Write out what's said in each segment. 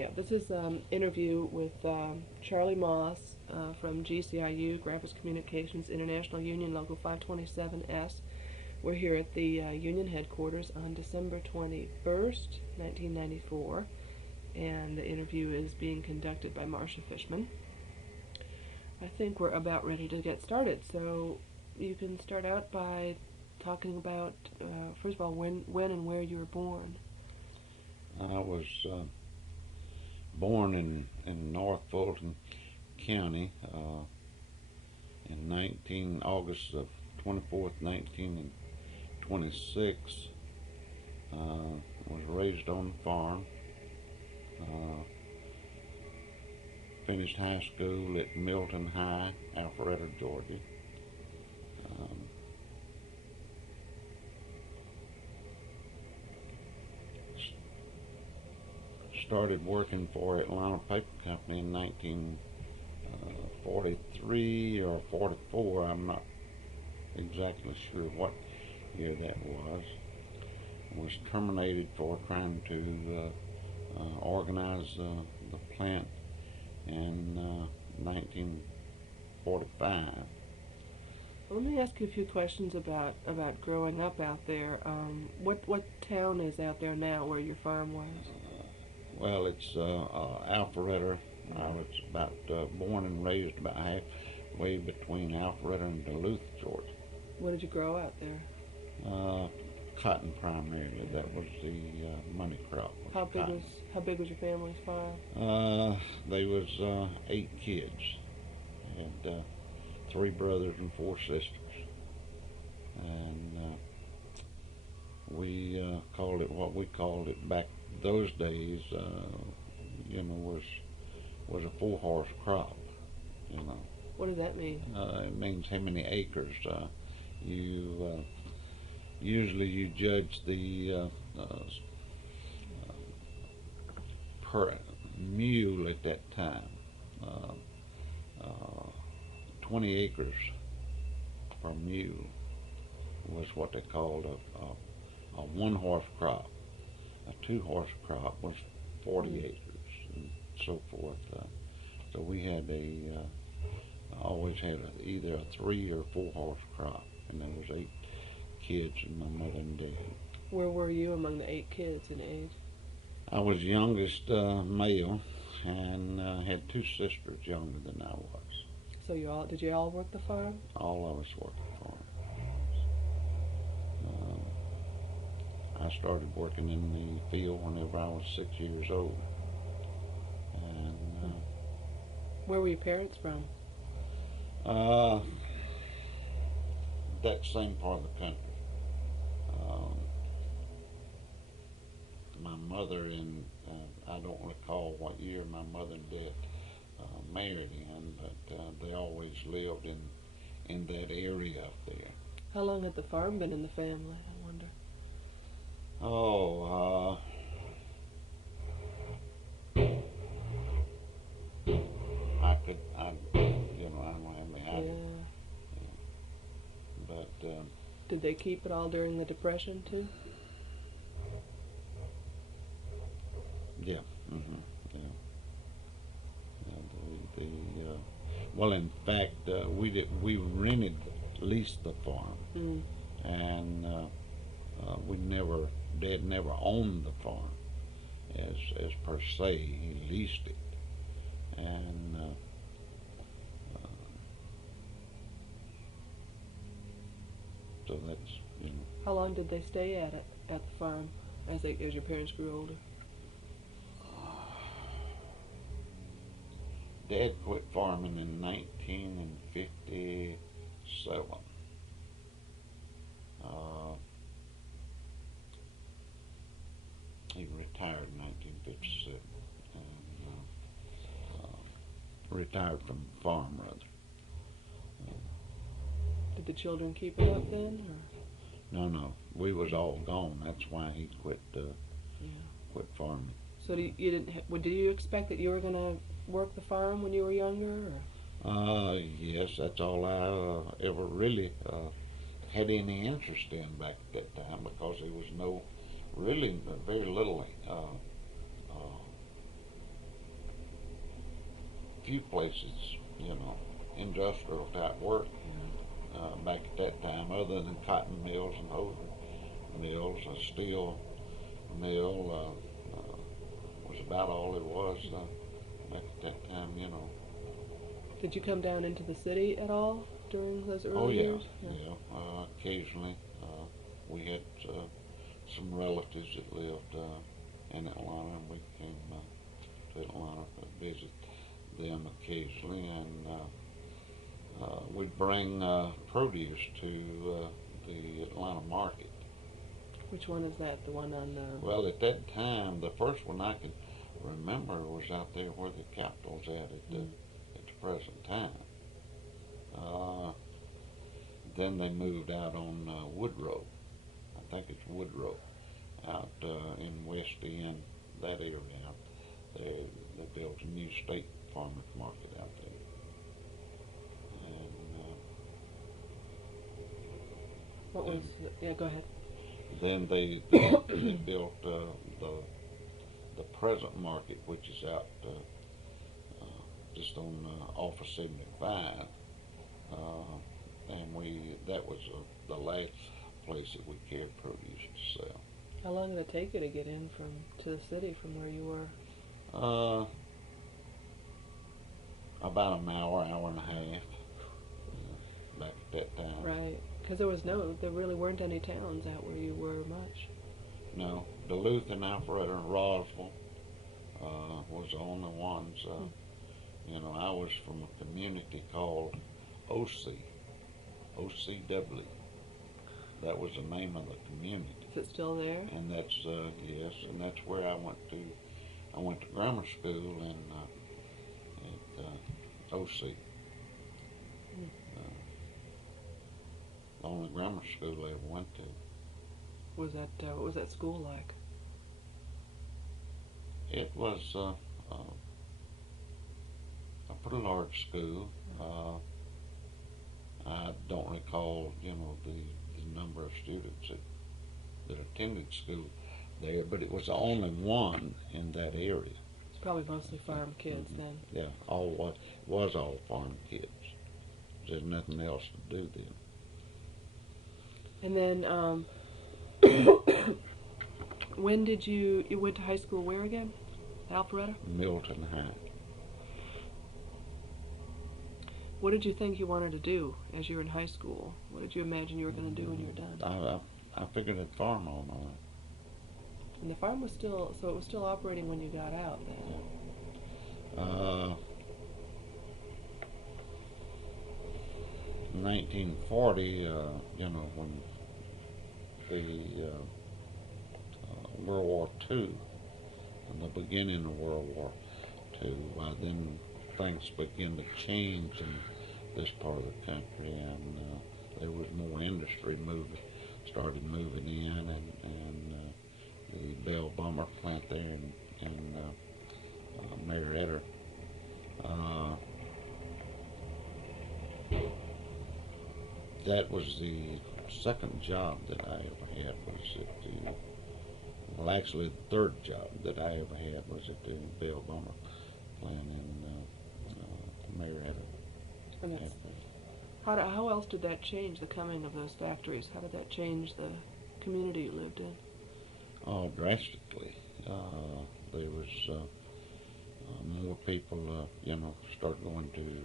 Yeah, this is an interview with Charlie Moss from GCIU, Graphics Communications International Union Local 527S. We're here at the Union headquarters on December 21st, 1994, and the interview is being conducted by Marcia Fishman. I think we're about ready to get started, so you can start out by talking about, first of all, when and where you were born. I was born in North Fulton County in August of 24th, 1926. Was raised on the farm. Uh, Finished high school at Milton High, Alpharetta, Georgia. Um, Started working for Atlanta Paper Company in 1943 or 44. I'm not exactly sure what year that was. Was terminated for trying to organize the plant in 1945. Let me ask you a few questions about growing up out there. What town is out there now where your farm was? Well, it's Alpharetta. I was about born and raised about halfway between Alpharetta and Duluth, Georgia. What did you grow out there? Cotton primarily. That was the money crop. How big was your family's farm? They was 8 kids. Had 3 brothers and 4 sisters, and we called it what we called it back those days. Was a 4-horse crop. What does that mean? It means how many acres. You usually you judge the per mule at that time. Uh, uh, 20 acres per mule was what they called a 1-horse crop. A 2-horse crop was 40 acres, and so forth. So we had always had either a 3 or 4-horse crop, and there was 8 kids and my mother and dad. Where were you among the 8 kids in age? I was youngest male, and had 2 sisters younger than I was. So did you all work the farm? All of us worked the farm. I started working in the field whenever I was 6 years old. And where were your parents from? That same part of the country. My mother and I don't recall what year my mother and dad married in, but they always lived in that area up there. How long had the farm been in the family, I wonder? Oh, I don't have any idea. Yeah. But did they keep it all during the Depression too? Yeah. Mm-hmm. Yeah. Well, in fact, we leased the farm, and Dad never owned the farm as per se. He leased it, and so that's. How long did they stay at the farm as your parents grew older? Dad quit farming in 1957. He retired in 1957, and retired from the farm, rather. Did the children keep it up then? Or? No, we was all gone. That's why he quit farming. So did you expect that you were going to work the farm when you were younger? Or? Yes, that's all I ever really had any interest in back at that time, because there was really very little few places, industrial type work back at that time, other than cotton mills and hosiery mills. A steel mill was about all there was back at that time. Did you come down into the city at all during those early Oh yeah, years? yeah. Occasionally, we had some relatives that lived in Atlanta, and we came to Atlanta to visit them occasionally, and we'd bring produce to the Atlanta market. Which one is that? The one on Well, at that time, the first one I could remember was out there where the Capitol's at the present time. Then they moved out on Woodrow. I think it's Woodrow, out in West End, that area out there. They built a new state farmers market out there. And what was? Yeah, go ahead. then they built the present market, which is out just on off of 75. And that was the last place that we carried produce to sell. How long did it take you to get in to the city from where you were? About an hour and a half back at that time. Right, because there really weren't any towns out where you were much. No, Duluth and Alpharetta and Roswell was the only ones. I was from a community called OCW. That was the name of the community. Is it still there? And that's yes, and that's where I went to. I went to grammar school at OC. The only grammar school I ever went to. What was that school like? It was a pretty large school. I don't recall, the number of students that attended school there, but it was the only one in that area. It's probably mostly farm kids then. Yeah, was all farm kids. There's nothing else to do then. And then, when did you went to high school where again? Alpharetta? Milton High. What did you think you wanted to do as you were in high school? What did you imagine you were going to do when you were done? I figured I'd farm all my life. And the farm was still operating when you got out then? 1940, when the World War II, and the beginning of World War II, then things began to change in this part of the country, and there was more industry started moving in, and the Bell Bummer plant there in Marietta. That was the second job that I ever had, actually the third job that I ever had was at the Bell Bummer plant in Marietta. And how else did that change the coming of those factories? How did that change the community you lived in? Oh, drastically. There was more people, start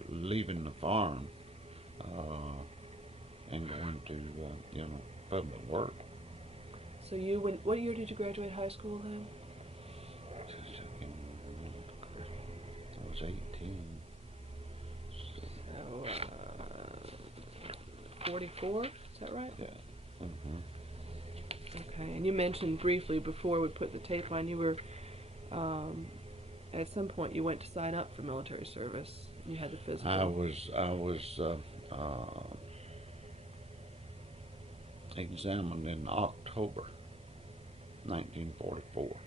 leaving the farm and going to, public work. So what year did you graduate high school then? I was 18. So, 44, is that right? Yeah. Mm-hmm. Okay, and you mentioned briefly before we put the tape on, you were, at some point you went to sign up for military service. You had the physical. I was examined in October 1944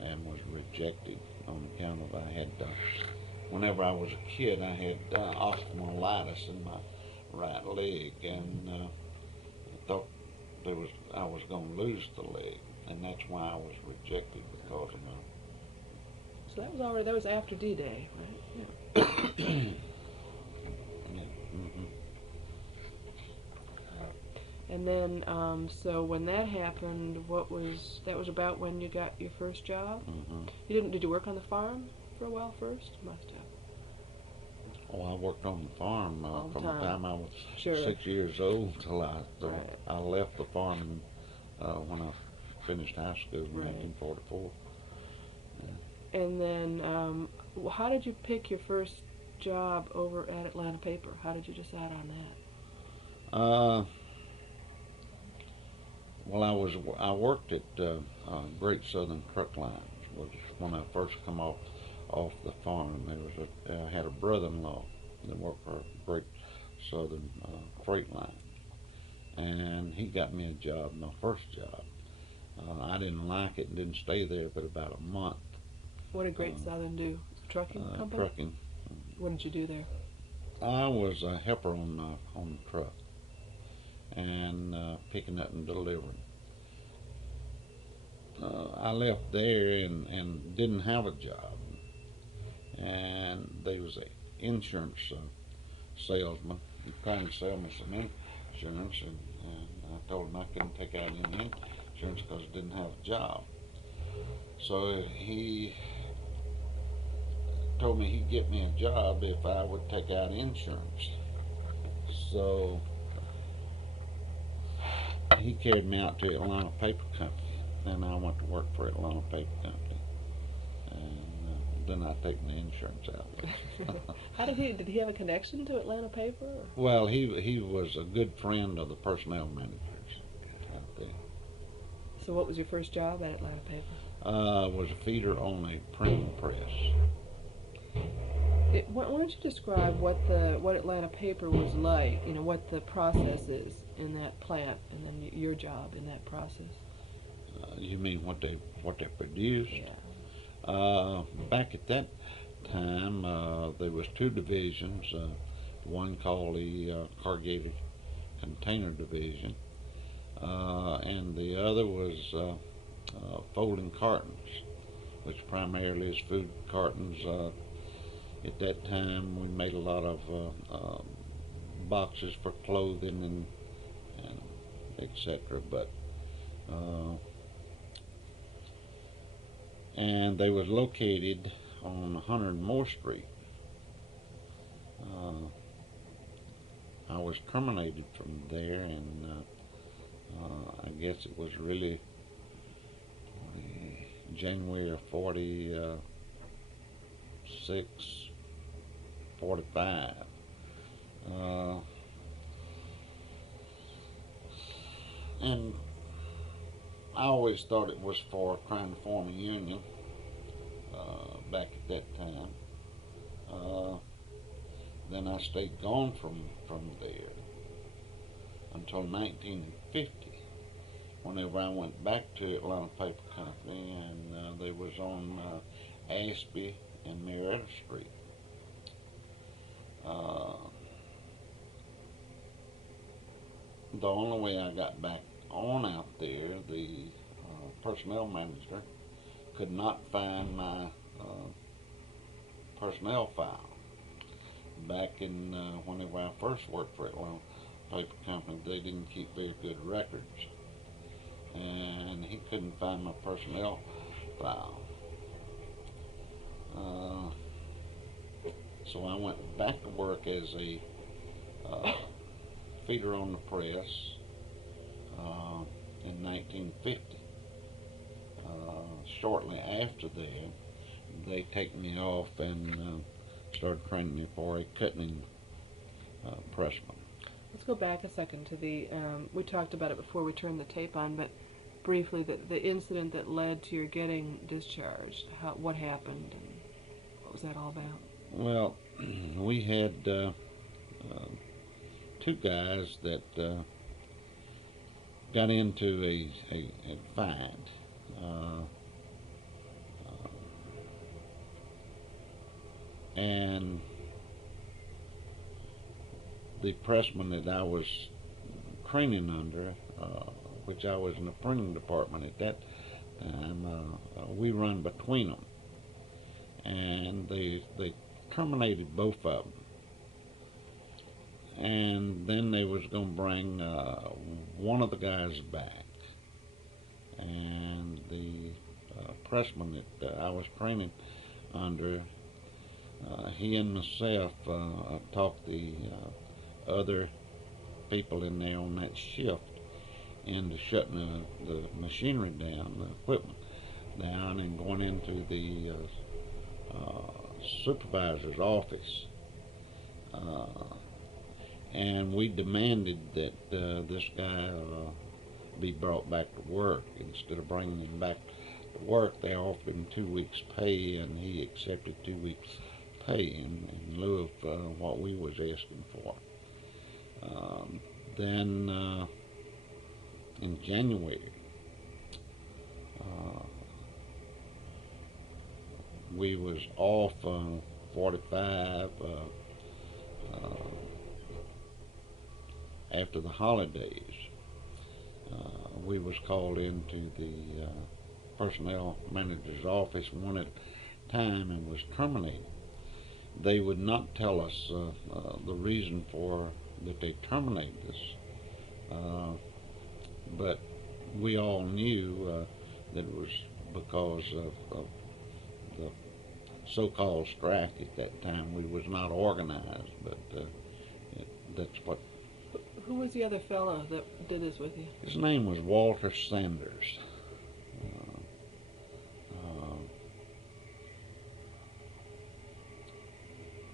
and was rejected on account of whenever I was a kid, I had osteomyelitis in my right leg, and I thought I was going to lose the leg, and that's why I was rejected, because of my. So that was after D-Day, right? Yeah. Mm-hmm. And then, so when that happened, that was about when you got your first job? Mm-hmm. Did you work on the farm for a while first? Must have. Oh, I worked on the farm All the from the time. time I was Sure. 6 years old till Right. I left the farm when I finished high school in Right. 1944. And then, how did you pick your first job over at Atlanta Paper? How did you decide on that? Well, I worked at Great Southern Truck Lines. Was when I first come off the farm. I had a brother-in-law that worked for Great Southern Freight Line, and he got me a job, my first job. I didn't like it and didn't stay there but about a month. What did Great Southern do? A trucking company? Trucking. What did you do there? I was a helper on the truck and picking up and delivering. I left there and didn't have a job, and there was a insurance salesman trying to sell me some insurance, and I told him I couldn't take out any insurance because I didn't have a job. So he told me he'd get me a job if I would take out insurance. So he carried me out to Atlanta Paper Company, and I went to work for Atlanta Paper Company, and then I take the insurance out. Did he have a connection to Atlanta Paper? Or? Well, he was a good friend of the personnel managers out there. So what was your first job at Atlanta Paper? Was a feeder on a printing press. Why don't you describe what Atlanta Paper was like? You know, what the process is in that plant, and then your job in that process. You mean what they produce? Yeah. Back at that time, there was two divisions. One called the corrugated container division, and the other was folding cartons, which primarily is food cartons. At that time, we made a lot of boxes for clothing and etc. But and they was located on 100 Moore Street. I was terminated from there, and I guess it was really January of 46, 45. And I always thought it was for trying to form a union back at that time. Then I stayed gone from there until 1950, whenever I went back to Atlanta Paper Company, and they was on Ashby and Marietta Street. The only way I got back on out there, the personnel manager could not find my personnel file. Back in whenever I first worked for Atlanta Paper Company, they didn't keep very good records, and he couldn't find my personnel file. So I went back to work as a feeder on the press in 1950. Shortly after that, they take me off and started training me for a cutting pressman. Let's go back a second to the. We talked about it before we turned the tape on, but briefly, the incident that led to your getting discharged. What happened, and what was that all about? Well, we had two guys that got into a fight. And the pressman that I was training under, which I was in the printing department at that time, we run between them. and they terminated both of them. And then they was going to bring one of the guys back. And the pressman that I was training under, he and myself talked the other people in there on that shift into shutting the machinery down, the equipment down, and going into the supervisor's office. And we demanded that this guy be brought back to work. Instead of bringing him back to work, they offered him 2 weeks' pay, and he accepted 2 weeks' pay in lieu of what we was asking for. Then in January, we was off 45 after the holidays. We was called into the personnel manager's office one at a time and was terminated. They would not tell us the reason for that they terminated us, but we all knew that it was because of the so-called strike at that time. We was not organized, but that's what. Who was the other fellow that did this with you? His name was Walter Sanders.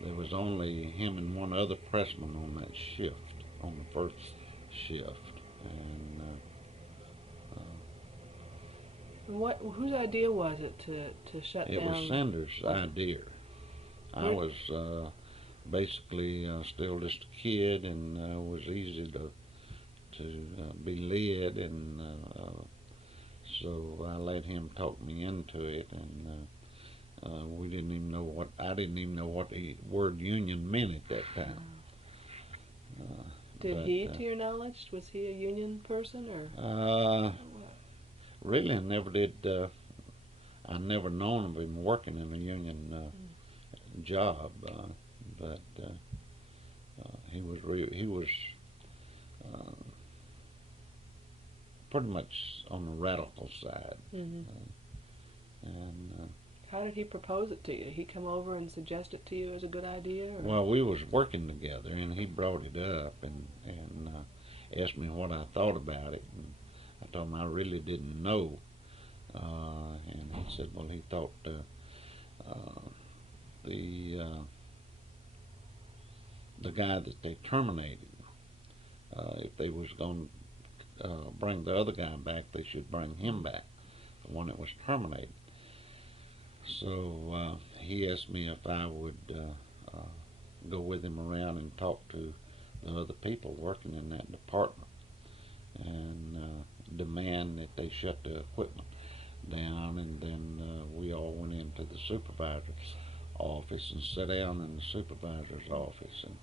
There was only him and one other pressman on that shift, on the first shift, and whose idea was it to shut down? It was Sanders' idea. I was basically still just a kid, and was easy to be led, and so I let him talk me into it, and we didn't even know I didn't even know what the word union meant at that time. Did he, to your knowledge, was he a union person, or? Really, I never did. I never known of him working in a union job, but he was pretty much on the radical side. Mm-hmm. And how did he propose it to you? Did he come over and suggest it to you as a good idea? Or? Well, we was working together, and he brought it up and asked me what I thought about it. And I told him I really didn't know. And he said, well, he thought the guy that they terminated, if they was going to bring the other guy back, they should bring him back, the one that was terminated. So he asked me if I would go with him around and talk to the other people working in that department and demand that they shut the equipment down. And then we all went into the supervisor's office and sat down in the supervisor's office, and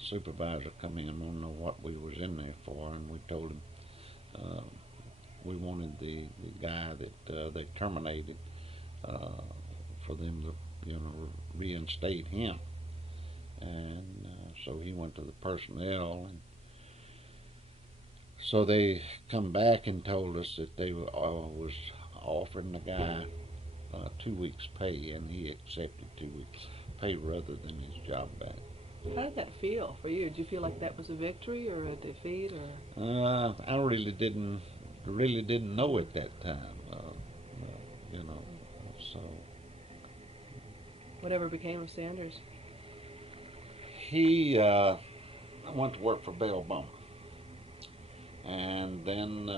supervisor come in and wanted to know what we was in there for, and we told him we wanted the guy that they terminated for them to reinstate him. And so he went to the personnel, and so they come back and told us that they was offering the guy 2 weeks pay, and he accepted 2 weeks pay rather than his job back. How did that feel for you? Did you feel like that was a victory or a defeat, or? I really didn't know at that time, so. Whatever became of Sanders? He went to work for Bell Bummer, and then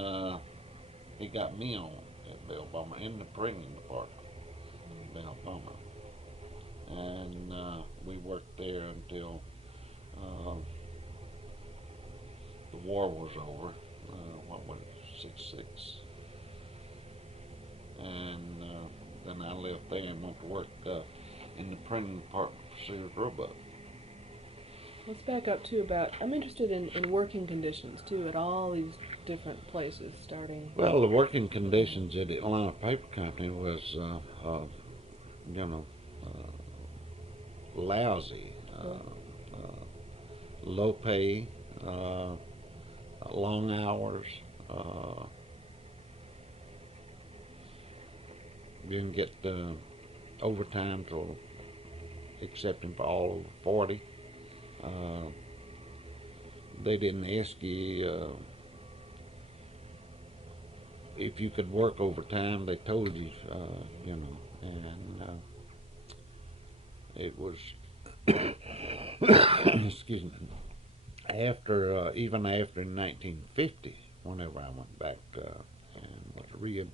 he got me on at Bell Bummer in the printing department, Bell Bummer. And we worked there until the war was over. What was it, 66? And then I left there and went to work in the printing department for Sears Roebuck. Let's back up too I'm interested in working conditions too at all these different places starting. Well, the working conditions at the Atlanta Paper Company was you know, lousy, low pay, long hours. Didn't get overtime till excepting for all over 40. Uh, they didn't ask you if you could work overtime. They told you, you know, and it was excuse me. After even after 1950, whenever I went back and was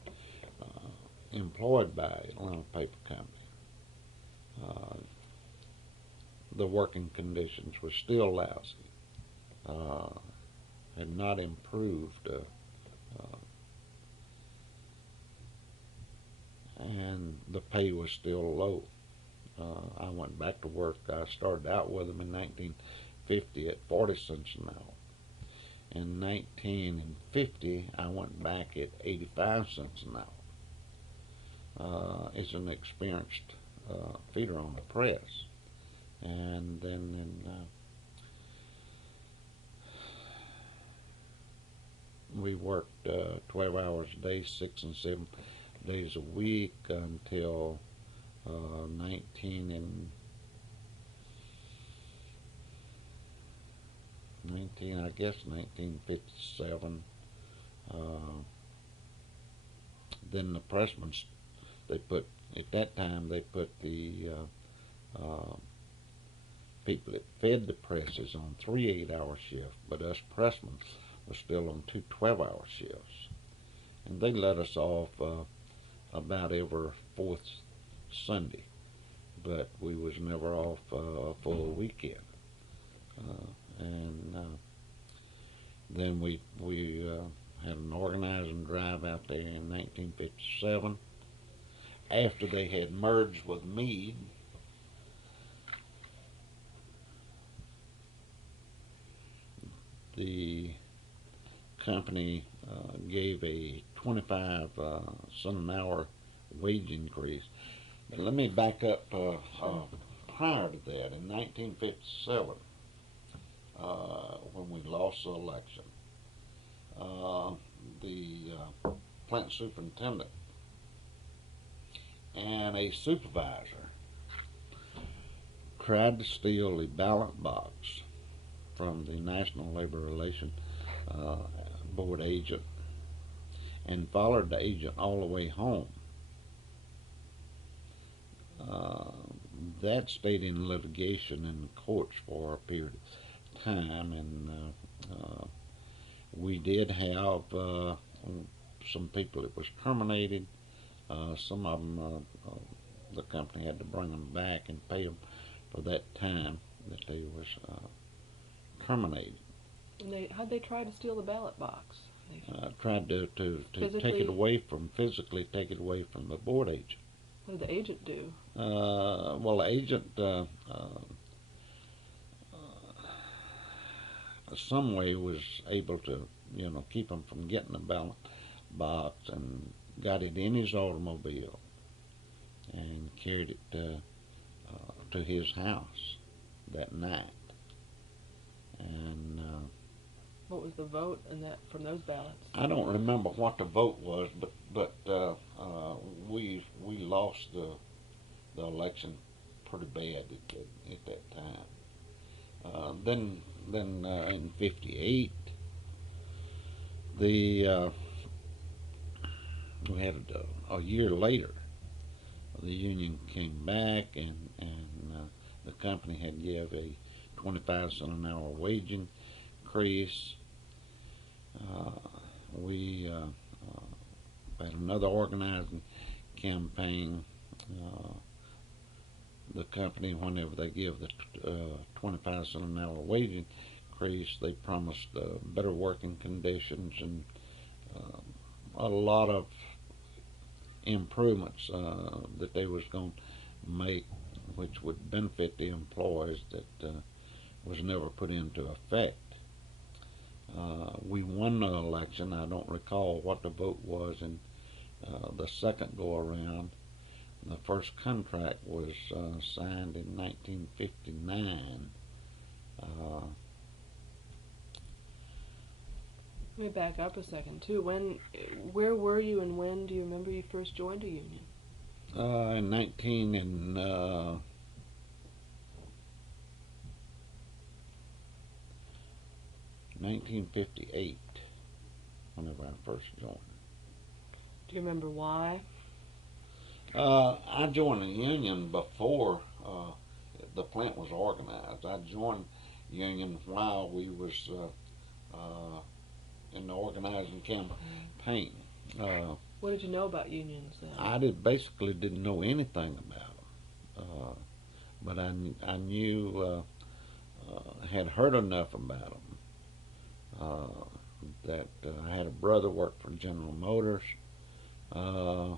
employed by Atlanta Paper Company, uh, the working conditions were still lousy. Had not improved, and the pay was still low. I went back to work. I started out with them in 1950 at 40 cents an hour. In 1950, I went back at 85 cents an hour. As an experienced feeder on the press. And then we worked 12 hours a day, 6 and 7 days a week until 1957. Then the pressmen, they put, at that time, they put the people that fed the presses on 3 8-hour shifts, but us pressmen were still on 2 12-hour shifts. And they let us off about every fourth Sunday, but we was never off a full weekend. And then we had an organizing drive out there in 1957 after they had merged with Meade. The company gave a 25 cent an hour wage increase. But let me back up prior to that. In 1957, when we lost the election, the plant superintendent and a supervisor tried to steal the ballot box from the National Labor Relations Board agent and followed the agent all the way home. That stayed in litigation in the courts for a period of time, and we did have some people that was terminated. Some of them, the company had to bring them back and pay them for that time that they was terminated. And how'd they try to steal the ballot box? Tried to take it away from, physically take it away from the board agent. What did the agent do? Well, the agent some way was able to, keep him from getting the ballot box, and got it in his automobile and carried it to his house that night. And what was the vote in that from those ballots? I don't remember what the vote was, but we lost the election pretty bad at that time. Then in '58, we had a year later, the union came back, and the company had give a 25 cent an hour wage increase. We had another organizing campaign. The company, whenever they give the 25 cent an hour wage increase, they promised better working conditions and a lot of improvements that they was going to make, which would benefit the employees, that was never put into effect. We won the election. I don't recall what the vote was in the second go around. The first contract was signed in 1959. Uh, Let me back up a second too. Where were you, and when do you remember you first joined a union? in 1958, whenever I first joined. Do you remember why? I joined the union before the plant was organized. I joined the union while we was in the organizing campaign. What did you know about unions then? I basically didn't know anything about them, but I knew, had heard enough about them that I had a brother work for General Motors. Uh,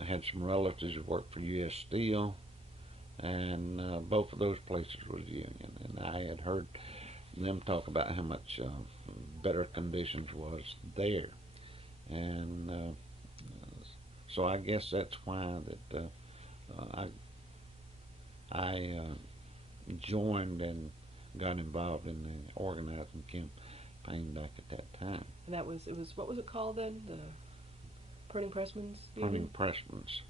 I had some relatives who worked for U.S. Steel, and both of those places was union. And I had heard them talk about how much better conditions was there, and so I guess that's why that I joined and got involved in the organizing campaign back at that time. And what was it called then? The Printing Pressmen's Printing Union? Pressmen's.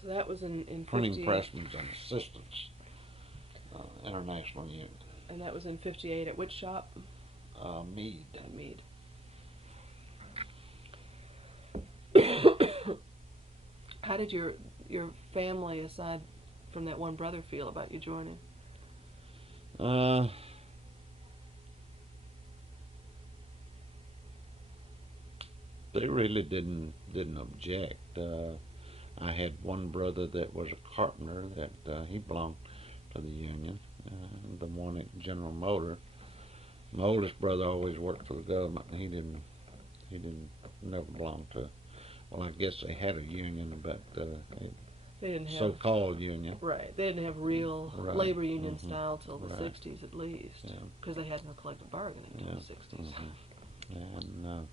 So that was in Printing 58. Pressmen's and Assistants International Union. And that was in 58 at which shop? Mead. At Mead. How did your family, aside from that one brother, feel about you joining? They really didn't object. I had one brother that was a carpenter that he belonged to the union. The one at General Motors. My oldest brother always worked for the government, and he didn't never belong to. Well, I guess they had a union, but They didn't have so-called union. Right. They didn't have real Right. labor union Mhm. style till the Right. 60s at least, Yeah. because they had no collective bargaining until the 60s. And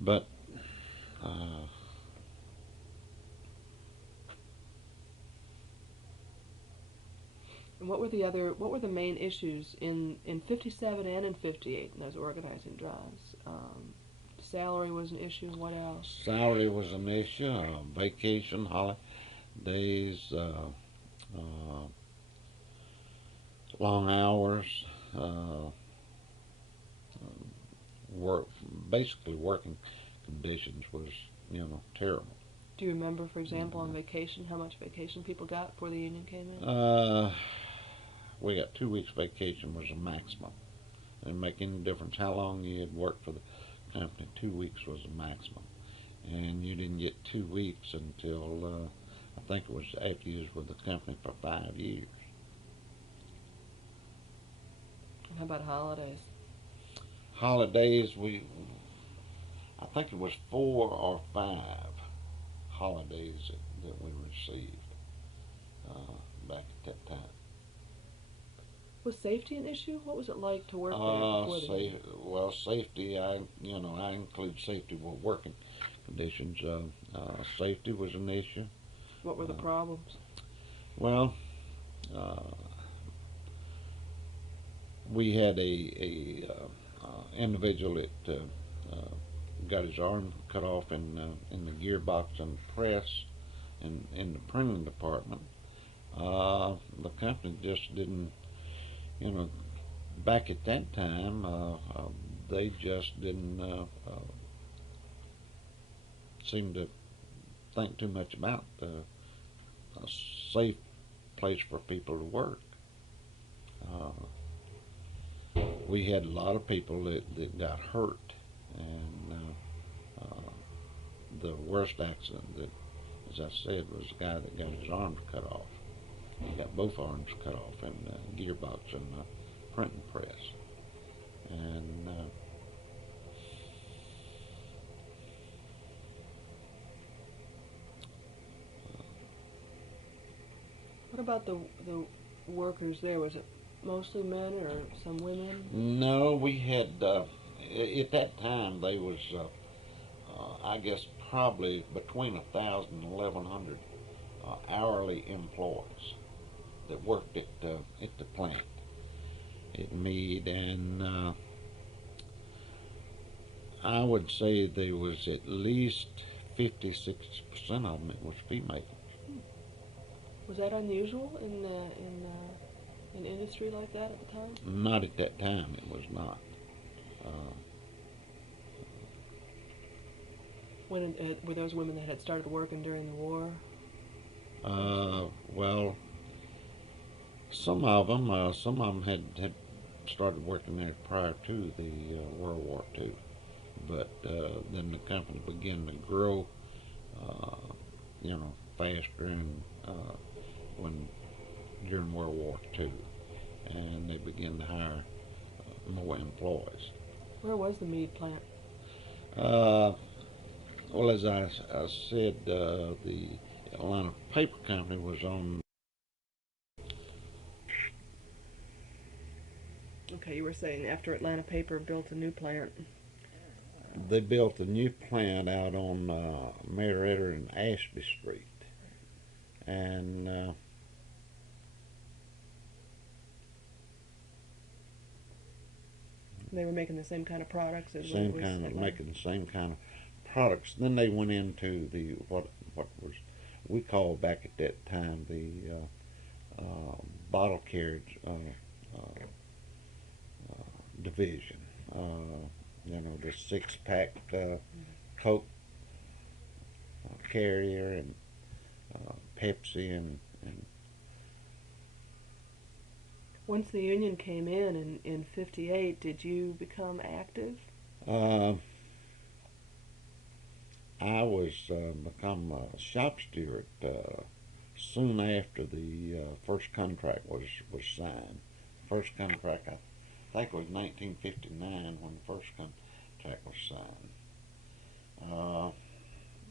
but uh, And what were the main issues in 57 and in 58 in those organizing drives? Salary was an issue. What else? salary was an issue. Vacation, holidays, long hours, work. Basically, working conditions was terrible. Do you remember, for example, on vacation, how much vacation people got before the union came in? We got 2 weeks vacation was the maximum. It didn't make any difference how long you had worked for the company. 2 weeks was the maximum, and you didn't get 2 weeks until I think it was after you was with the company for 5 years. And how about holidays? Holidays, I think it was 4 or 5 holidays that we received back at that time. Was safety an issue? What was it like to work there before the union? Well, safety. I include safety with working conditions. Safety was an issue. What were the problems? Well, we had a individual that got his arm cut off in the gearbox and press in the printing department. The company just didn't, back at that time, they just didn't seem to think too much about a safe place for people to work. We had a lot of people that got hurt, and the worst accident that, as I said, was a guy that got his arms cut off. He got both arms cut off in the gearbox and the printing press. And What about the workers there? Was it mostly men or some women? no, we had at that time they was I guess probably between 1,000 and 1,100 hourly employees that worked at the plant at Meade, and I would say there was at least 50-60% of them that was female. Was that unusual in an industry like that at the time? Not at that time, it was not. Uh, When were those women that had started working during the war? well, some of them had started working there prior to the World War II, but then the company began to grow, uh, faster, and when during World War II, and they began to hire more employees. Where was the Meade plant? Uh, well, as I said, the Atlanta Paper Company was on. Okay, you were saying after Atlanta Paper built a new plant. They built a new plant out on Marietta and Ashby Street, and They were making the same kind of products as same kind of making the same kind of products. Then they went into the what was we called back at that time the bottle carriage division. The 6-pack Coke carrier, and Pepsi, and Once the union came in '58, did you become active? uh, I was become a shop steward soon after the first contract was signed. First contract, I think it was 1959 when the first contract was signed.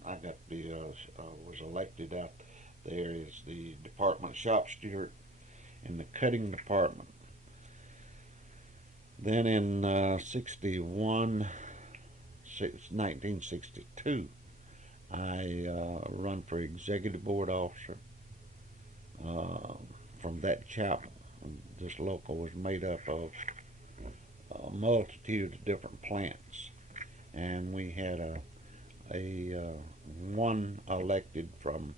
I got was elected out there as the department shop steward in the cutting department. Then in 1962, I run for executive board officer uh, from that chapel. This local was made up of a multitude of different plants, and we had one elected from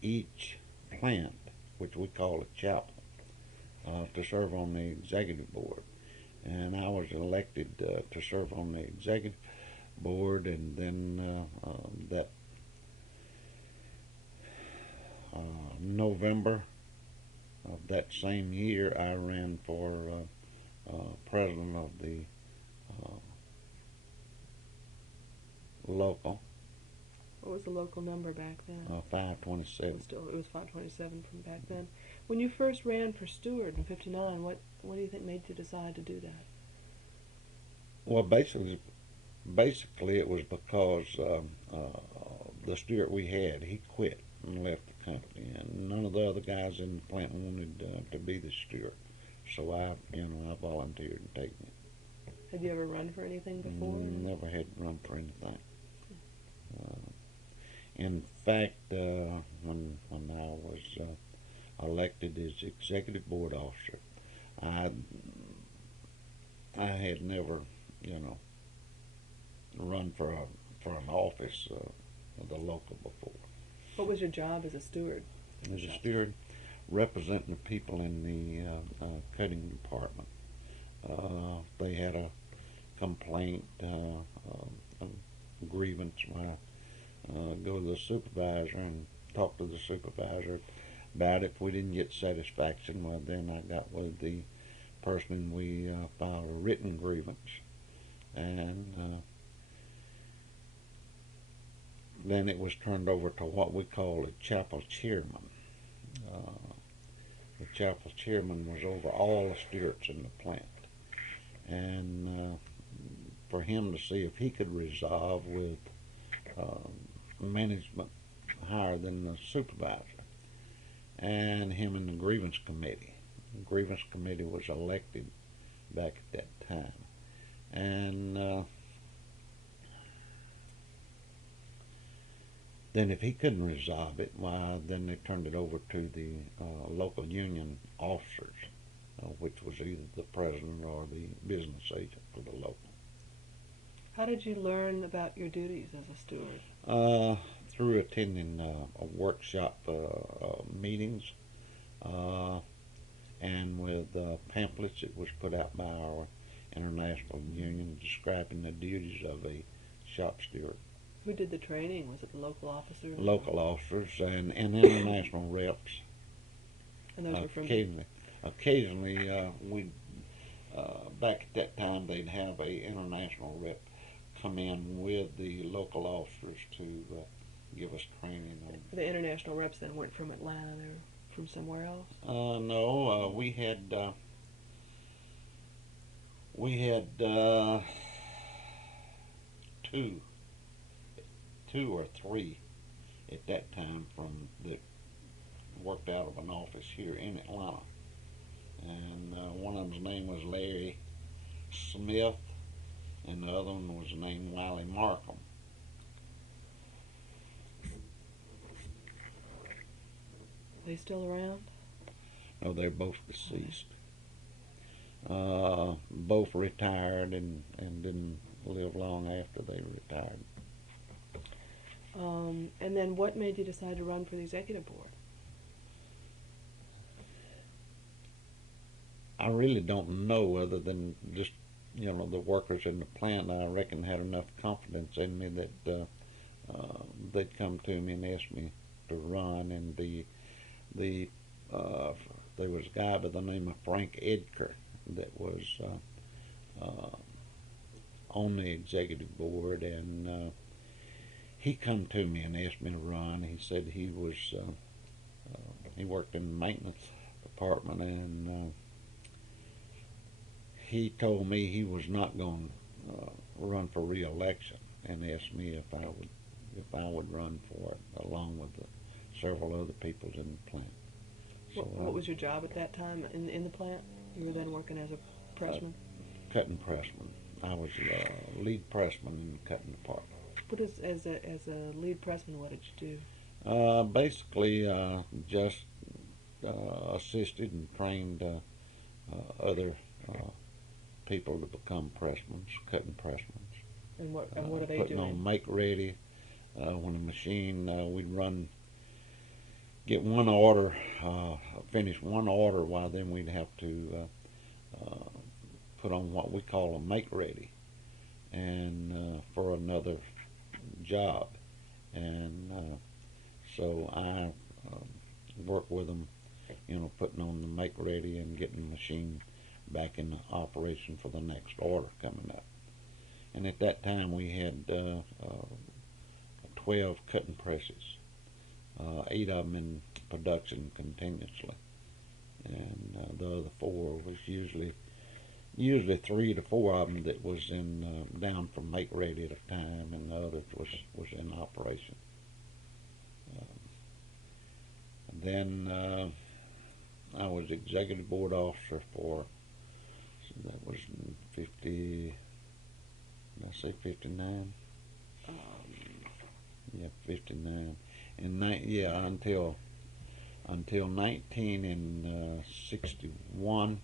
each plant, which we call a chapel, to serve on the executive board. And I was elected to serve on the executive board, and then that November of that same year, I ran for president of the local. What was the local number back then? 527. It was 527 from back then. When you first ran for Steward in '59, what do you think made you decide to do that? Well, basically it was because the steward we had, he quit and left the company, and none of the other guys in the plant wanted to be the steward. So I volunteered to take it. Had you ever run for anything before? Never had run for anything. In fact, when I was elected as executive board officer, I had never, run for an office of the local before. What was your job as a steward? As a steward, representing the people in the cutting department. They had a complaint, a grievance. Go to the supervisor and talk to the supervisor about it. If we didn't get satisfaction, well, then I got with the person and we filed a written grievance, and then it was turned over to what we call a chapel chairman. The chapel chairman was over all the stewards in the plant, and for him to see if he could resolve with management higher than the supervisor, and him in the grievance committee. The grievance committee was elected back at that time, and Then if he couldn't resolve it, why, then they turned it over to the local union officers, which was either the president or the business agent for the local. How did you learn about your duties as a steward? Through attending workshop meetings, and with pamphlets that was put out by our international union describing the duties of a shop steward. Who did the training? Was it the local officers? Local officers and international reps. And those were from... Occasionally, we back at that time they'd have a international rep come in with the local officers to give us training on. The international reps then weren't from Atlanta; they were from somewhere else. No, we had two or three at that time from that worked out of an office here in Atlanta, and one of them's name was Larry Smith, and the other one was named Wiley Markham. They still around? No, they're both deceased. Both retired and didn't live long after they retired. And then what made you decide to run for the executive board? I really don't know, other than just, the workers in the plant, I reckon, had enough confidence in me that they'd come to me and ask me to run. And there was a guy by the name of Frank Edgar that was on the executive board, and he come to me and asked me to run. He said he worked in the maintenance department, and he told me he was not going to run for re-election, and asked me if I would run for it along with several other people in the plant. So, what was your job at that time in the plant? You were then working as a pressman? Cutting pressman. I was lead pressman in the cutting department. What is, as a lead pressman, what did you do? Basically, just assisted and trained other people to become pressmen, cutting pressmen. And what are they putting doing? On make ready. When the machine, we'd get one order, finish one order, while then we'd have to put on what we call a make ready, and for another job. And so I work with them, putting on the make ready and getting the machine back in operation for the next order coming up. And at that time we had 12 cutting presses, 8 of them in production continuously, and the other 4 was usually 3 to 4 of them that was in down for make ready at a time, and the other was in operation. Then I was executive board officer for, that was in 50, did I say 59? Yeah, 59. And until 1961,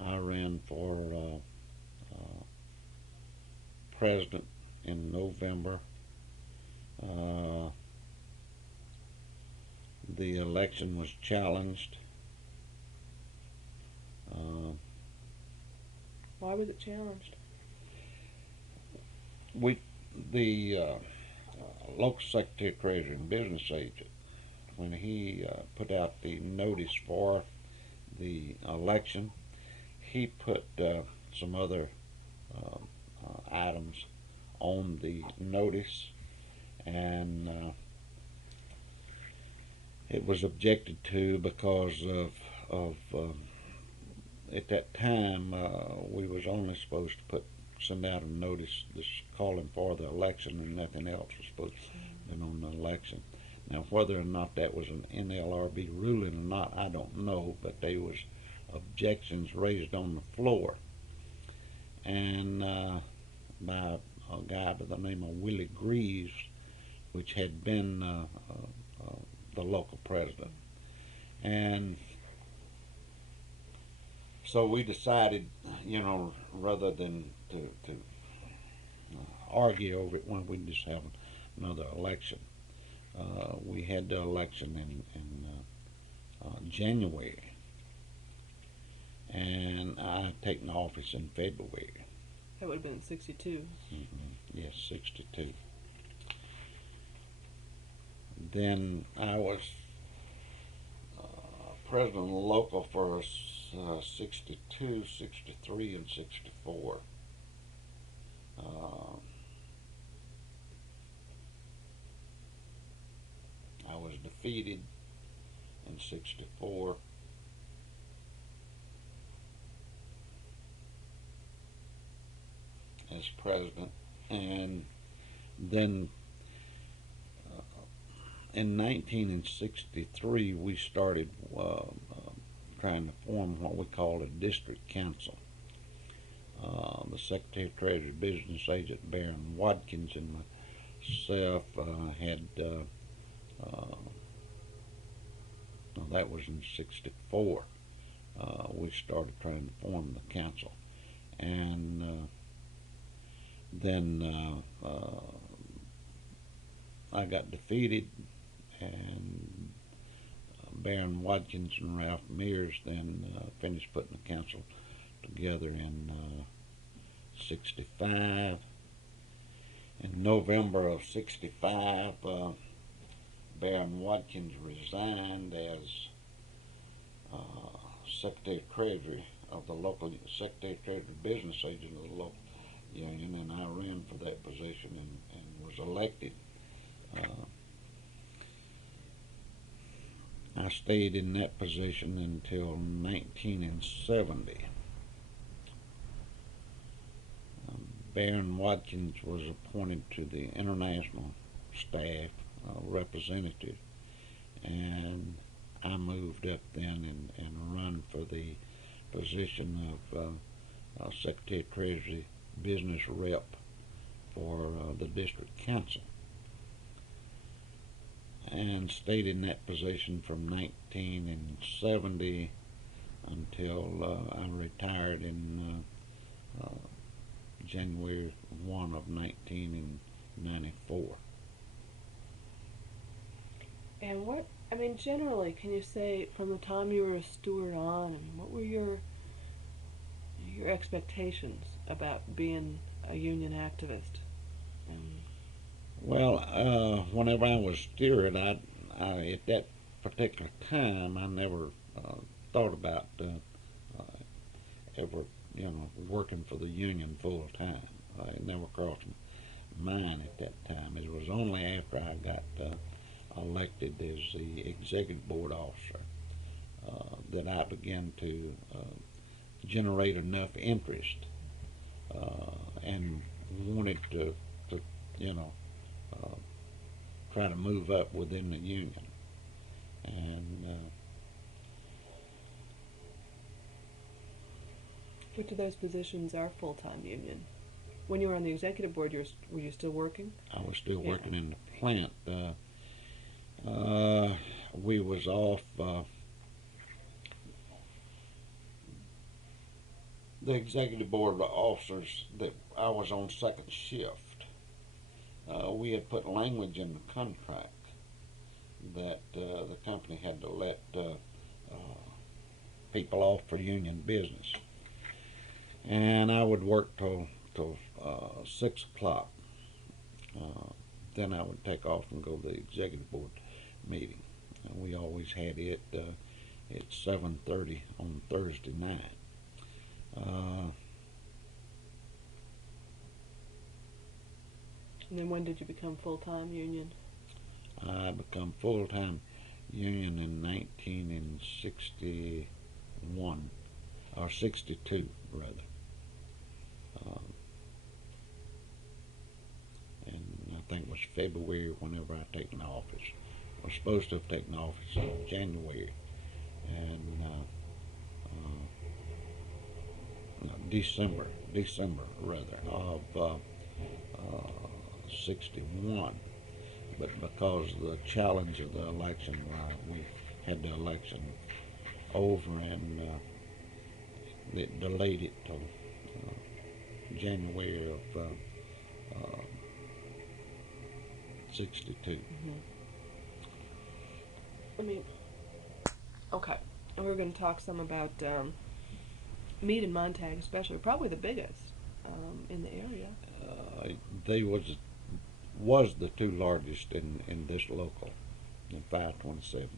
I ran for president in November. The election was challenged. Why was it challenged? The local secretary, treasurer, and business agent, when he put out the notice for the election, he put some other items on the notice, and it was objected to because of at that time we was only supposed to send out a notice just calling for the election, and nothing else was supposed to be on the election. Now, whether or not that was an NLRB ruling or not, I don't know, but there was objections raised on the floor, and by a guy by the name of Willie Greaves, which had been the local president. And so we decided, rather than to argue over it, when we just have another election. We had the election in January, and I taken office in February. That would have been 62. Yes, 62. Then I was president of the local for 62, 63, and 64. I was defeated in 64. As president, and then in 1963 we started trying to form what we called a district council. The Secretary of Treasury business agent Baron Watkins and myself had no, that was in 64. We started trying to form the council, and then I got defeated, and Baron Watkins and Ralph Mears then finished putting the council together in 65. In November of 65, Baron Watkins resigned as Secretary of Treasury of the local, Secretary of Treasury business agent of the local union, and I ran for that position and was elected. I stayed in that position until 1970. Baron Watkins was appointed to the international staff representative, and I moved up then and run for the position of Secretary of Treasury business rep for the district council, and stayed in that position from 1970 until I retired in January 1 of 1994. And what, I mean, generally, can you say from the time you were a steward on, and what were your expectations about being a union activist? Well, whenever I was steward, I at that particular time, I never thought about ever, working for the union full time. It never crossed my mind at that time. It was only after I got elected as the executive board officer that I began to generate enough interest and wanted to try to move up within the union. And which of those positions are full-time union? When you were on the executive board, were you still working? I was still working in the plant. We was off. The executive board officers that I was on second shift. We had put language in the contract that the company had to let people off for union business, and I would work till 6 o'clock. Then I would take off and go to the executive board meeting. We always had it at 7:30 on Thursday night. And then when did you become full-time union? I become full-time union in 1961, or 62 rather. And I think it was February whenever I taken office. I was supposed to have taken office in January, and December rather of '61. But because of the challenge of the election, we had the election over, and it delayed it till January of '62. Mm-hmm. I mean, okay. We're going to talk some about meat in Montag, especially, probably the biggest in the area. They was the two largest in this local, in 527.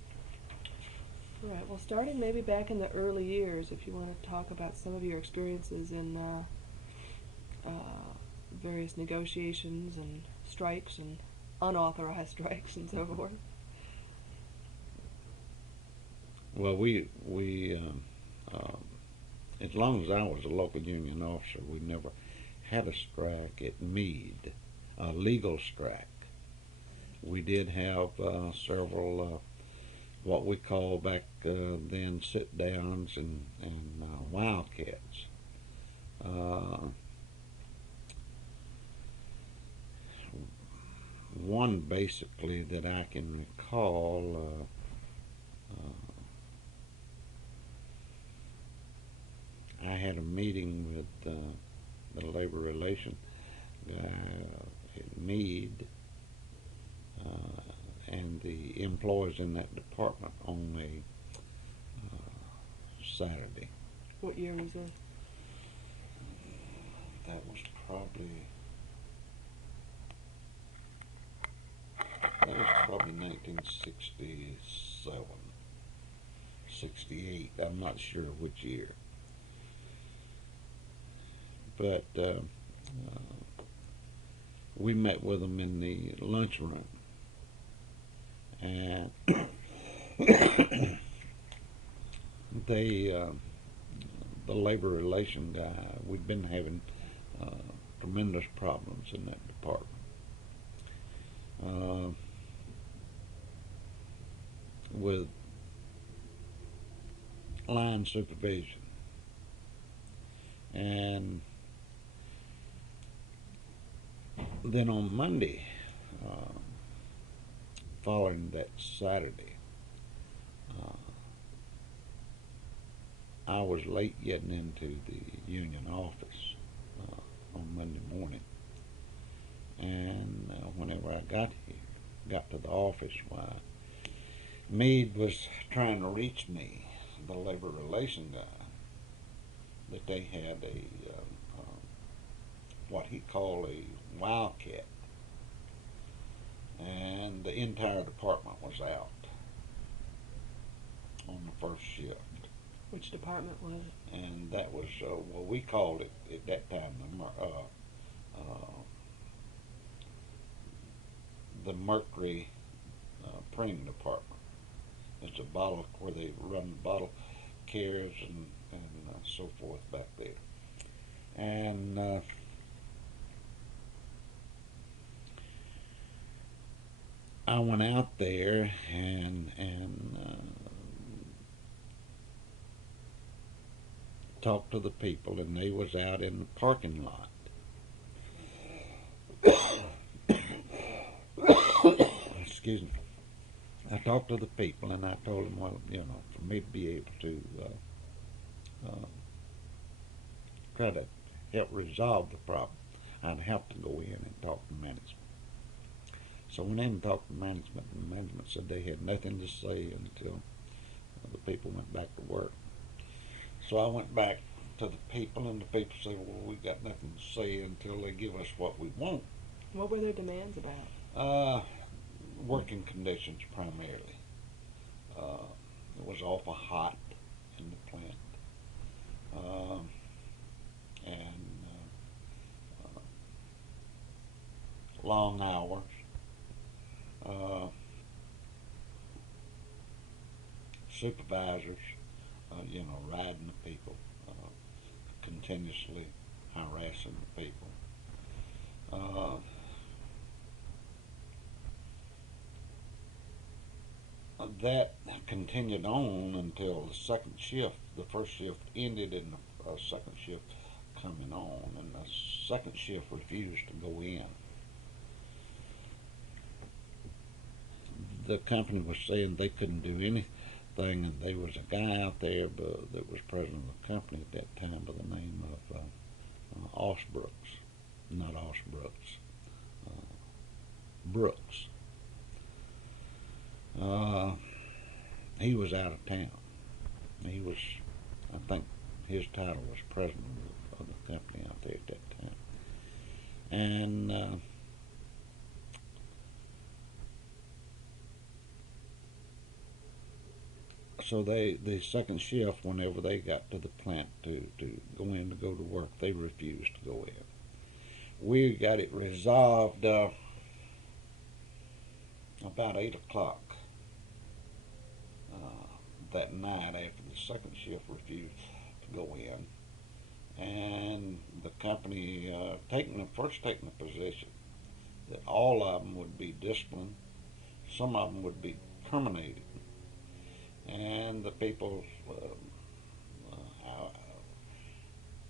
Right. Well, starting maybe back in the early years, if you want to talk about some of your experiences in various negotiations and strikes and unauthorized strikes and so forth. Well, we as long as I was a local union officer, we never had a strike at Meade, a legal strike. We did have several what we call back then sit-downs and wildcats. One basically that I can recall, I had a meeting with the labor relation guy at Meade and the employees in that department on a Saturday. What year was this? That was probably 1967, 68. I'm not sure which year. But we met with them in the lunchroom, and they, the labor relation guy, we'd been having tremendous problems in that department. With line supervision, and then on Monday, following that Saturday, I was late getting into the union office on Monday morning, and whenever I got to the office, why, Meade was trying to reach me, the labor relation guy, that they had a what he called a wildcat, and the entire department was out on the first shift. Which department was it? And that was well, we called it at that time the Mercury printing department. It's a bottle where they run bottle cares and so forth back there. And I went out there and talked to the people, and they was out in the parking lot. Excuse me. I talked to the people, and I told them, well, for me to be able to try to help resolve the problem, I'd have to go in and talk to management. So I went in and talked to management, and management said they had nothing to say until the people went back to work. So I went back to the people, and the people said, well, we got nothing to say until they give us what we want. What were their demands about? Working conditions primarily. It was awful hot in the plant. And long hours. Supervisors, riding the people, continuously harassing the people. That continued on until the second shift. The first shift ended, and the second shift coming on, and the second shift refused to go in. the company was saying they couldn't do anything, and there was a guy out there that was president of the company at that time by the name of Osbrooks, not Osbrooks, Brooks. He was out of town. He was, I think, his title was president of the company out there at that time, and so the second shift, whenever they got to the plant to go in to go to work, they refused to go in. We got it resolved about 8 o'clock that night after the second shift refused to go in, and the company taking the position that all of them would be disciplined, some of them would be terminated, and the people,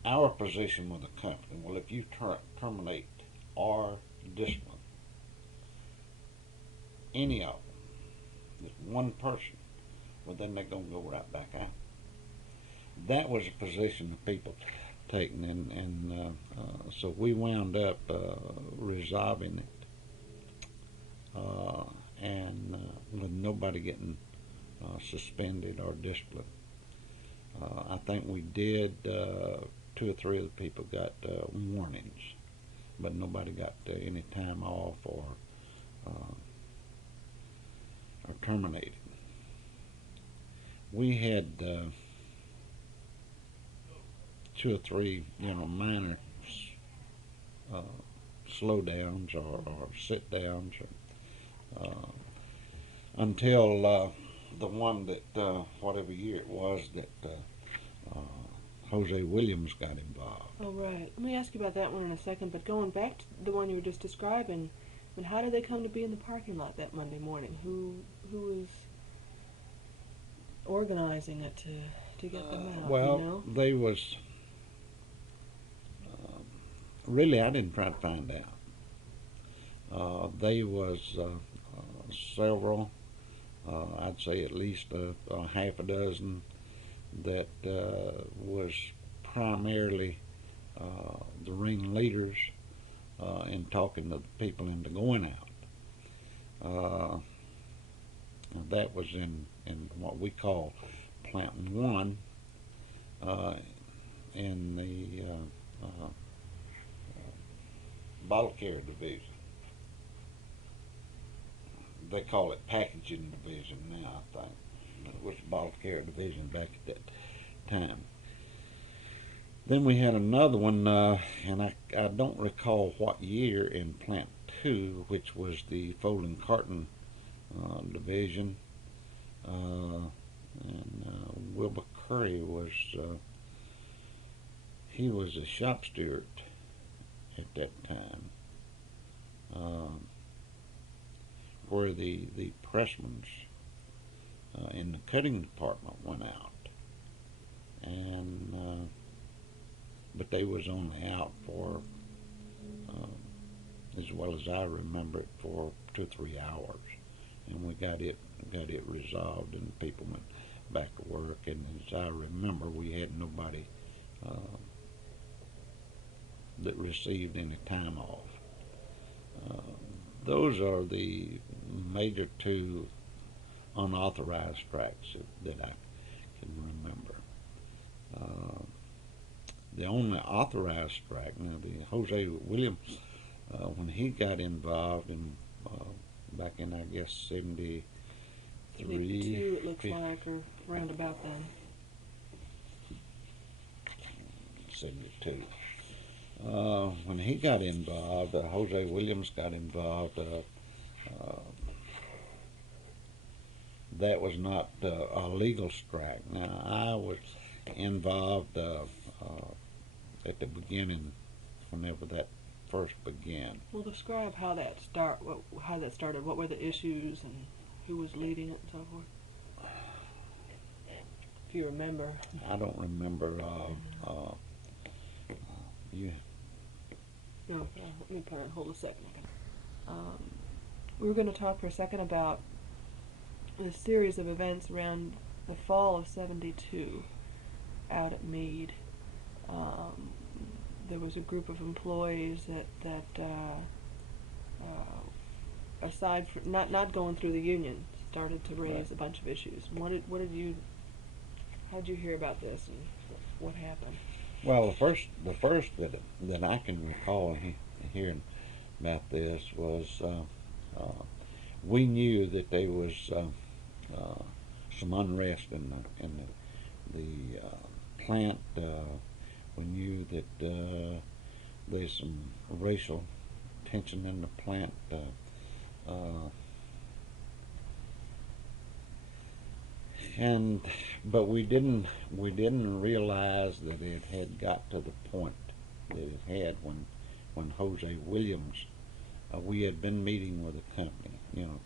our position with the company, well, if you terminate or discipline any of them, just one person, well, then they're going to go right back out. That was a position the people taken, and so we wound up resolving it, and with nobody getting suspended or disciplined. I think we did, 2 or 3 of the people got warnings, but nobody got any time off or terminated. We had 2 or 3, minor slowdowns or sit downs, until the one that whatever year it was that Jose Williams got involved. Oh, right. Let me ask you about that one in a second, but going back to the one you were just describing, and how did they come to be in the parking lot that Monday morning? Who was organizing it to get them out? Well, they was really, I didn't try to find out. They was several, I'd say at least half a dozen, that was primarily the ringleaders in talking to the people into going out. That was in what we call Plant 1 in the bottle care division. They call it packaging division now, I think. It was the bottle care division back at that time. Then we had another one, and I don't recall what year, in Plant 2, which was the folding carton division. And Wilbur Curry was, he was a shop steward at that time, where the pressmen in the cutting department went out, and but they was only out for, as well as I remember it, for 2 or 3 hours, and we got it resolved, and people went back to work. And as I remember, we had nobody that received any time off. Those are the major 2 unauthorized strikes that I can remember. The only authorized strike, now the Jose Williams, when he got involved in back in, I guess, 73, 72, it looks like, or round about then. 72. When he got involved, Jose Williams got involved. That was not a legal strike. Now, I was involved at the beginning, whenever that first began. Well, describe how that started. What were the issues, and who was leading it, and so forth. If you remember. I don't remember. You. No, let me put it on hold a second. We were going to talk for a second about a series of events around the fall of '72 out at Meade. Um, there was a group of employees that aside from not going through the union, started to raise Right. a bunch of issues. How did you hear about this, and what happened? Well, the first that I can recall hearing about this was we knew that there was some unrest in the plant. We knew that there's some racial tension in the plant. And but we didn't realize that it had got to the point that it had when Jose Williams, we had been meeting with the company,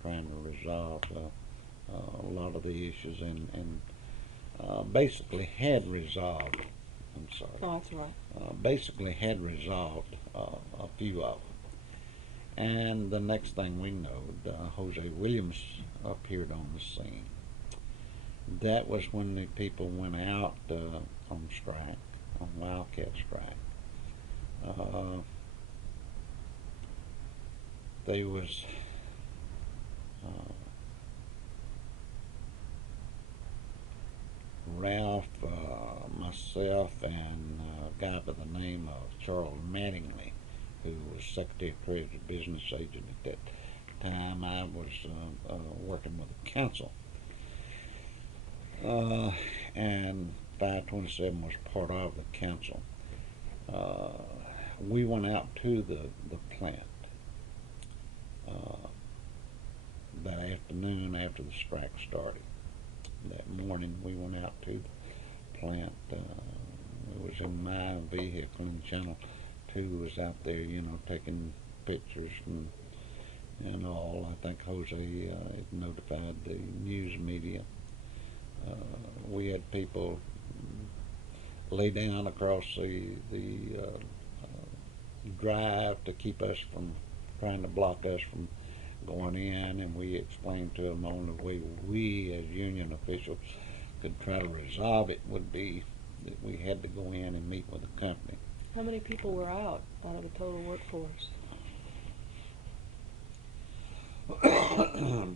trying to resolve a lot of the issues, and basically had resolved. I'm sorry. Oh, that's right. Basically had resolved a few of them. And the next thing we know, Jose Williams appeared on the scene. That was when the people went out on strike, on wildcat strike. They was Ralph, myself, and a guy by the name of Charles Mattingly, who was Secretary of Treasury Business Agent at that time. I was working with the council. And 527 was part of the council. We went out to the plant that afternoon after the strike started. That morning we went out to the plant. It was in my vehicle, and Channel 2 was out there, taking pictures and all. I think Jose had notified the news media. We had people lay down across the drive to keep us from trying to block us from going in, and we explained to them the only way we as union officials could try to resolve it would be that we had to go in and meet with the company. How many people were out of the total workforce?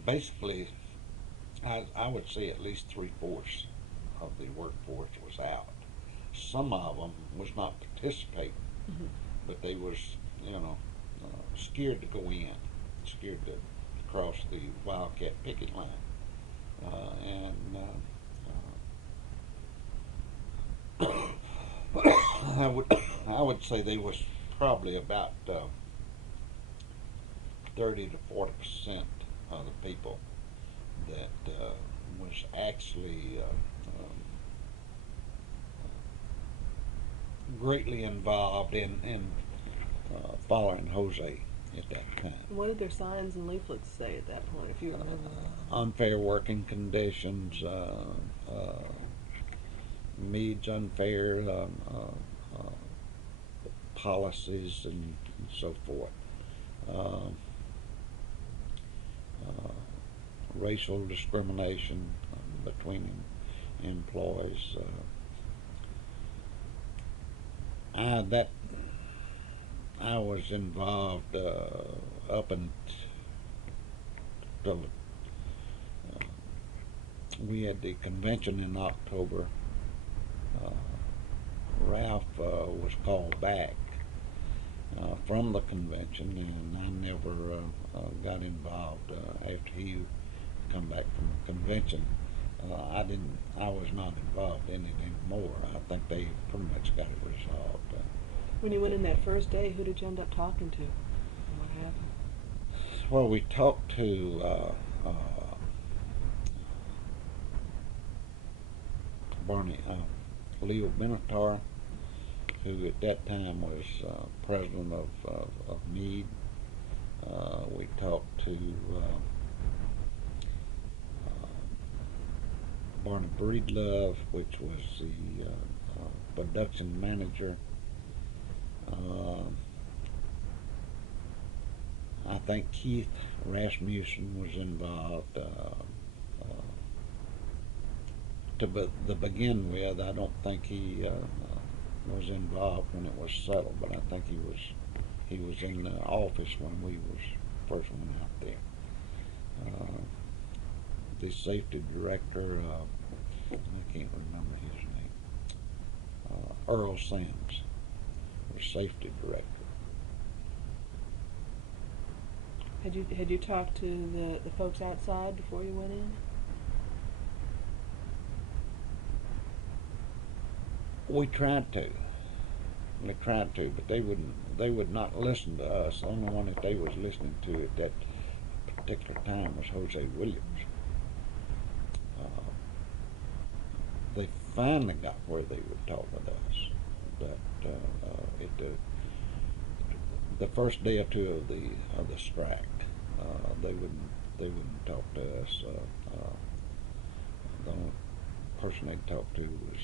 Basically, I would say at least 3/4 of the workforce was out. Some of them was not participating, Mm-hmm. but they was, scared to go in, scared to cross the wildcat picket line, and I would say they was probably about 30 to 40% of the people that was actually greatly involved in following Jose at that time. What did their signs and leaflets say at that point, if you remember? Unfair working conditions, Meade's unfair policies, and so forth. Uh, Racial discrimination between employees. I was involved up until we had the convention in October. Ralph was called back from the convention, and I never got involved after he come back from the convention. I was not involved in it anymore. I think they pretty much got it resolved. When you went in that first day, who did you end up talking to? And what happened? Well, we talked to Barney Leo Benatar, who at that time was president of Meade. We talked to Barney Breedlove, which was the production manager. I think Keith Rasmussen was involved. to begin with, I don't think he was involved when it was settled, but I think he was in the office when we was first went out there. The safety director, I can't remember his name. Earl Sims was safety director. Had you talked to the folks outside before you went in? We tried to, but they would not listen to us. The only one that they was listening to at that particular time was Jose Williams. They finally got where they would talk with us. But the first day or two of the strike, they wouldn't talk to us. The only person they talked to was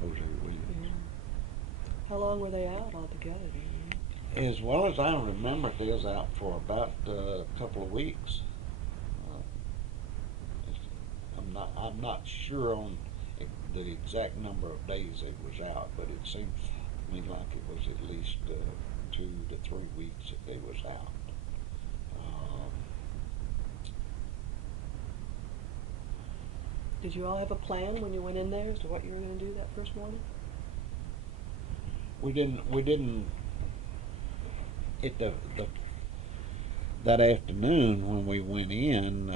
Jose Williams. Mm-hmm. How long were they out altogether, do you know? As well as I remember, they was out for about a couple of weeks. I'm not sure on the exact number of days they was out, but it seems to me like it was at least 2 to 3 weeks that they was out. Did you all have a plan when you went in there as to what you were going to do that first morning? We didn't. That afternoon when we went in,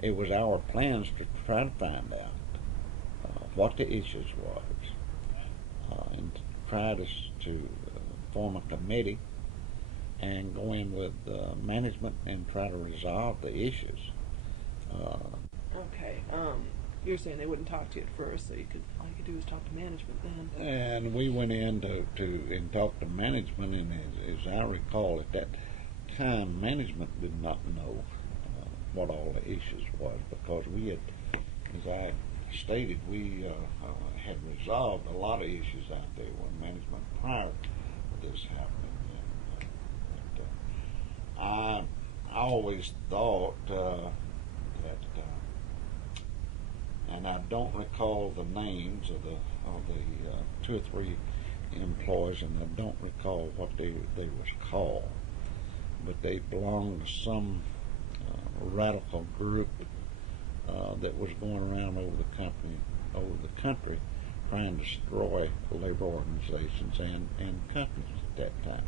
it was our plans to try to find out what the issues was, and to try to form a committee and go in with management and try to resolve the issues. Okay. You're saying they wouldn't talk to you at first, so all you could do was talk to management then. And we went in to talk to management, and as I recall, at that time, management did not know what all the issues was, because we had, as I stated, we had resolved a lot of issues out there with management prior to this happening. And, I always thought that, and I don't recall the names of the 2 or 3 employees, and I don't recall what they was called, but they belonged to some radical group that was going around over the country, trying to destroy labor organizations and companies at that time.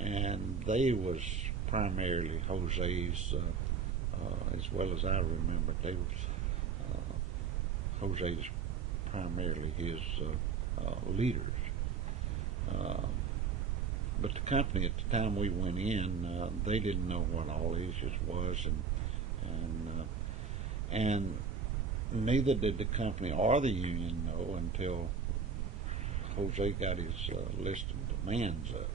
And they was primarily Jose's, as well as I remember, they was Jose's primarily his leaders. But the company at the time we went in, they didn't know what all the issues was, and neither did the company or the union know until Jose got his list of demands up,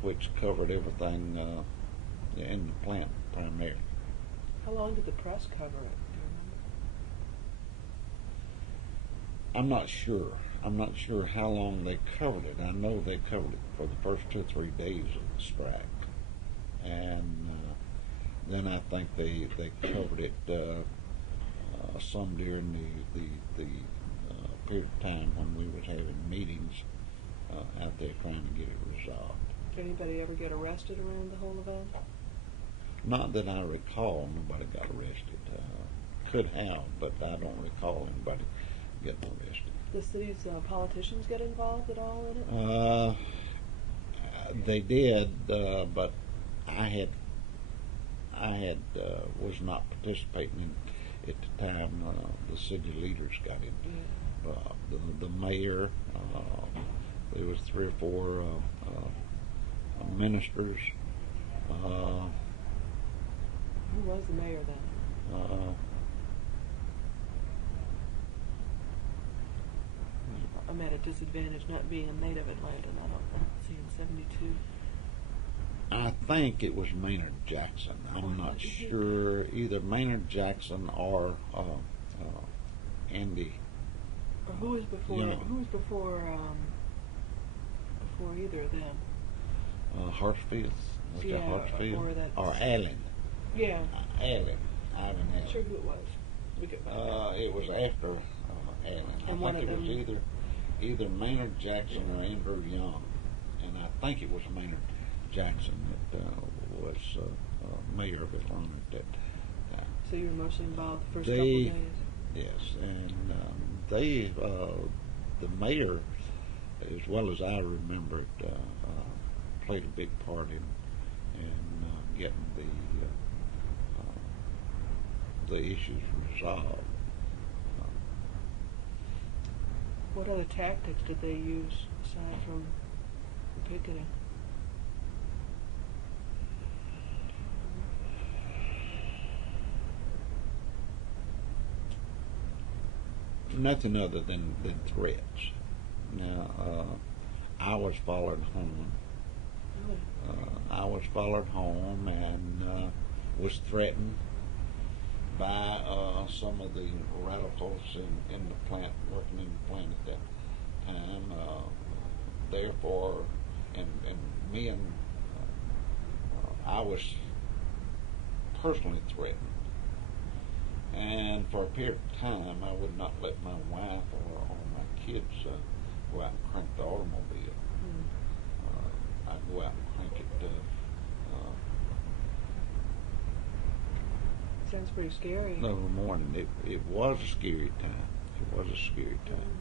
which covered everything in the plant primarily. How long did the press cover it? Do you remember? I'm not sure. I'm not sure how long they covered it. I know they covered it for the first 2 or 3 days of the strike, and then I think they covered it some during the period of time when we was having meetings out there trying to get it resolved. Did anybody ever get arrested around the whole event? Not that I recall. Nobody got arrested. Could have, but I don't recall anybody getting arrested. The city's politicians get involved at all in it? They did, but I was not participating in at the time. The city leaders got in. The mayor. There was 3 or 4 ministers. Who was the mayor then? I'm at a disadvantage not being a native Atlantan. I don't see in 72. I think it was Maynard Jackson. I'm not sure, either Maynard Jackson or Andy. Or who was before? Who was before either of them? Hartsfield. Was that Hartsfield? Or Allen. Yeah. Allen. Ivan Not Allen. sure who it was. We could find out. It was after Allen. And I one think of it was them- either Maynard Jackson or Andrew Young, and I think it was Maynard Jackson that was mayor of Atlanta at that time. So you were mostly involved the first They- couple days. Yes, and the mayor, as well as I remember it, played a big part in getting the issues resolved. What other tactics did they use aside from picketing? Nothing other than threats. Now, I was followed home. Really? I was followed home and was threatened by some of the radicals in the plant, working in the plant at that time. Therefore, and me and I was personally threatened. And for a period of time, I would not let my wife or my kids go out and crank the automobile. I'd go out and crank it. Sounds pretty scary. Another morning. It was a scary time. It was a scary time.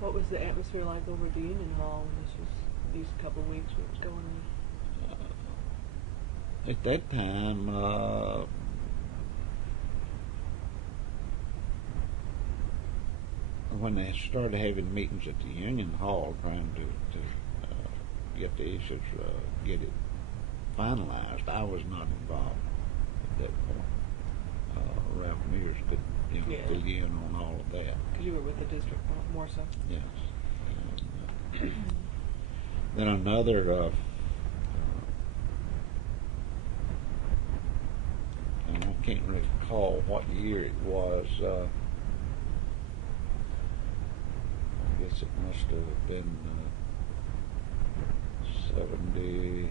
What was the atmosphere like over at the Union Hall when this was these couple of weeks what was going on? At that time, when they started having meetings at the Union Hall trying to get the issues, get it finalized, I was not involved at that point. Ralph Mears could fill you in on all of that. Because you were with the district more so. Yes. And, then another, and I can't recall what year it was. I guess it must have been 70.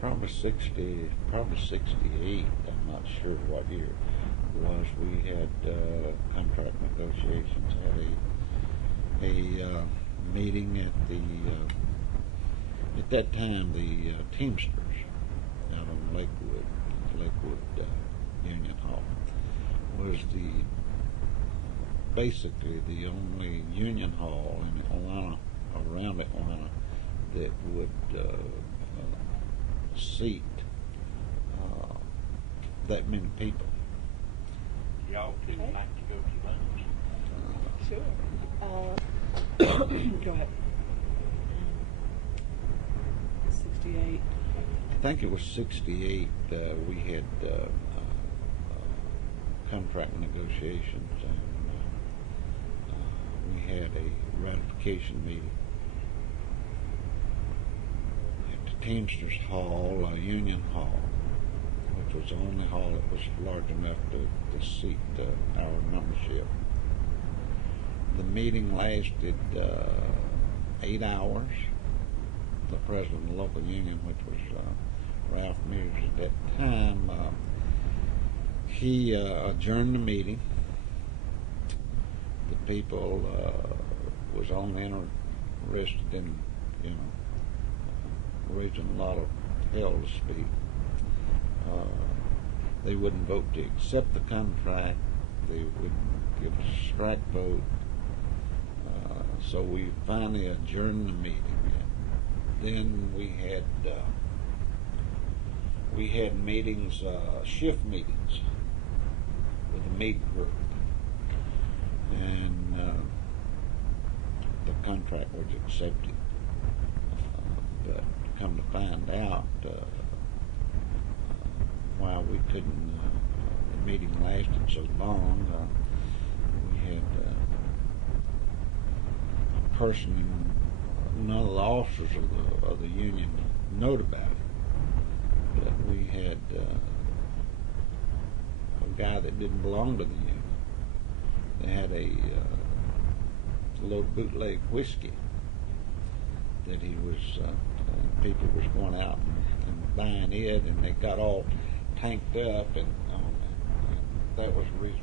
Probably 60, probably 68. I'm not sure what year it was. We had contract negotiations. Had a meeting at the at that time the Teamsters out on Lakewood Union Hall was basically the only union hall in Atlanta, around Atlanta, that would seat that many people. Y'all too like to go to lunch. Sure. Go ahead. 68. I think it was 68. We had contract negotiations, and we had a ratification meeting at the Teamsters Hall, Union Hall, which was the only hall that was large enough to seat our membership. The meeting lasted 8 hours. The president of the local union, which was Ralph Mears at that time, he adjourned the meeting. The people was only interested in, raising a lot of hell to speak. They wouldn't vote to accept the contract. They wouldn't give a strike vote. So we finally adjourned the meeting. Then we had meetings, shift meetings with the meat group, and the contract was accepted. But come to find out, why we couldn't, the meeting lasted so long, we had a person, none of the officers of the union knowed about it, but we had guy that didn't belong to the union. They had a little bootleg whiskey that he was, people was going out and buying it, and they got all tanked up, and that was the reason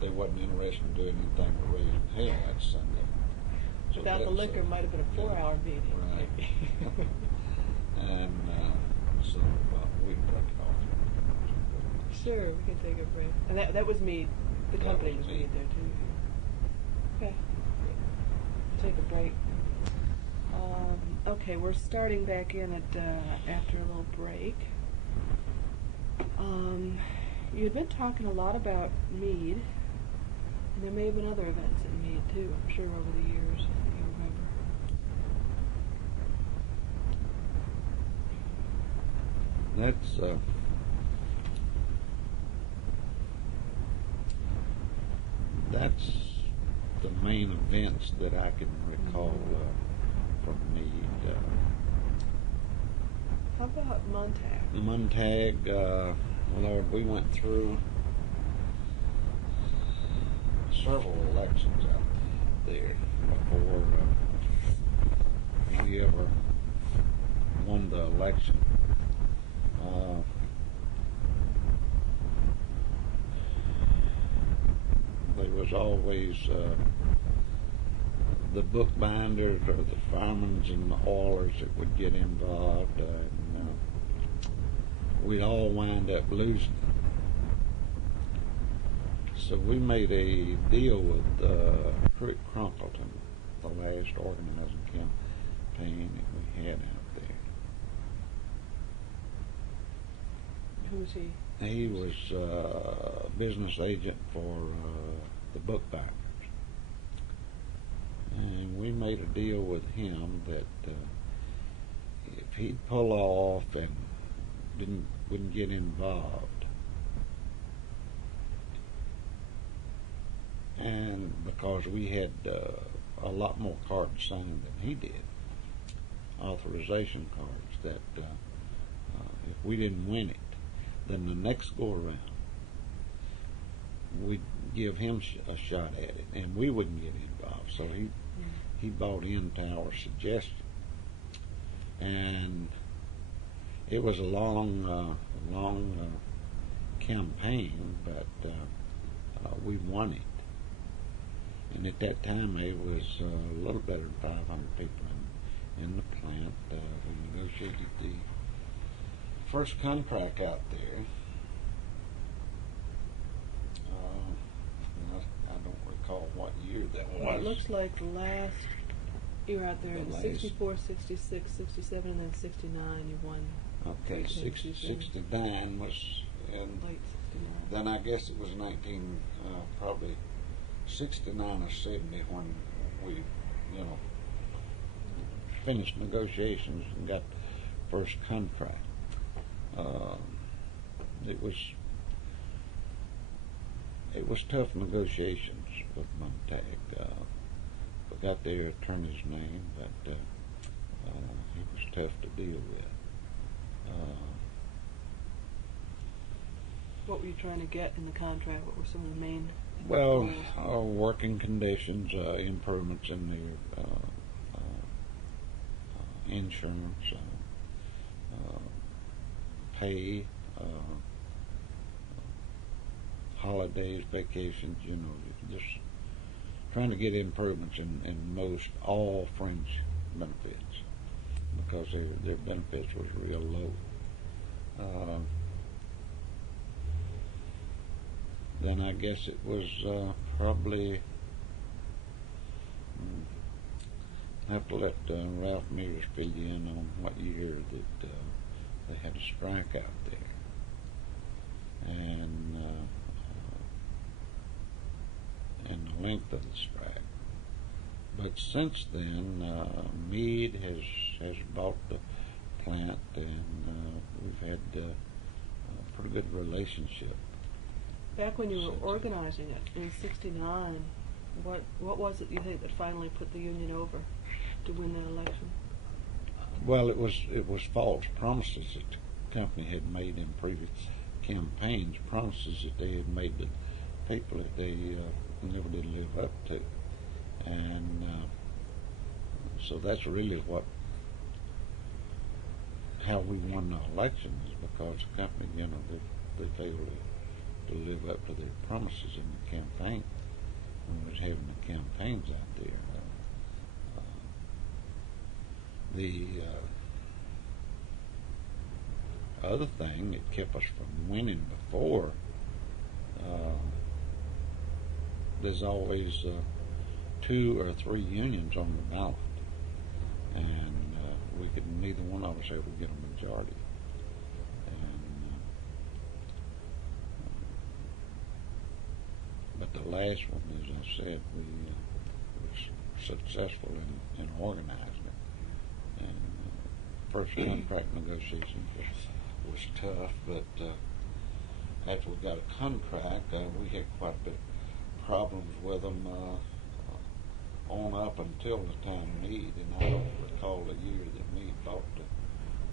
they wasn't interested in doing anything but raising hell that Sunday. So Without the liquor, might have been a 4-hour meeting. Right. And so we broke it off. Sure, we can take a break. And that was Meade. The company was Meade there too. Okay. Take a break. Okay, we're starting back in at after a little break. You had been talking a lot about Meade, and there may have been other events at Meade too, I'm sure, over the years that you remember. That's the main events that I can recall from Meade. How about Montag? Montag, Lord, we went through several elections out there before we ever won the election. There was always the bookbinders or the firemen and the oilers that would get involved, and we'd all wind up losing. So we made a deal with Crick Crumpleton, the last organizing campaign that we had out there. Who was he? He was a business agent for the bookbinders. And we made a deal with him that if he'd pull off and wouldn't get involved, and because we had a lot more cards signed than he did, authorization cards, that if we didn't win it, then the next go around we'd give him a shot at it, and we wouldn't get involved. So he bought into our suggestion, and it was a long campaign, but we won it. And at that time, it was a little better than 500 people in the plant. We negotiated the first contract out there. I don't recall what year that was. Well, it looks like the last year out there, in last- 64, 66, 67, and then 69, you won. Okay, 69 was, and Late 69. then I guess it was probably 69 or 70 when we, finished negotiations and got first contract. It was tough negotiations with Montag. We got their attorney's name, but he was tough to deal with. What were you trying to get in the contract? What were some of the main Well, goals? working conditions, improvements in their insurance, pay, holidays, vacations, just trying to get improvements in most all fringe benefits, because their benefits was real low. Then I guess it was probably, I have to let Ralph Mears fill you in on what year that they had a strike out there. And the length of the strike. But since then, Meade has bought the plant, and we've had a pretty good relationship. Back when you were organizing it in '69, what was it you think that finally put the union over to win that election? Well, it was false promises that the company had made in previous campaigns, promises that they had made to people that they never did live up to. And so that's really how we won the election, is because the company, they failed to live up to their promises in the campaign when we was having the campaigns out there. The other thing that kept us from winning before, there's always 2 or 3 unions on the ballot, and neither one of us ever get a majority. And but the last one, as I said, we was successful in organizing it. And first contract negotiation was tough, but after we got a contract, we had quite a bit of problems with them on up until the time of need. And I don't recall the year that Meade bought the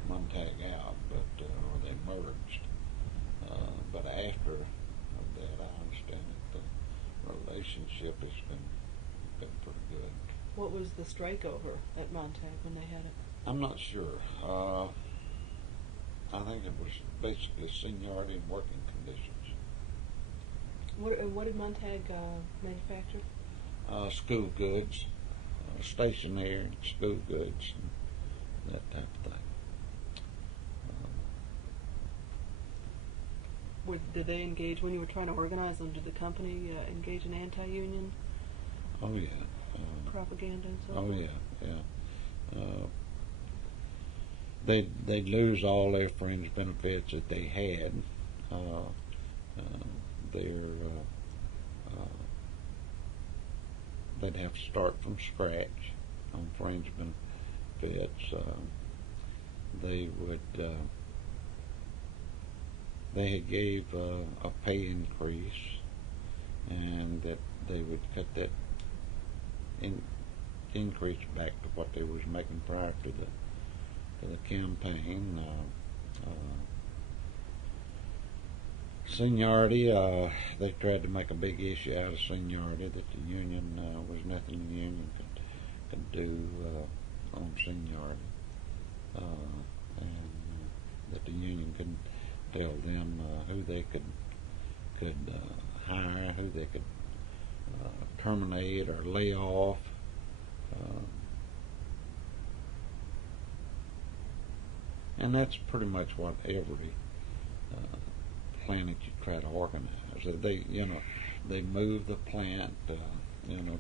Montag out, but or they merged. But after that, I understand that the relationship has been pretty good. What was the strike over at Montag when they had it? I'm not sure. I think it was basically seniority and working conditions. What did Montag manufacture? School goods, stationery, school goods, and that type of thing. Did they engage, when you were trying to organize them, did the company engage in anti-union Oh yeah. propaganda and so Oh forth? yeah. They'd lose all their fringe benefits that they had. They'd have to start from scratch on fringe benefits. They had gave a pay increase, and that they would cut that increase back to what they was making prior to the campaign. Seniority, they tried to make a big issue out of seniority, that the union was nothing the union could do on seniority, and that the union couldn't tell them who they could hire, who they could terminate or lay off. And that's pretty much what every plant that you try to organize. They move the plant, to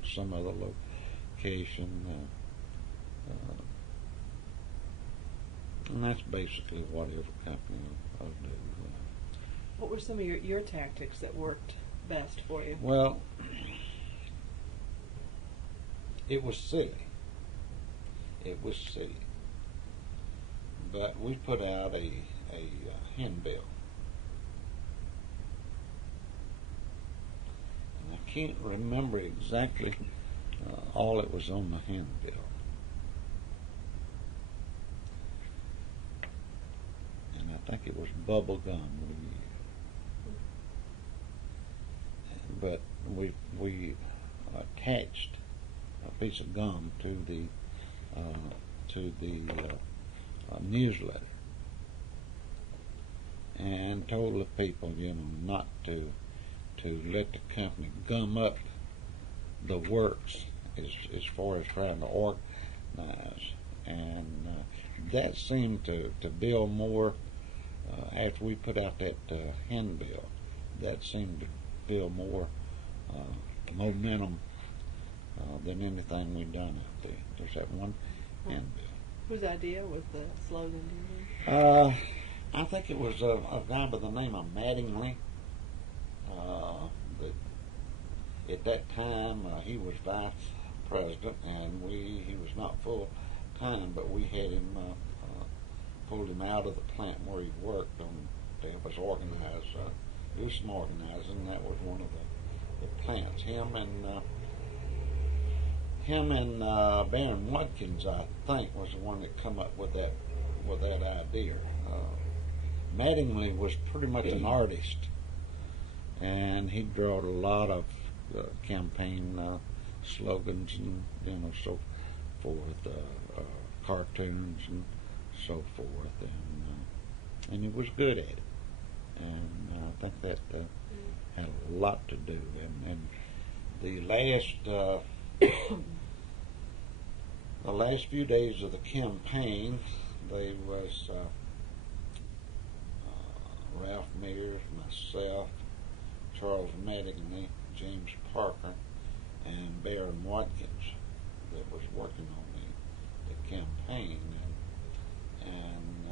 some other location, and that's basically what every company will do. What were some of your tactics that worked best for you? Well, it was silly. But we put out a handbill. And I can't remember exactly all that was on the handbill. And I think it was bubble gum we used. But we attached a piece of gum to the newsletter, and told the people, not to let the company gum up the works as far as trying to organize. And that seemed to build more after we put out that handbill. That seemed to build more momentum than anything we'd done out there. There's that one handbill. Whose idea was the slogan, do you know? I think it was a guy by the name of Mattingly. That at that time he was vice president, and he was not full time, but we had him pulled him out of the plant where he worked to help us organize, do some organizing. That was one of the plants. Him and Baron Watkins, I think, was the one that come up with that idea. Mattingly was pretty much an artist, and he drew a lot of campaign slogans and so forth, cartoons and so forth, and he was good at it, and I think that had a lot to do. And the last few days of the campaign, they was Ralph Mears, myself, Charles Mattingly, James Parker, and Baron Watkins that was working on the campaign, and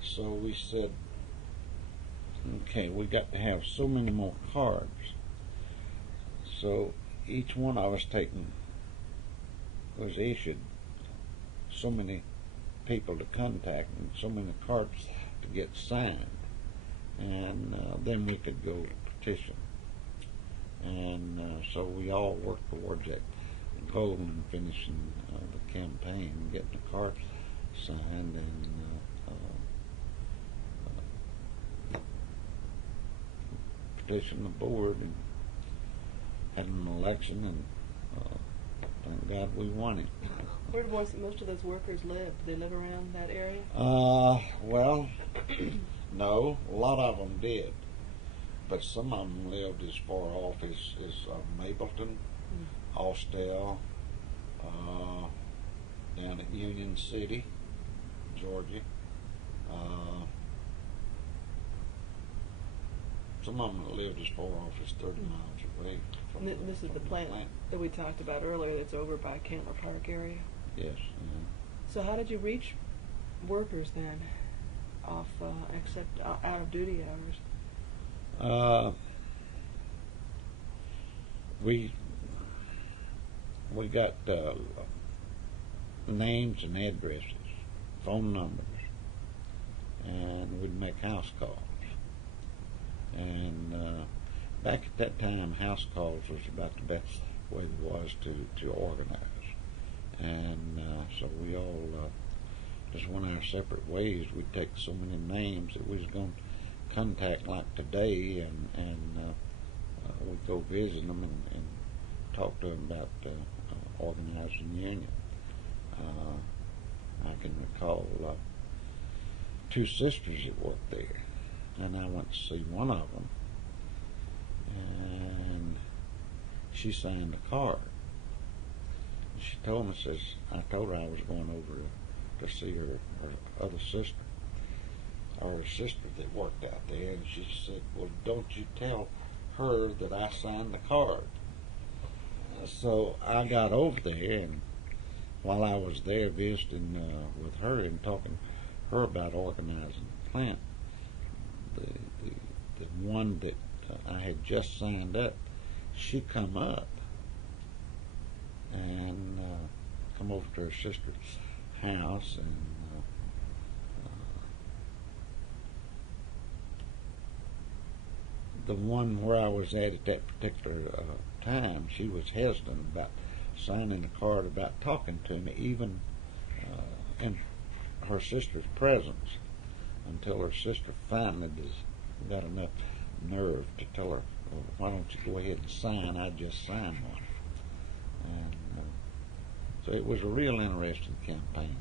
so we said, okay, we got to have so many more cards. So each one of us was issued so many people to contact and so many cards to get signed, and then we could go petition. And so we all worked towards that goal and finishing the campaign, getting the cards signed, and petition the board, and had an election, and thank God we won it. Where do most of those workers live? Do they live around that area? Well, no, a lot of them did, but some of them lived as far off as Mableton, Austell, down at Union City, Georgia. Some of them lived as far off as 30 miles away. This is the plant that we talked about earlier that's over by Cantler Park area? Yes. So how did you reach workers then, off except out of duty hours? We got names and addresses, phone numbers, and we'd make house calls. And back at that time, house calls was about the best way there was to organize. And so we all just went our separate ways. We'd take so many names that we was going to contact, like today, and we'd go visit them and talk to them about organizing the union. I can recall two sisters that worked there, and I went to see one of them, and she signed a card. She told me, I told her I was going over to see her other sister, or her sister that worked out there, and she said, well, don't you tell her that I signed the card. So I got over there, and while I was there visiting with her and talking to her about organizing the plant, the one that I had just signed up, she come up and come over to her sister's house, and the one where I was at that particular time, she was hesitant about signing a card, about talking to me, even in her sister's presence, until her sister finally got enough nerve to tell her, well, why don't you go ahead and sign? I just signed one. And so it was a real interesting campaign.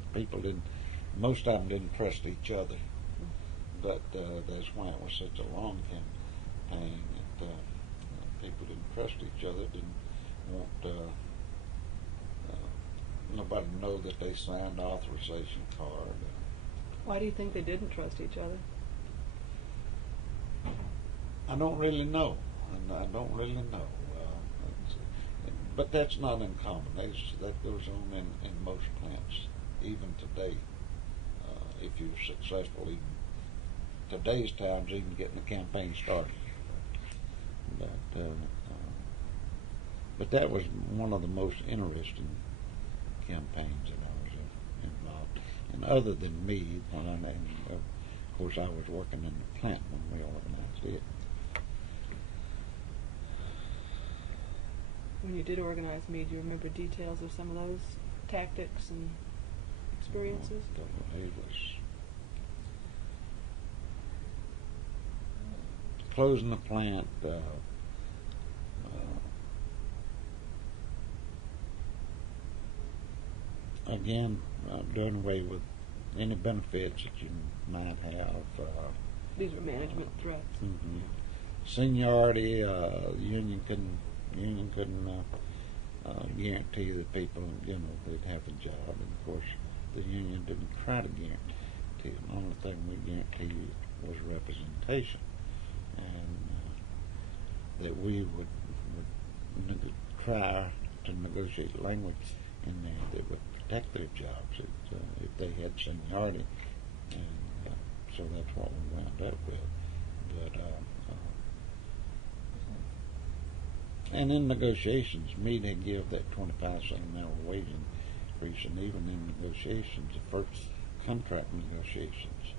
Most of them didn't trust each other, but that's why it was such a long campaign. That people didn't trust each other, didn't want nobody to know that they signed the authorization card. Why do you think they didn't trust each other? I don't really know. But that's not uncommon. That goes on in most plants, even today. If you're successful, even today's times, even getting the campaign started. But that was one of the most interesting campaigns that I was involved in. Other than me, of course, I was working in the plant when we organized it. When you did organize me, do you remember details of some of those tactics and experiences? closing the plant, again, doing away with any benefits that you might have. These were management threats. Mm-hmm. Seniority, the union couldn't guarantee that people, they'd have a job. And of course, the union didn't try to guarantee it. The only thing we guaranteed was representation, and that we would try to negotiate language in there that would protect their jobs if they had seniority, and so that's what we wound up with. But and in negotiations, me they give that 25-cent an hour wage increase, and even in negotiations, the first contract negotiations,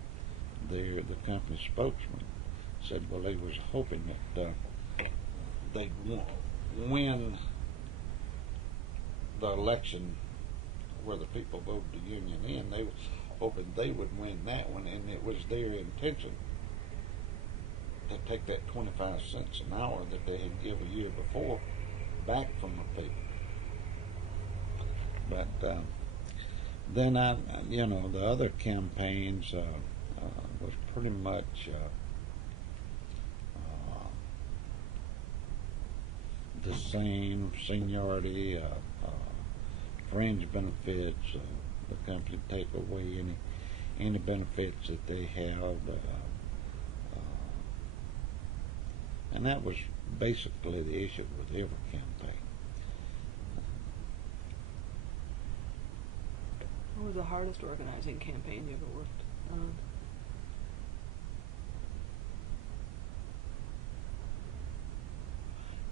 the company spokesman said, well, they was hoping that they'd win the election where the people voted the union in. They was hoping they would win that one, and it was their intention to take that 25 cents an hour that they had given a year before back from the people. But then the other campaigns was pretty much the same: seniority, fringe benefits. The company take away any benefits that they have. And that was basically the issue with every campaign. What was the hardest organizing campaign you ever worked on?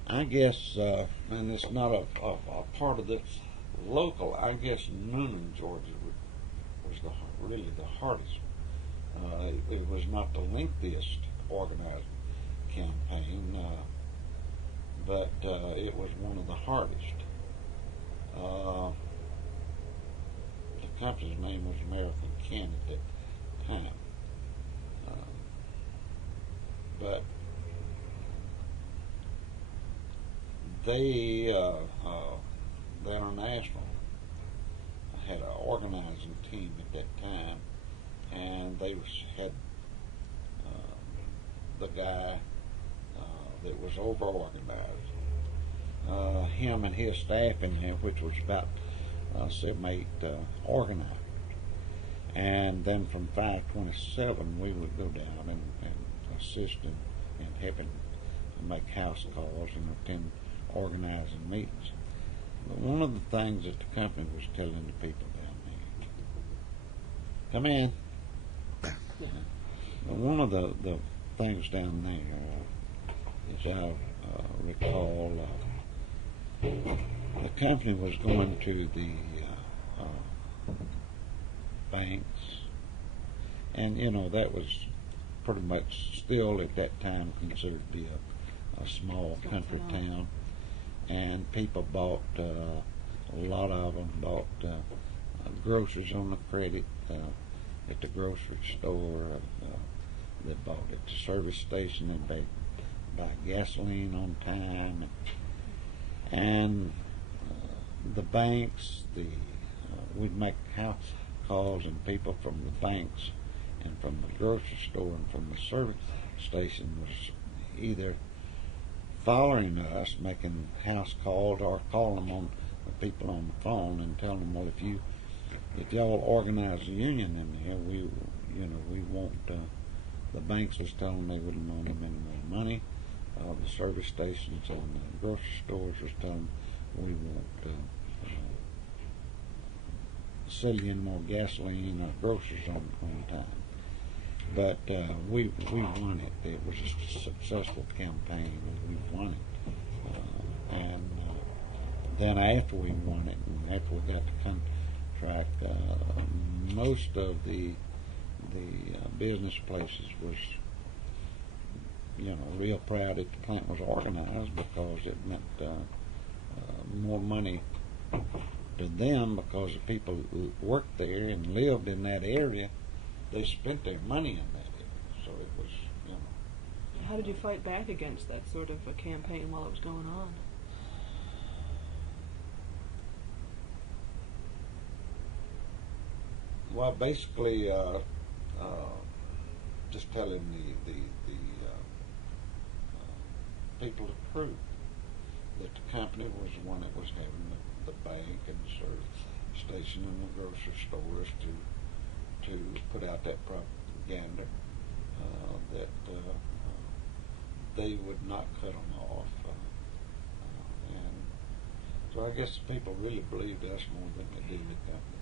I guess, and it's not a part of this local, I guess Noonan, Georgia was really the hardest. It was not the lengthiest organizing campaign, but it was one of the hardest. The company's name was American Can at that time, but they, the International, had an organizing team at that time, and they had the guy that was over-organized, him and his staff in there, which was about 7, 8 organizers. And then from 527, we would go down and assist in helping make house calls and attend organizing meetings. But one of the things that the company was telling the people down there, come in. But one of the things down there, as I recall, the company was going to the banks, and that was pretty much still at that time considered to be a small country town, and people bought, a lot of them bought groceries on the credit at the grocery store. They bought at the service station, and they buy gasoline on time, and the banks, we'd make house calls, and people from the banks and from the grocery store and from the service station was either following us, making house calls, or calling on the people on the phone and telling them, well, if y'all organize a union in here, we won't. The banks was telling them they wouldn't loan them any more money. The service stations and the grocery stores was telling them we won't sell you any more gasoline or groceries on time. But we won it. It was a successful campaign, and we won it. And then after we won it, and after we got the contract, most of the business places was, real proud that the plant was organized, because it meant more money to them, because the people who worked there and lived in that area, they spent their money in that area. So it was, How did you fight back against that sort of a campaign while it was going on? Well, basically, just telling the people the truth, that the company was the one that was having the bank and the service station and the grocery stores to put out that propaganda, that they would not cut them off, and so I guess the people really believed us more than they did the company.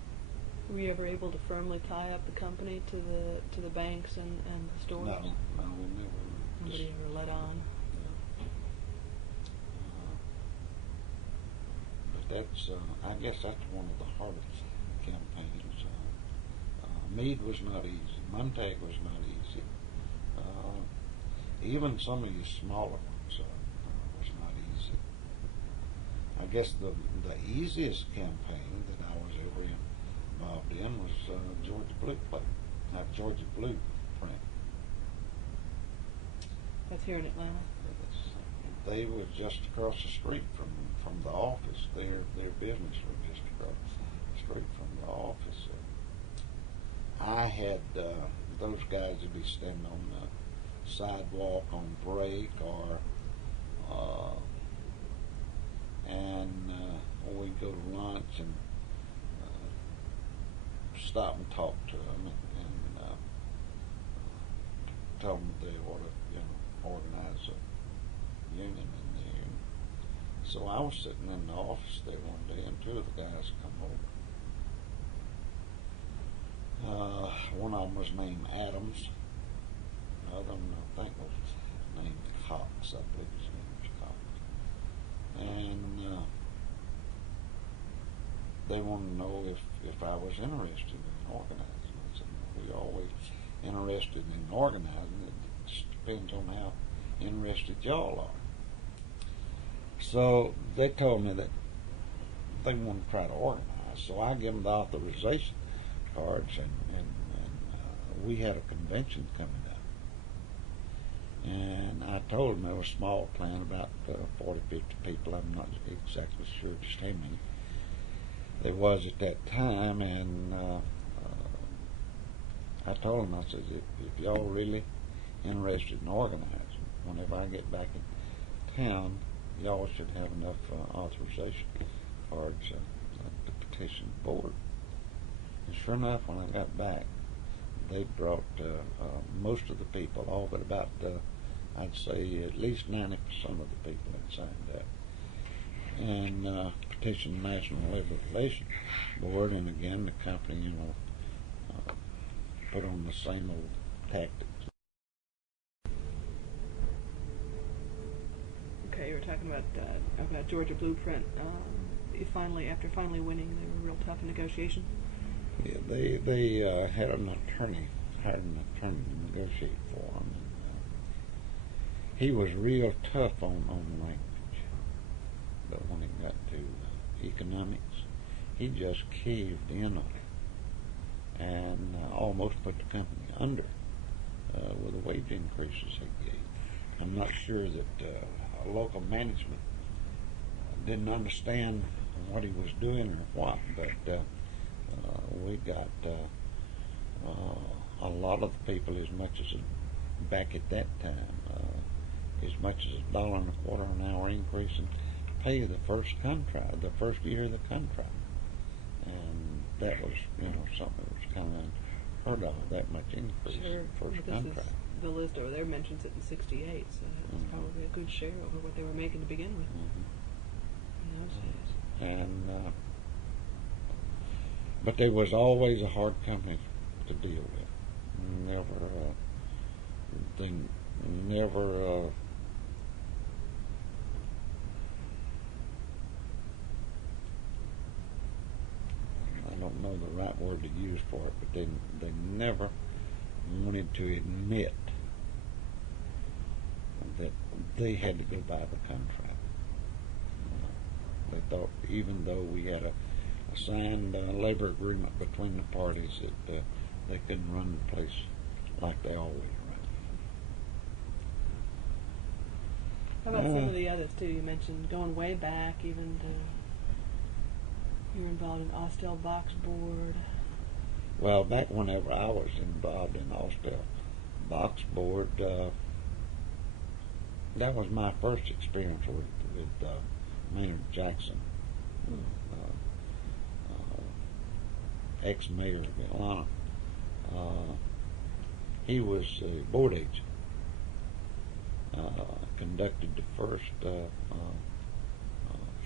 Were you ever able to firmly tie up the company to the banks and the stores? No, we never. Nobody ever let on? But that's, I guess that's one of the hardest campaigns. Meade was not easy. Montag was not easy. Even some of the smaller ones was not easy. I guess the easiest campaign that I was ever involved in was Georgia Blueprint. That's here in Atlanta. They were just across the street from the office. Their business was just across the street from the office. I had those guys would be standing on the sidewalk on break, and we'd go to lunch and stop and talk to them and tell them that they ought to, organize a union in there. So I was sitting in the office there one day, and two of the guys come over. One of them was named Adams. The other one, I think, was named Cox. I believe his name was Cox. And they wanted to know if I was interested in organizing. I said, we're always interested in organizing. It just depends on how interested y'all are. So they told me that they wanted to try to organize. So I gave them the authorization cards, and we had a convention coming up. And I told them it was a small plan, about 40, 50 people. I'm not exactly sure just how many there was at that time. And I told them, I said, if y'all really interested in organizing, whenever I get back in town, y'all should have enough authorization cards to petition the board. And sure enough, when I got back, they brought most of the people, all but about, I'd say at least 90% of the people had signed up, and petitioned the National Labor Relations Board. And again, the company, put on the same old tactics. Okay, you were talking about Georgia Blueprint. After finally winning, they were real tough in negotiation. Yeah, they had an attorney, hired an attorney to negotiate for them. He was real tough on language, but when it got to economics, he just caved in on it and almost put the company under with the wage increases he gave. I'm not sure that local management didn't understand what he was doing or what, but we got a lot of the people, as much as back at that time, as much as $1.25 an hour increase in pay the first year of the contract, and that was something that was kind of unheard of, that much increase in the first contract. The list over there mentions it in '68, so it's probably a good share over what they were making to begin with. And but there was always a hard company to deal with. I don't know the right word to use for it, but they never wanted to admit that they had to go by the contract. They thought, even though we had a signed labor agreement between the parties, that they couldn't run the place like they always run. How about some of the others too? You mentioned going way back, even to you're involved in Austell Box Board. Well, back whenever I was involved in Austell Box Board, that was my first experience with Maynard Jackson, ex-mayor of Atlanta. He was a board agent. Conducted the first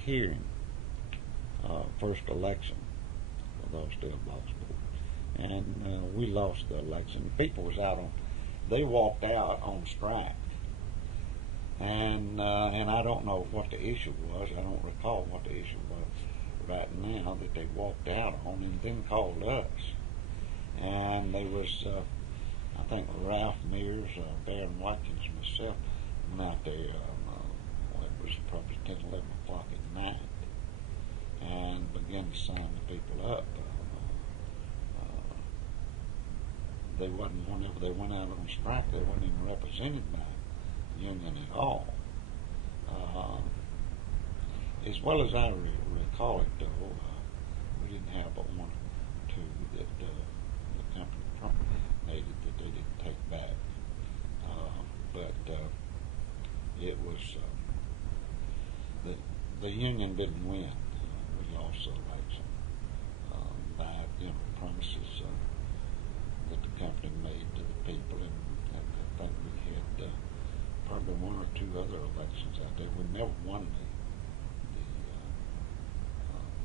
hearing, first election of the Austell Box Board, and we lost the election. People was out on, they walked out on strike, and I don't know what the issue was. I don't recall what the issue was right now that they walked out on, and then called us. And there was, I think, Ralph Mears, Baron Watkins, and myself went out there. It was probably 10, 11 o'clock at night, and began to sign the people up. They wasn't, whenever they went out on strike, they weren't even represented by the union at all. As well as I recall it, though, we didn't have but one or two that the company propagated that they didn't take back. But it was the union didn't win. We lost the election by promises that the company made to the people, and I think we had probably one or two other elections out there. We never won the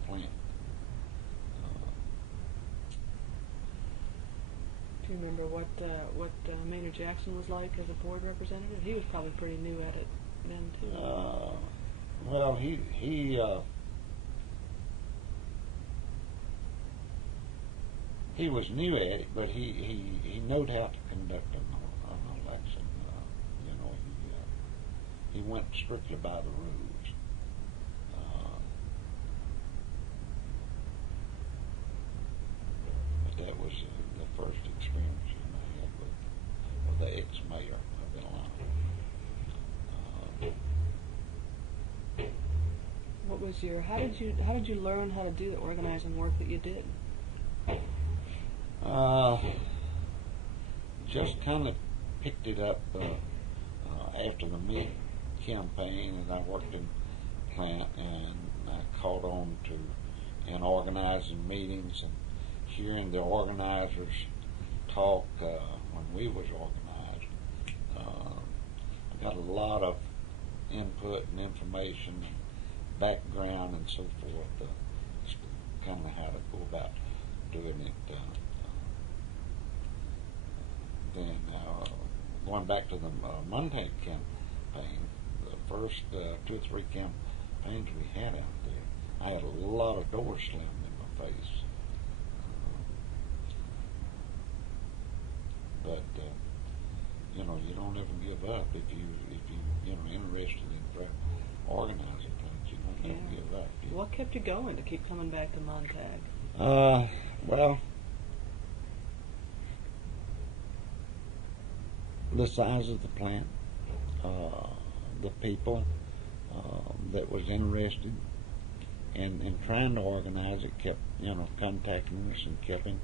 plant. Do you remember what Maynard Jackson was like as a board representative? He was probably pretty new at it then too. Well, he was new at it, but he knowed how to conduct an election. He went strictly by the rules. But that was the first experience I had with the ex-mayor of Atlanta. What was your? How did you learn how to do the organizing work that you did? Just kind of picked it up after the meat campaign, and I worked in the plant, and I caught on to in organizing meetings and hearing the organizers talk when we was organized. I got a lot of input and information and background and so forth, kind of how to go about doing it. Then going back to the Montague campaign, the first 2 or 3 campaigns we had out there, I had a lot of doors slammed in my face. But you don't ever give up if you interested in organizing things. You don't ever give up. What kept you going to keep coming back to Montague? Well, the size of the plant, the people that was interested in trying to organize it kept contacting us and kept in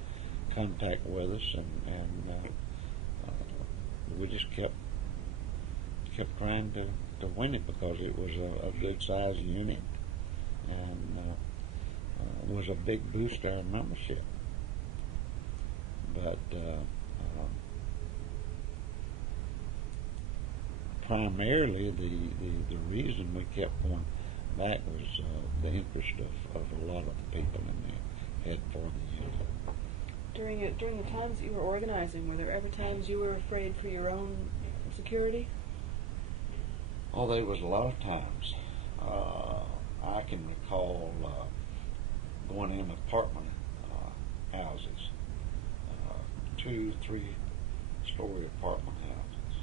contact with us, and we just kept trying to win it because it was a good sized unit, and was a big boost to our membership. But primarily the reason we kept going back was the interest of a lot of the people in there had for the union. During the times that you were organizing, were there ever times you were afraid for your own security? Oh, there was a lot of times. I can recall going in apartment houses, 2, 3-story apartment houses,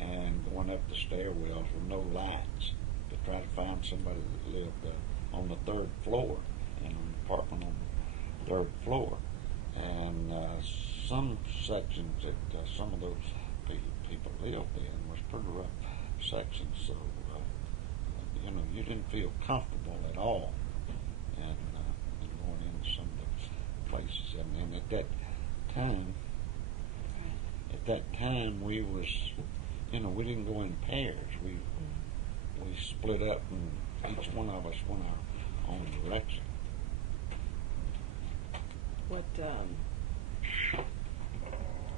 and going up the stairwells with no lights to try to find somebody that lived on the 3rd floor, in an apartment on the 3rd floor. And some sections that some of those people lived in was pretty rough sections. So, you didn't feel comfortable at all in going into some of the places. And at that time, we was, we didn't go in pairs. We split up, and each one of us went our own direction. What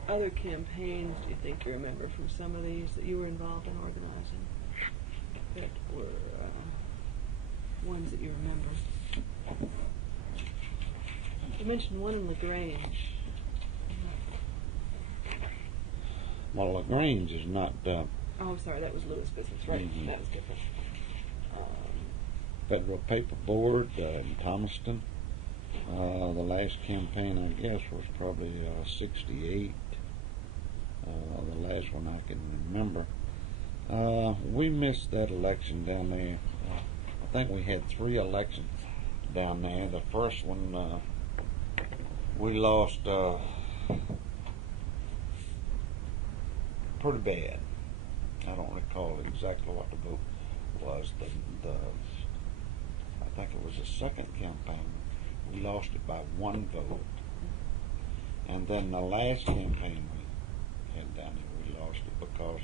other campaigns do you think you remember from some of these that you were involved in organizing that were ones that you remember? You mentioned one in LaGrange. Well, LaGrange is not... oh, sorry, that was Lewis Business, right? Mm-hmm. That was different. Federal Paper Board in Thomaston. The last campaign, I guess, was probably 68. The last one I can remember. We missed that election down there. I think we had 3 elections down there. The first one, we lost pretty bad. I don't recall exactly what the vote was. I think it was the second campaign. We lost it by 1 vote. And then the last campaign we had down here, we lost it because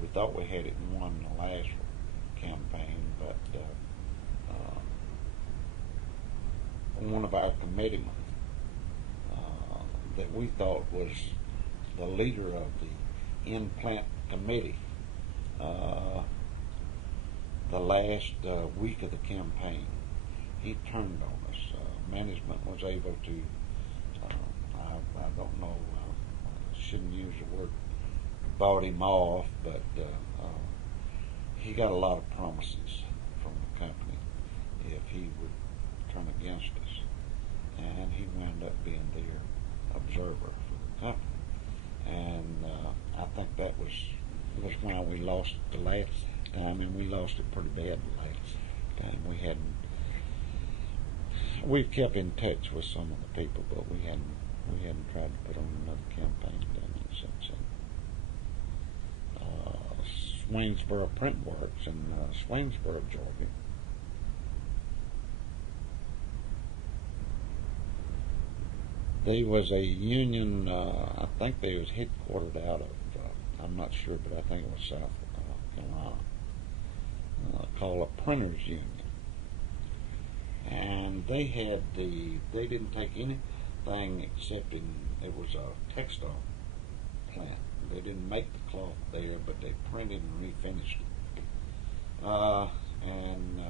we thought we had it won the last campaign, but one of our committeemen that we thought was the leader of the in-plant committee, the last week of the campaign, he turned on us. Management was able to, I don't know, shouldn't use the word bought him off, but he got a lot of promises from the company if he would turn against us. And he wound up being their observer for the company. And I think that was why we lost it the last time, and we lost it pretty bad the last time. We've kept in touch with some of the people, but we hadn't tried to put on another campaign down there since then. Swainsboro Print Works in Swainsboro, Georgia. They was a union, I think they was headquartered out of, I'm not sure, but I think it was South Carolina, called a printers union. And they didn't take anything except it was a textile plant. They didn't make the cloth there, but they printed and refinished it. And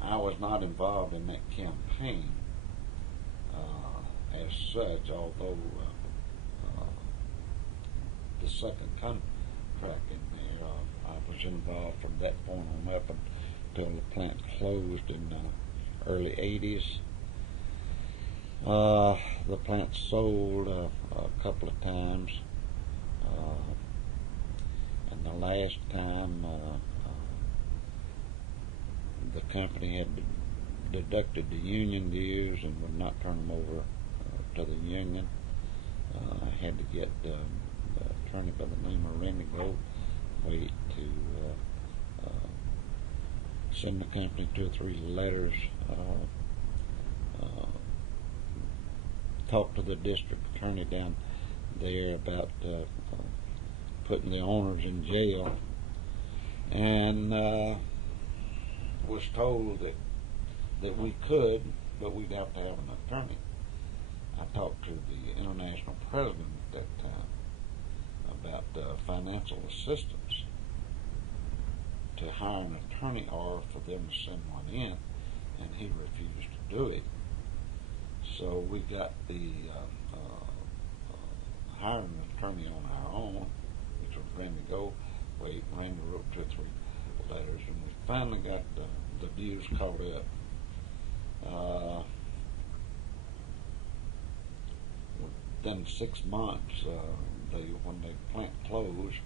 I was not involved in that campaign as such, although the second contract in there, I was involved from that point on up until the plant closed in the early 80s. The plant sold a couple of times, and the last time the company had deducted the union dues and would not turn them over to the union. I had to get the attorney by the name of Randy Goldwaite to send the company 2 or 3 letters, talk to the district attorney down there about putting the owners in jail, and was told that we could, but we'd have to have an attorney. I talked to the international president at that time about financial assistance to hire an attorney or for them to send one in, and he refused to do it. So we got the hiring an attorney on our own, which was Randy Goldwaite. Randy wrote 2 or 3 letters, and we finally got the dues caught up. Within 6 months, when the plant closed,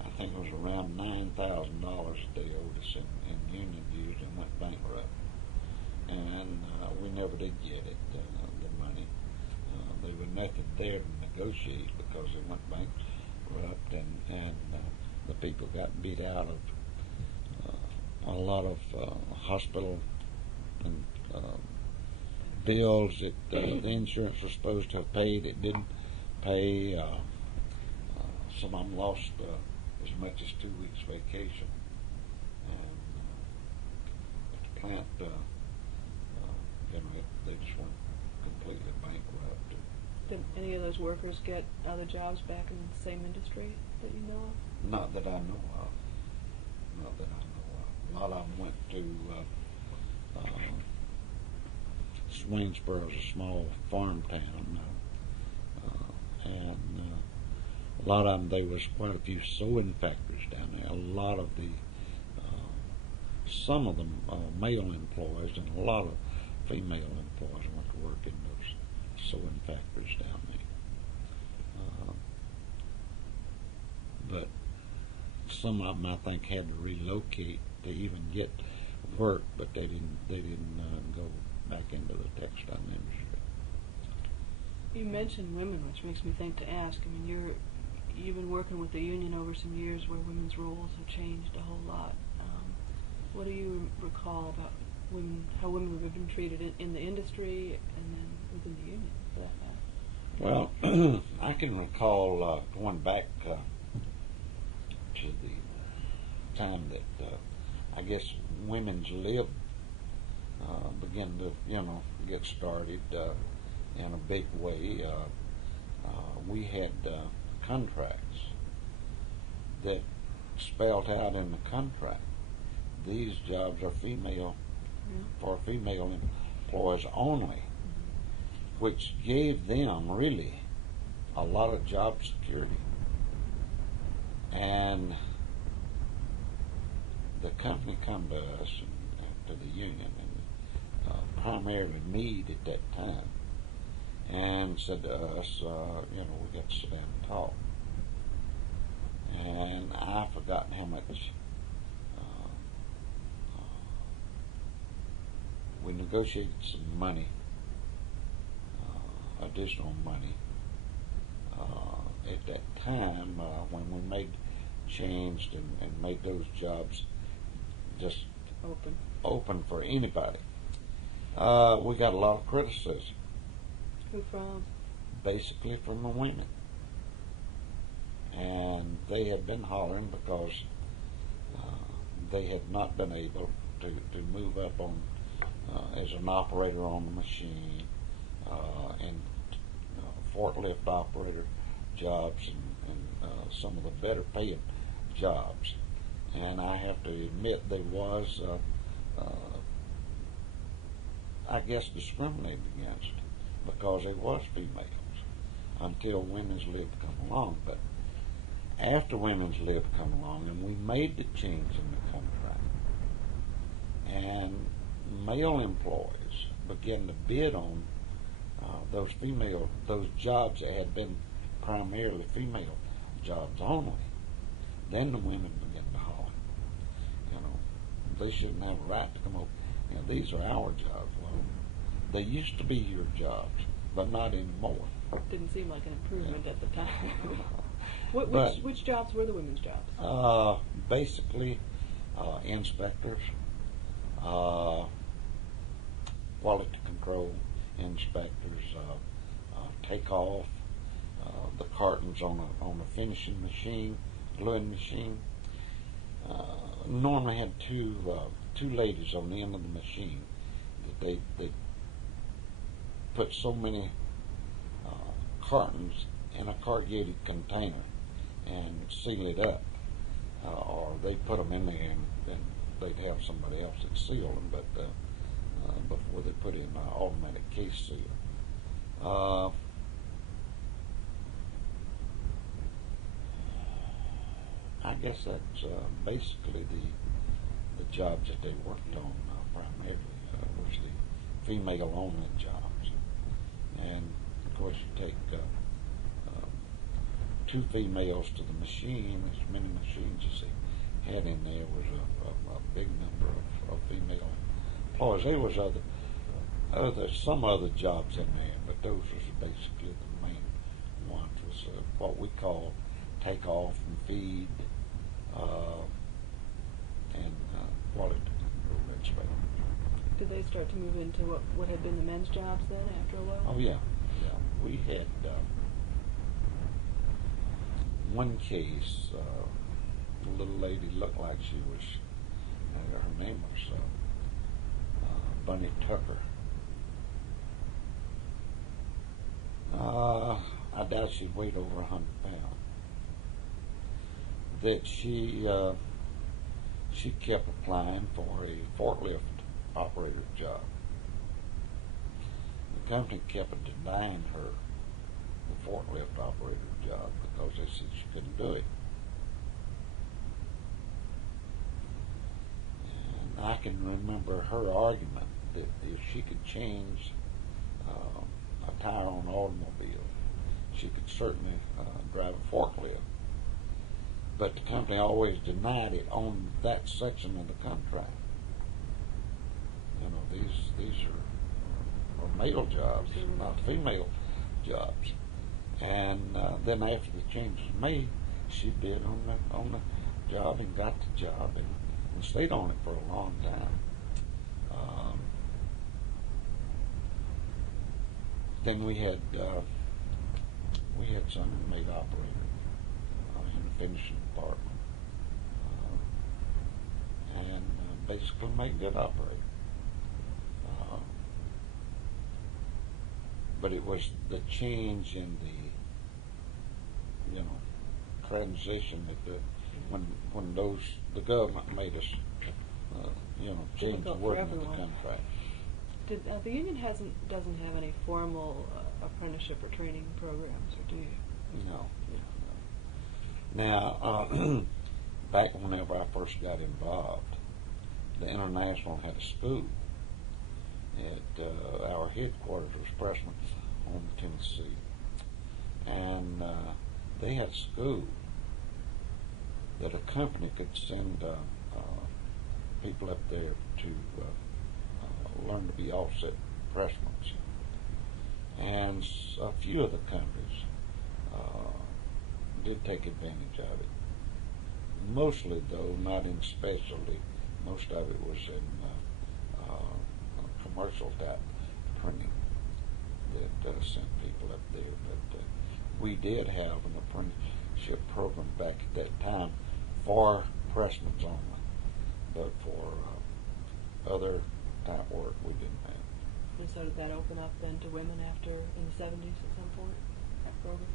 I think it was around $9,000 they owed us in union dues, and went bankrupt. And we never did get it, the money. There was nothing there to negotiate because they went bankrupt, and the people got beat out of a lot of hospital and bills that the insurance was supposed to have paid. It didn't pay. Some of them lost as much as 2 weeks vacation, and the plant, they just went completely bankrupt. Did any of those workers get other jobs back in the same industry that you know of? Not that I know of. Not that I know of. A lot of them went to Swainsboro is a small farm town, and a lot of them, there was quite a few sewing factories down there. A lot of the, some of them male employees and a lot of female employees went to work in those sewing factories down there. But some of them, I think, had to relocate to even get work, but they didn't go back into the textile industry. You mentioned women, which makes me think to ask. I mean, you've been working with the union over some years where women's roles have changed a whole lot. What do you recall about women, how women have been treated in the industry and then within the union, for that matter? Well, I can recall going back to the time that I guess women's lib began to, get started in a big way. We had contracts that spelled out in the contract, these jobs are female, for female employees only, which gave them really a lot of job security. And the company come to us, and to the union, and primarily me at that time, and said to us, we got to sit down and talk. And I've forgotten how much we negotiated some money, additional money. At that time, when we changed and made those jobs just open for anybody, we got a lot of criticism. Who from? Basically from the women. And they had been hollering because they had not been able to move up on as an operator on the machine, and forklift operator jobs, and some of the better paying jobs. And I have to admit there was, I guess, discriminated against because there was females until women's lib come along. But after women's lib come along and we made the change in the contract, and male employees began to bid on those jobs that had been primarily female jobs only, then the women began to holler. They shouldn't have a right to come over. These are our jobs. Well, they used to be your jobs, but not anymore. Didn't seem like an improvement at the time. Which jobs were the women's jobs? Basically, inspectors, quality control inspectors, take off the cartons on a finishing machine, gluing machine. Normally had two ladies on the end of the machine that they put so many cartons in a corrugated container and seal it up, or they put them in there and they'd have somebody else that seal them, but before they put in an automatic case seal. I guess that's basically the jobs that they worked on primarily was the female-only jobs. And of course, you take two females to the machine, as many machines as they had in there was a big number of female employees. There was some other jobs in there, but those was basically the ones was what we call take off and feed and quality control inspection. Did they start to move into what had been the men's jobs then after a while? Oh yeah. We had one case. The little lady looked like she was. Her name was Bunny Tucker. I doubt she'd weighed over 100 pounds. That she kept applying for a forklift operator job. The company kept denying her the forklift operator job because they said she couldn't do it. And I can remember her argument that if she could change a tire on an automobile, she could certainly drive a forklift. But the company always denied it on that section of the contract. You know, these are male jobs, not female jobs. And then after the change was made, she bid on the job and got the job and stayed on it for a long time. Then we had some maid operator in the finishing department, and basically made good operator. But it was the change in the, transition that when the government made us, change the wording of the contract. The union doesn't have any formal apprenticeship or training programs, or do you? No. Now, back whenever I first got involved, the International had a school. Our headquarters was Pressman Home, Tennessee, and they had a school that a company could send people up there to learn to be offset pressmen. And a few of the companies did take advantage of it. Mostly, though, not in specialty. Most of it was in commercial type printing that sent people up there. But we did have an apprenticeship program back at that time for pressmen only. But for other type work, we didn't have. And so did that open up then to women after, in the 70s at some point, that program?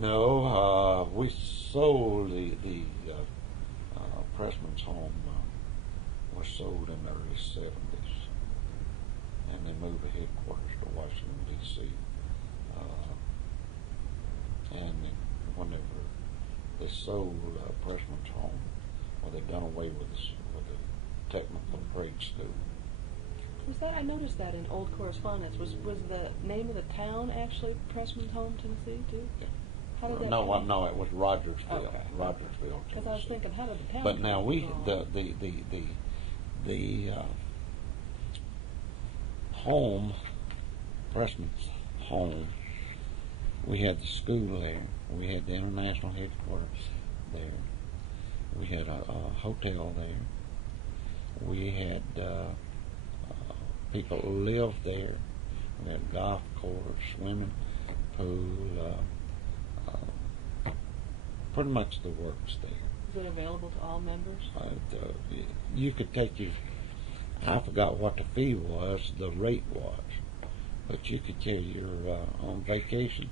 No, we sold the Pressman's Home was sold in the early 70s, and they moved the headquarters to Washington, D.C. And whenever they sold Pressman's Home, well, they done away with the technical trade school. Was that, I noticed that in old correspondence, was the name of the town actually Pressman's Home, Tennessee, too? Yeah. How did that No, change? No, it was Rogersville. Okay. Rogersville, Tennessee. Because I was thinking, how did the town But now change? the home, Pressman's Home, we had the school there. We had the international headquarters there. We had a hotel there. We had people who lived there. We had golf course, swimming pool, pretty much the works there. Is it available to all members? You could take your, I forgot what the fee was, the rate was, but you could carry your on vacation.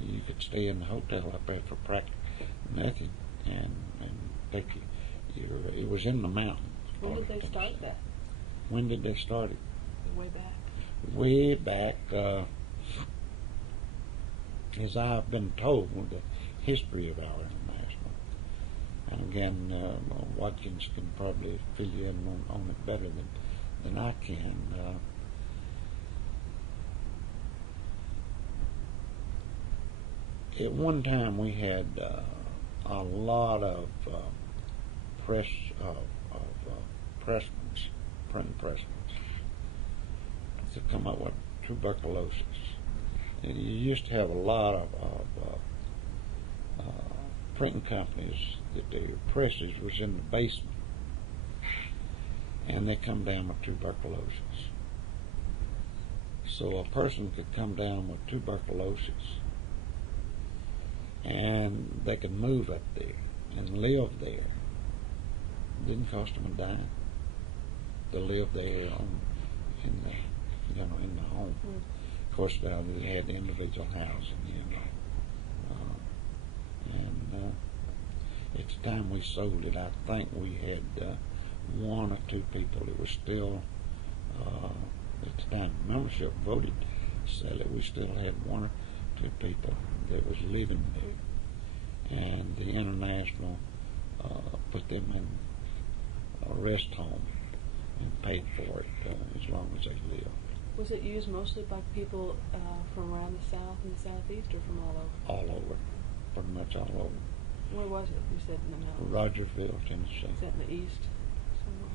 You could stay in the hotel up there for practically nothing, and take your. It was in the mountains. When did they start that? When did they start it? Way back. Way back, as I've been told, with the history of our international. And again, Watkins can probably fill you in on it better than I can. At one time, we had a lot of printing pressmen, to come up with tuberculosis, And you used to have a lot of printing companies that their presses was in the basement, and they come down with tuberculosis. So a person could come down with tuberculosis, and they could move up there and live there. It didn't cost them a dime to live there in the home. Of course, they had individual housing, and at the time we sold it, I think we had one or two people. It was still at the time membership voted to sell it. We still had one or two people that was living there, and the International put them in a rest home and paid for it as long as they lived. Was it used mostly by people from around the South and the Southeast, or from all over? All over, pretty much all over. Where was it? You said in the mountains. Rogersville, Tennessee. Is that in the east somewhere?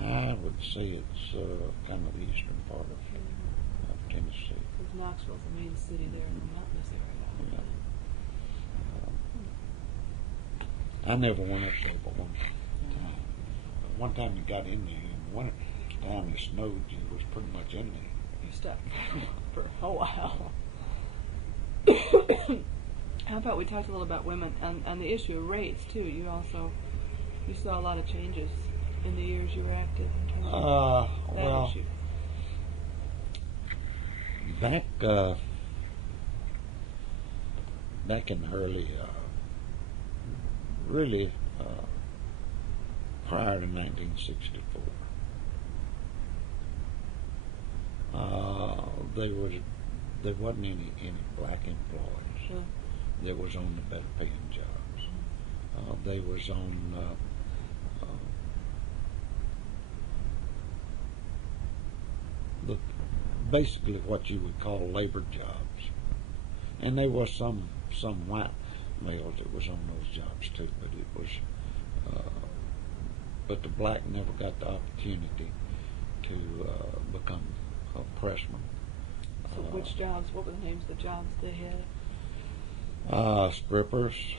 I would say it's kind of the eastern part of Tennessee. Because Knoxville's the main city there in the mountainous area. Yeah. I never went up there but one time. One time you got in there, and winter time it snowed, you was pretty much in there. You stuck for a while. How about we talked a little about women on the issue of rates too? You saw a lot of changes in the years you were active in terms of that issue. Back in the early, really prior to 1964, there wasn't any black employees that was on the better paying jobs. They was on basically what you would call labor jobs, and there was some white males that was on those jobs too, but it was but the black never got the opportunity to become a pressman. So which jobs? What were the names of the jobs they had? Strippers.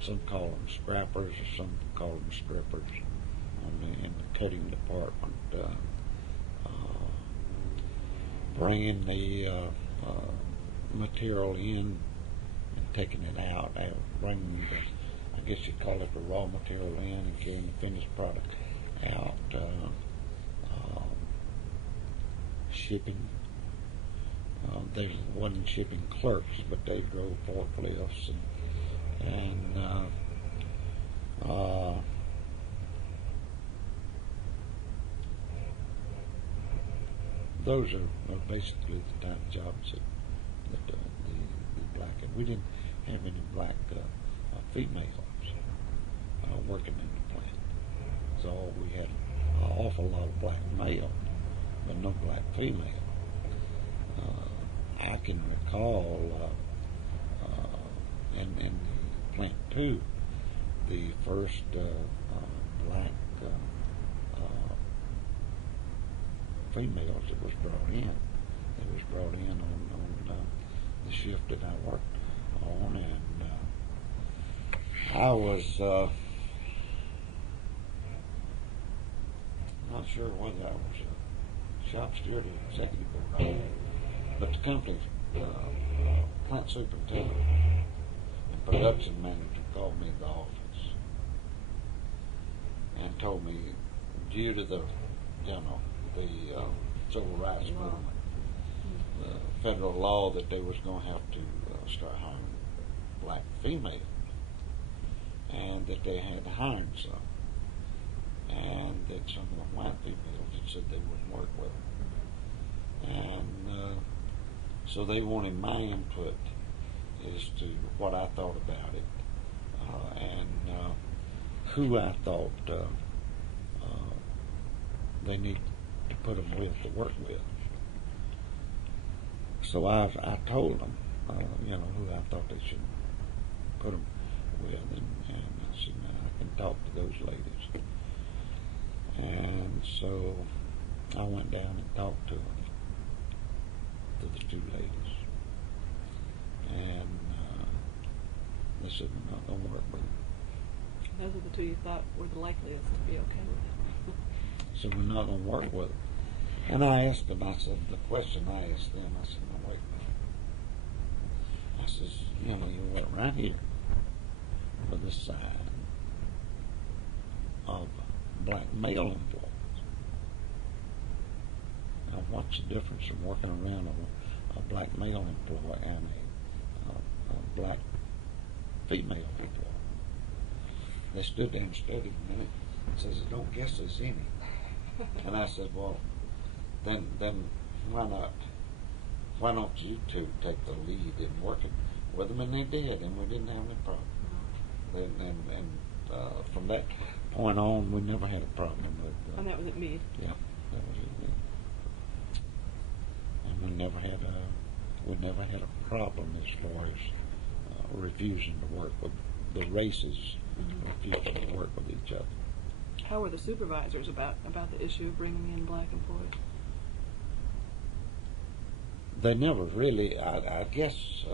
Some call them scrappers, or some call them strippers. In the cutting department, bringing the material in and taking it out, bringing I guess you call it the raw material in, and carrying the finished product out. Shipping. There wasn't shipping clerks, but they drove forklifts and those are basically the type of jobs that the black, and we didn't have any black females working in the plant. So we had an awful lot of black male, but no black female. I can recall in the plant 2, the first black females that was brought in. That was brought in on the shift that I worked on, and I was not sure whether I was a shop steward or executive or not, but the company's plant superintendent and production manager called me in the office and told me, due to the civil rights movement, the federal law, that they was going to have to start hiring black females, and that they had hired some, and that some of the white females had said they wouldn't work with them. And so they wanted my input as to what I thought about it, and who I thought they need to put them with, to work with. So I told them, who I thought they should put them with, and I said, and talk to those ladies. And so I went down and talked to the two ladies, and they said, we're not going to work with them. Those are the two you thought were the likeliest to be okay with it. So we're not going to work with them. And I asked them, I said, the question I asked them, I said, now wait a minute. I says, you know, you work right here with a sign of black male employees. Now what's the difference from working around a black male employee and a black female employee? They stood there and studied a minute and says, I don't guess there's any. And I said, well, then why not? Why don't you two take the lead in working with them? And they did, and we didn't have any problem. And from that point on, we never had a problem with. And that was at Meade. Yeah, that was it. And we never had a problem as far as refusing to work with the races, refusing to work with each other. How were the supervisors about the issue of bringing in black employees? They never really, I guess,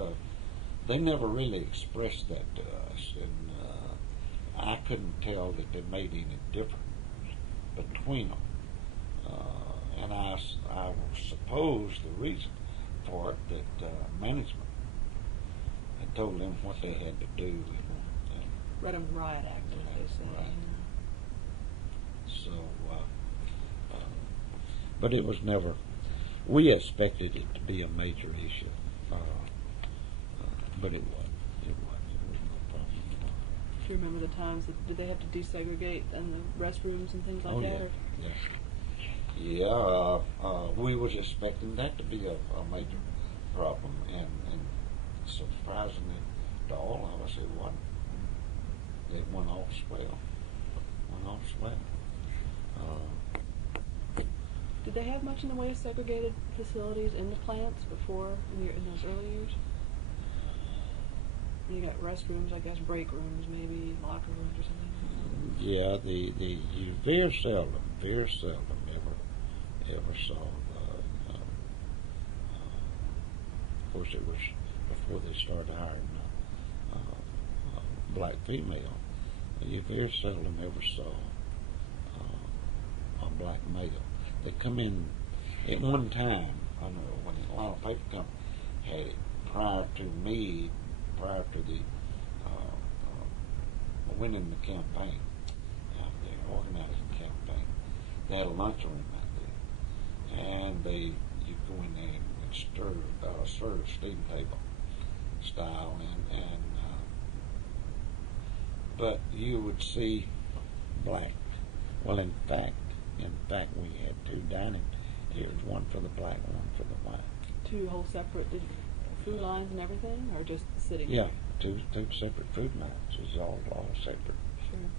they never really expressed that to us, and I couldn't tell that they made any difference between them. And I suppose the reason for it that management had told them what they had to do. Read them riot act, as they say. Right. So, but it was never. We expected it to be a major issue, but it wasn't. It was no problem. Do you remember the times did they have to desegregate in the restrooms and things like that? Oh yeah, yeah. We was expecting that to be a major problem, and surprisingly to all of us, it wasn't. It went off swell. Did they have much in the way of segregated facilities in the plants before, in those early years? You got restrooms, I guess, break rooms, maybe locker rooms or something. Yeah, you very seldom ever saw. Of course, it was before they started hiring black female. You very seldom ever saw a black male. They come in at one time. I know when a lot of paper company had it prior to the winning the campaign, out there organizing the campaign. They had a lunchroom out there, and you go in there and serve steam table style, and but you would see black. Well, in fact, we had two dining areas, one for the black, one for the white. Two whole separate food lines and everything, or just sitting? Yeah, two separate food lines. It's all separate. Sure.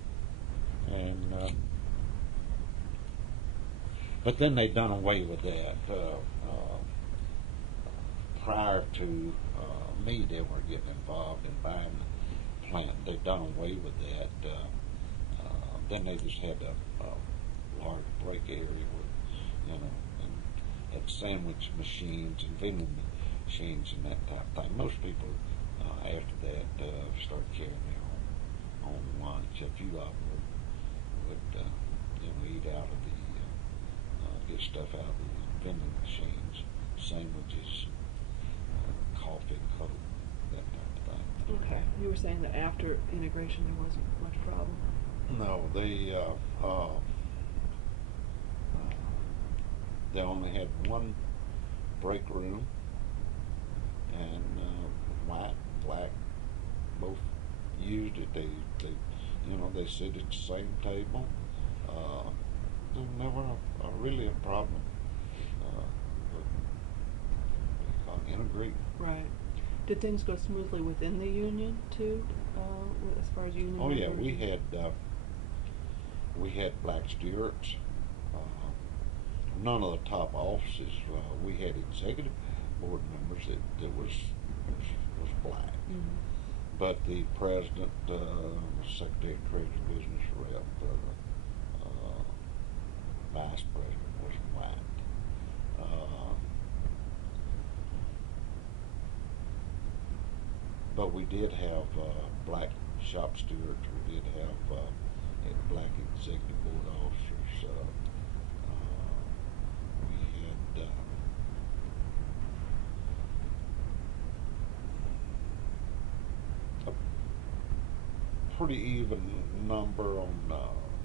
And but then they done away with that. Prior to me, they were getting involved in buying the plant. They done away with that. Then they just had a large break area where, and had sandwich machines and vending machines and that type of thing. Most people after that started carrying their own lunch. A few of them would eat out of get stuff out of the vending machines, sandwiches, coffee, Coke, that type of thing. Okay. You were saying that after integration there wasn't much problem. No, they only had one break room, and white, black, both used it. They sit at the same table. There was never really a problem with integrating. Right. Did things go smoothly within the union too, as far as union? Oh yeah, members? we had black stewards. None of the top offices. We had executive board members that was black, Mm-hmm. but the president, secretary of treasury, business rep, vice president was white. But we did have black shop stewards. We did have black executive board officers. We had a pretty even number on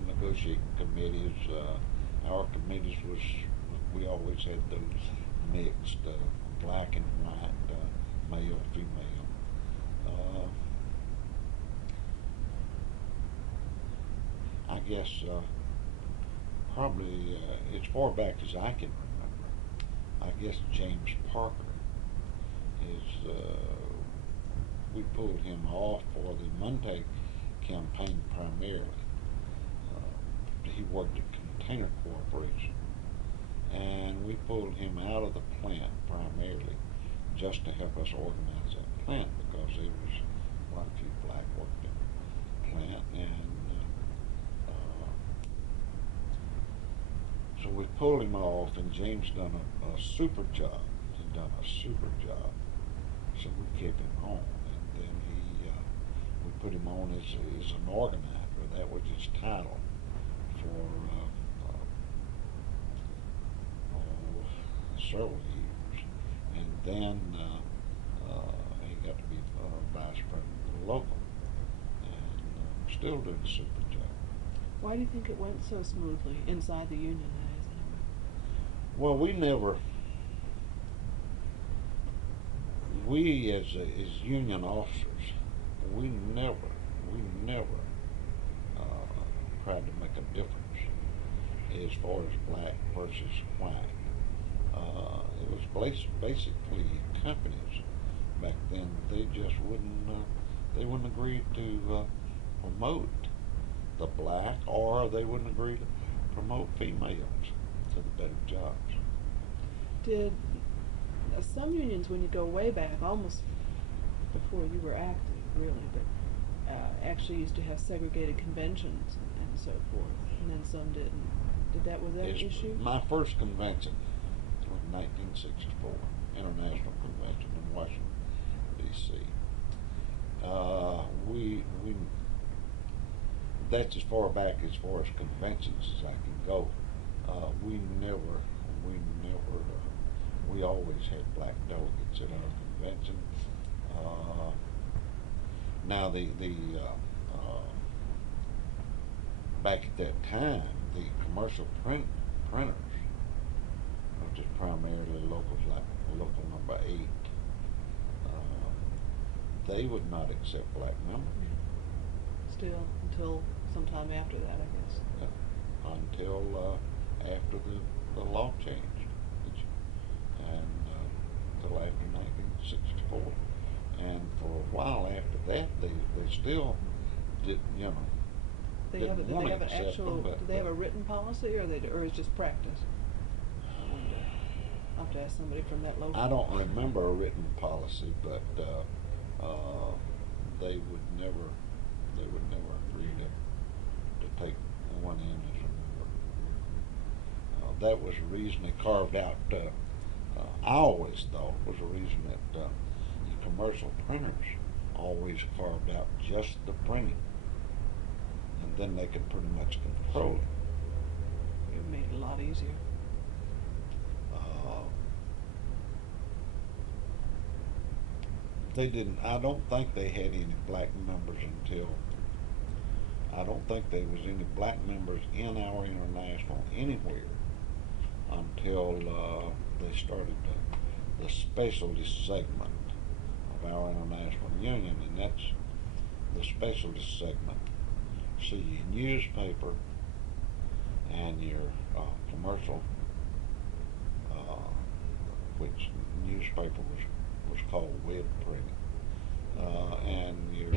negotiating committees. Our committees we always had those mixed, black and white, male, female. I guess probably as far back as I can remember, I guess James Parker is. We pulled him off for the Montague campaign primarily. He worked at Container Corporation, and we pulled him out of the plant primarily just to help us organize that plant because there was quite a few black worked in the plant, and so we pulled him off, and James done a super job. He done a super job, so we kept him on, and then we put him on as an organizer. That was his title for several years, and then he got to be vice president of the local, and still doing a super job. Why do you think it went so smoothly inside the union? Well, we as union officers, we never tried to make a difference as far as black versus white. It was basically companies back then. They just wouldn't agree to promote the black, or they wouldn't agree to promote females to the better jobs. Did some unions, when you go way back, almost before you were active, really, but actually used to have segregated conventions and so forth, and then some didn't. Was that an issue? My first convention was 1964, International Convention in Washington, D.C. That's as far back as conventions as I can go. We always had black delegates at our convention. Now back at that time, the commercial printers, which is primarily locals like local number 8, they would not accept black members. Still, until sometime after that, I guess. Until after the law changed, and until after 1964, and for a while after that, they still did, Do they have a written policy, or is it just practice? I'll have to ask somebody from that local. I don't remember a written policy, but they would never agree to take one in as a member. That was the reason they carved out. I always thought was the reason that the commercial printers always carved out just the printing, and then they could pretty much control it. It made it a lot easier. They didn't. I don't think they had any black members until. I don't think there was any black members in our international anywhere until they started the specialist segment of our international union, and that's the specialist segment. See, your newspaper and your commercial, which newspaper was called web printing, and your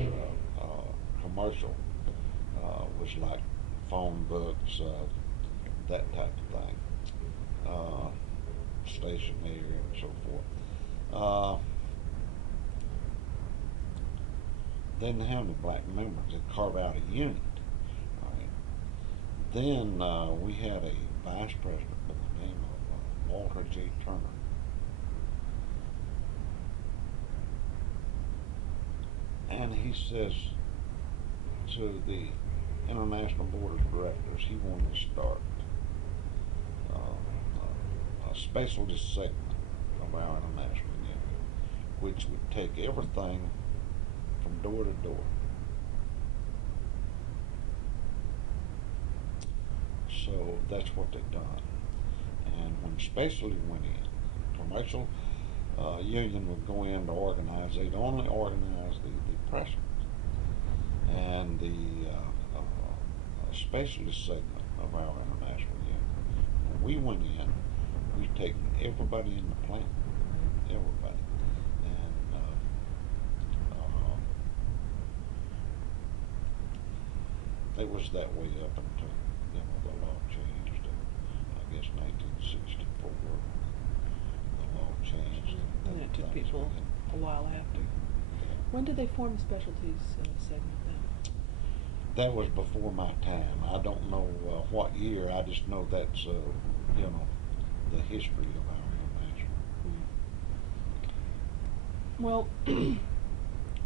commercial was like phone books, that type of thing, stationery and so forth. They didn't have any black members. They carved out a unit. All right. Then we had a vice president by the name of Walter J. Turner. And he says to the International Board of Directors, he wanted to start a specialist segment of our international union, which would take everything from door to door. So that's what they've done. And when specialty went in, commercial union would go in to organize. They'd only organize the pressers. And the specialist segment of our international union, when we went in, we'd taken everybody in the plant, everybody. And it was that way up until, the law changed in, I guess, 1964. The law changed. And it took people a while after. When did they form the specialties segment then? That was before my time. I don't know what year. I just know that's, the history of our international. Well, I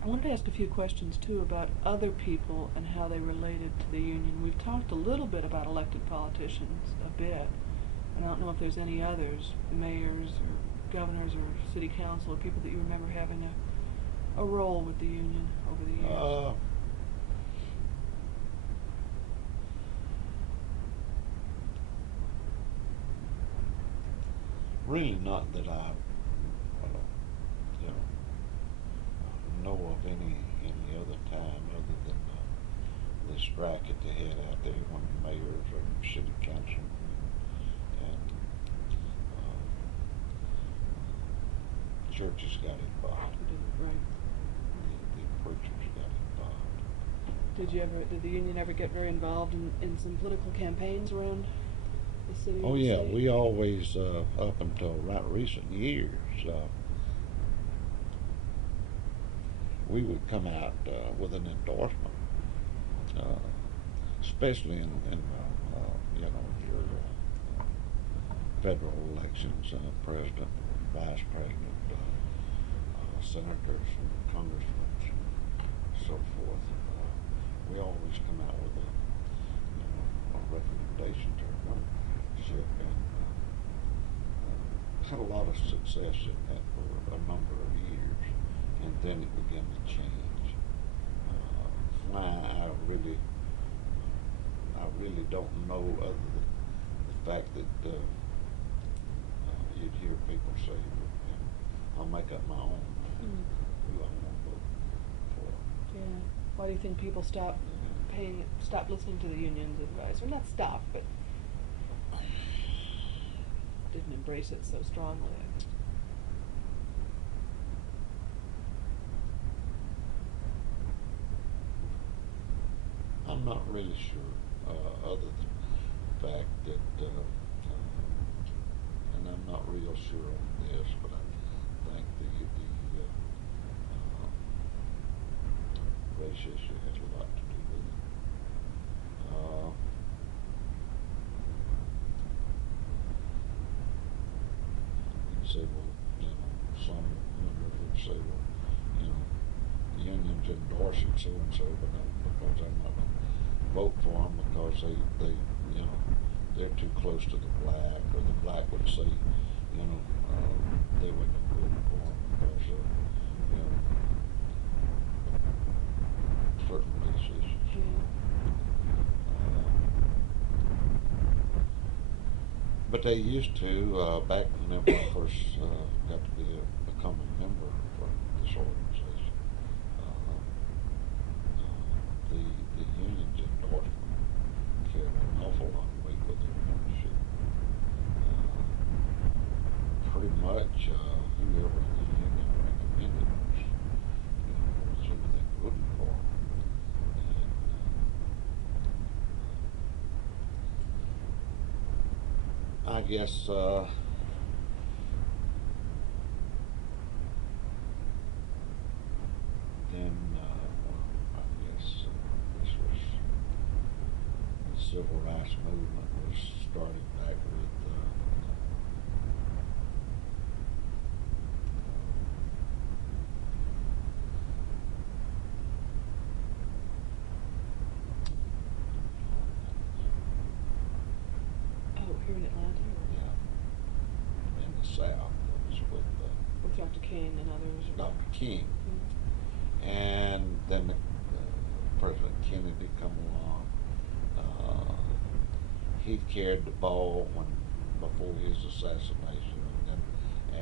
wanted to ask a few questions too about other people and how they related to the union. We've talked a little bit about elected politicians, a bit, and I don't know if there's any others, mayors or governors or city council, or people that you remember having a role with the union over the years. Really not that I know of any other time other than the strike that they had out there when the mayors or city council and churches got involved. Right. The preachers got involved. Did the union ever get very involved in some political campaigns around the city? Oh yeah, we always, up until right recent years, we would come out with an endorsement, especially in your federal elections, president, vice president, senators, and congressmen, and so forth. We always come out with a recommendation to run. And had a lot of success in that for a number of years, and then it began to change. Why I really don't know, other than the fact that you'd hear people say, "I'll make up my own who I want to vote for." Yeah. Why do you think people stop listening to the union's advice, or not stop, but didn't embrace it so strongly? I think. I'm not really sure, other than the fact that, and I'm not real sure on this, but I think the race issue has a lot to do with it. You say, well, some members would say, well, unions endorsing so and so, but because I'm not going to vote for them because they they're too close to the black, or the black would say, they wouldn't vote for them because certain race issues. But they used to, back whenever I first got to become a member for this organization, the union's endorsement carried an awful lot of weight with their membership. Pretty much whoever the union recommended was who they were rooting for. And I guess then civil rights movement was started back with Oh, here in Atlanta? yeah, in the South. It was with With Dr. King and others? Dr. King. Mhm. And then President Kennedy come along. He carried the ball before his assassination, and then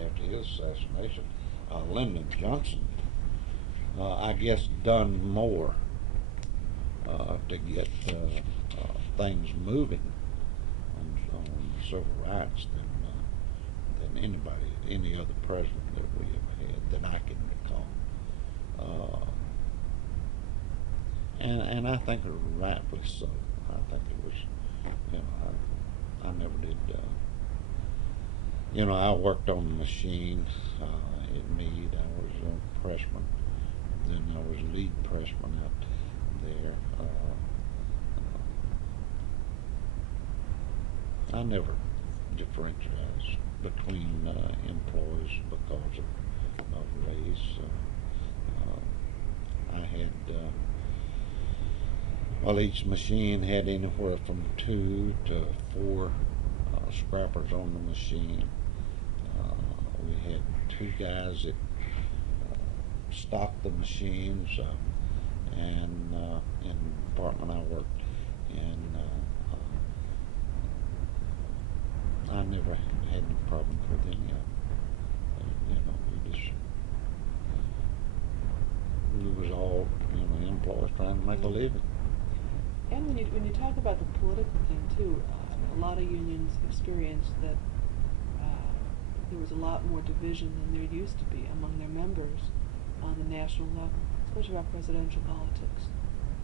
after his assassination, Lyndon Johnson, I guess, done more to get things moving on civil rights than any other president that we have had that I can recall. And I think rightfully so. I think it was, I never did, I worked on the machine at Meade. I was a pressman. Then I was lead pressman out there. I never differentiated between employees because of race. I had, each machine had anywhere from 2 to 4 scrappers on the machine. We had 2 guys that stocked the machines, and in the department I worked in, I never had any problems with any of them. We was all, employees trying to make a living. And when you talk about the political thing too, a lot of unions experienced that there was a lot more division than there used to be among their members on the national level, especially about presidential politics,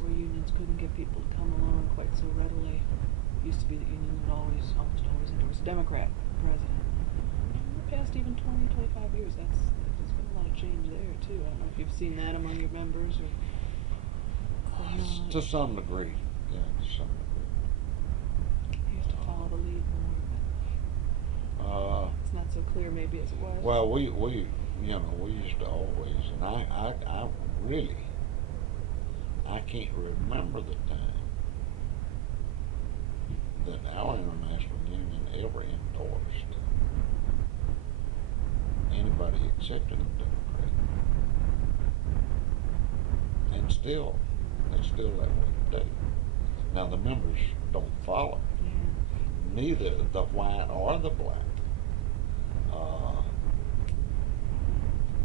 where unions couldn't get people to come along quite so readily. It used to be that unions would almost always endorse a Democrat president. In the past even 20, 25 years, there's been a lot of change there too. I don't know if you've seen that among your members or To some degree, yeah, to some degree. you have to follow the lead more. It's not so clear maybe as it was. Well, we used to always, and I really, I can't remember the time that our international union ever endorsed anybody except a Democrat. And it's still that way today. Now the members don't follow, neither the white or the black.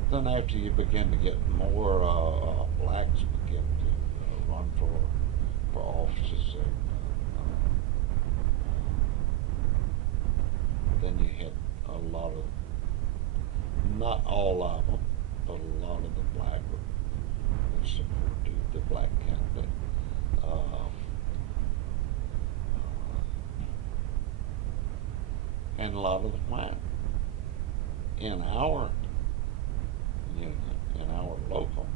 Then after you begin to get more blacks begin to run for offices, then you had a lot of, not all of them, but a lot of the black would support the black candidate. And a lot of the white in our union, in our local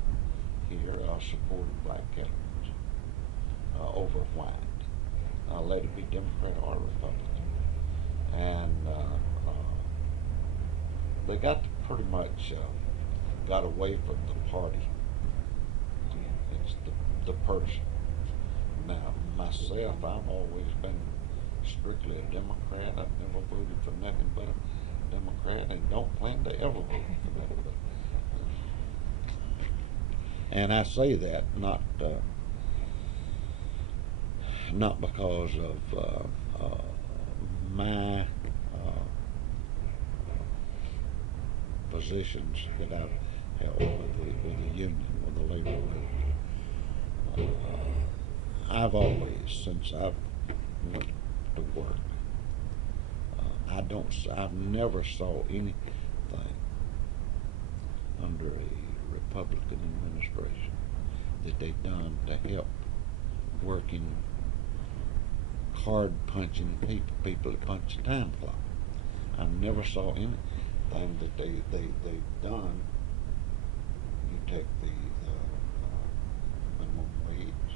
here, supported black candidates over white. Let it be Democrat or Republican. And they got pretty much got away from the party. It's the person. Now, myself, I've always been strictly a Democrat. I've never voted for nothing but a Democrat, and don't plan to ever vote for nothing but. And I say that not because of my positions that I've held with the union, with the labor movement. I've always, since I've went to work, I've never saw anything under a Republican administration that they've done to help working, hard punching people that punch the time clock. I never saw anything that they've done. You take the minimum wage,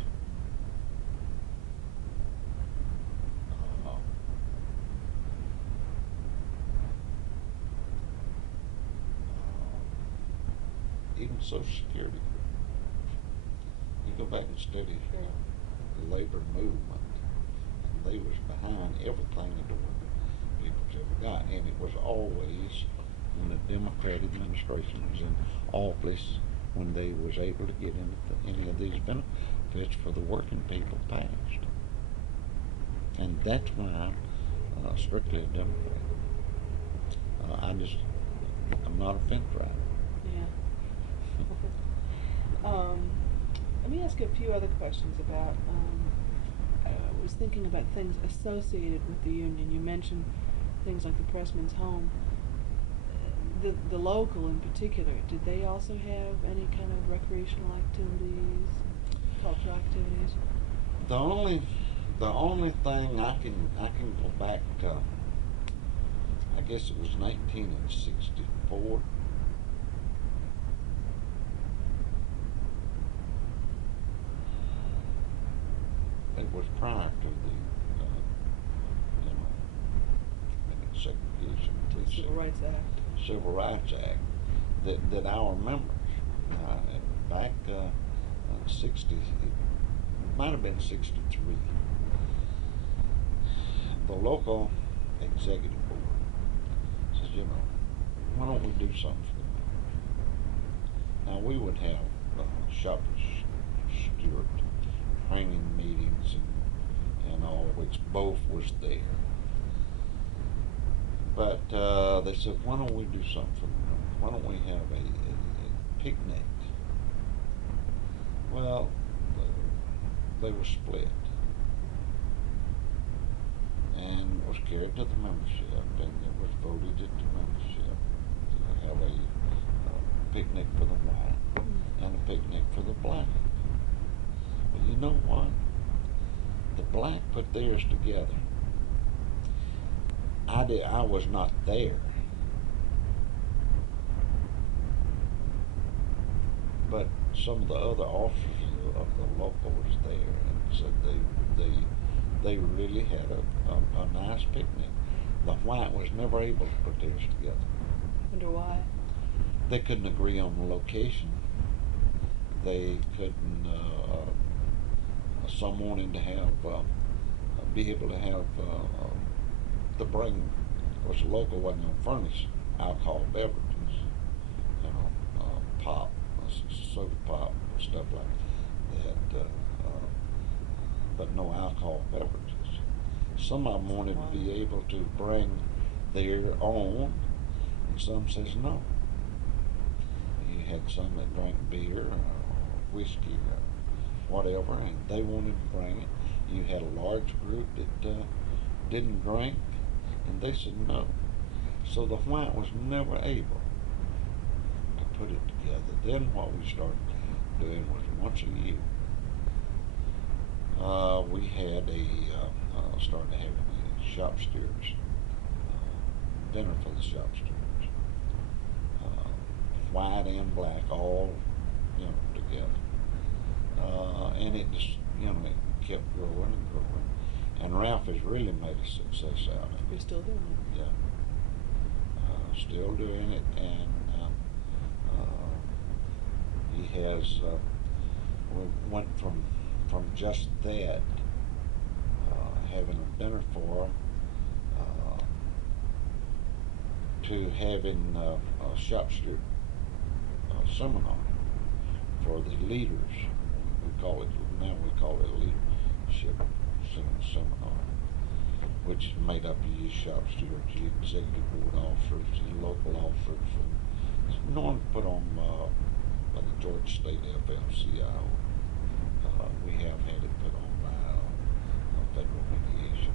Social Security. You go back and study the labor movement, and they was behind everything that the working people's ever got, and it was always when the Democrat administration was in office when they was able to get into any of these benefits for the working people passed. And that's why I'm strictly a Democrat. I'm not a fence rider. Yeah. Let me ask you a few other questions about, I was thinking about things associated with the union. You mentioned things like the Pressman's Home. The local in particular, did they also have any kind of recreational activities, cultural activities? The only thing I can go back to, I guess it was 1964. It was prior to the, segregation, Civil Rights Act. Civil Rights Act, that I remember. Back in 60, it might have been 63. The local executive board says, why don't we do something for the members? Now we would have Steward training meetings and all, which both was there. But they said, why don't we do something for the members? Why don't we have a picnic? Well, they were split. And it was carried to the membership, and it was voted at the membership to have a picnic for the white and a picnic for the black. Well, you know what? The black put theirs together. I was not there, but some of the other officers of the local was there, and said they really had a nice picnic. The white was never able to put theirs together. Wonder why? They couldn't agree on the location. They couldn't. Some wanted to have be able to have to bring. Of course, the local wasn't going to furnish alcohol beverages, pop, soda pop, stuff like that. But no alcohol beverages. Some of them wanted to be able to bring their own, and some says no. You had some that drank beer or whiskey or whatever, and they wanted to bring it. You had a large group that didn't drink, and they said no. So the white was never able to put it together. Then what we started doing was once a year, we had started having a shop stewards dinner for the shop stewards, white and black, all together, and it just it kept growing and growing, and Ralph has really made a success out of it. We're still doing it. Yeah, still doing it, and he has. We went from just that, having a dinner for, to having a shop steward seminar for the leaders. We call it a leadership seminar, which is made up of your shop stewards, your executive board officers, your local officers, and it's normally put on by the Georgia State FLCIO. We have had it put on by federal mediation.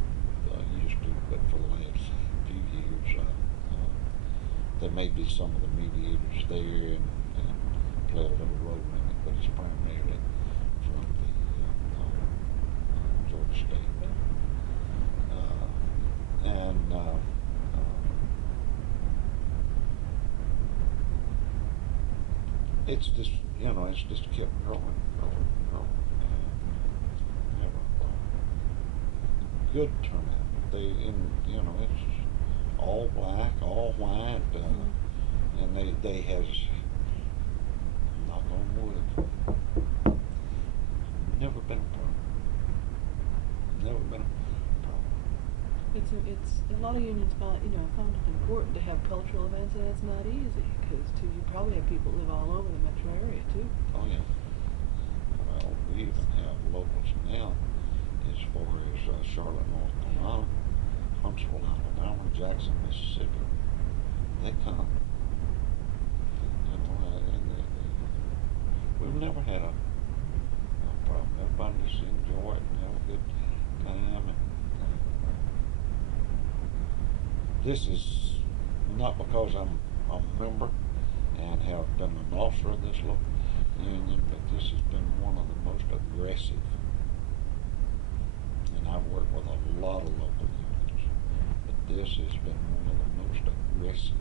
Used to, but for the last few years, there may be some of the mediators there and play a little role in it, but it's primarily from the Georgia State. It's just, it's just kept growing. Good turnout. It's all black, all white, and they has on wood. Never been a problem. Never been a problem. It's a lot of unions found it important to have cultural events, and it's not easy because you probably have people that live all over the metro area too. Oh yeah. Well, we even have locals now as far as Charlotte, North Carolina, Huntsville, Alabama, Jackson, Mississippi. They come. We've never had a problem. Everybody just enjoy it and have a good time. And this is not because I'm a member and have been an officer of this local union, but this has been one of the most aggressive. And I've worked with a lot of local unions, but this has been one of the most aggressive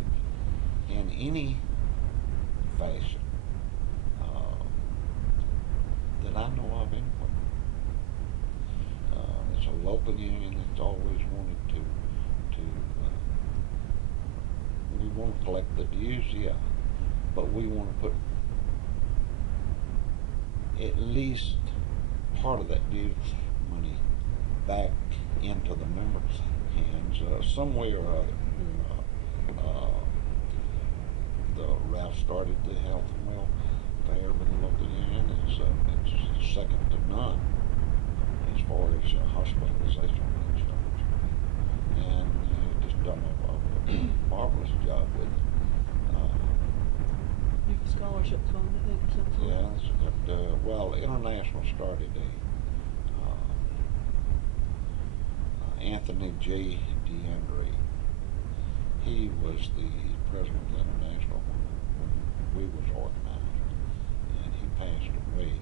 in any fashion that I know of anywhere. It's a local union that's always wanted to we want to collect the dues, yeah, but we want to put at least part of that dues money back into the members' hands some way or other. Ralph started the health and welfare with the local union. It's second to none as far as hospitalization insurance, and just done a marvelous job with it. You have a scholarship fund, I think, or something. Yeah, it's got, well, International started Anthony J. DeAndre. He was the president of International when we was organized, and he passed away.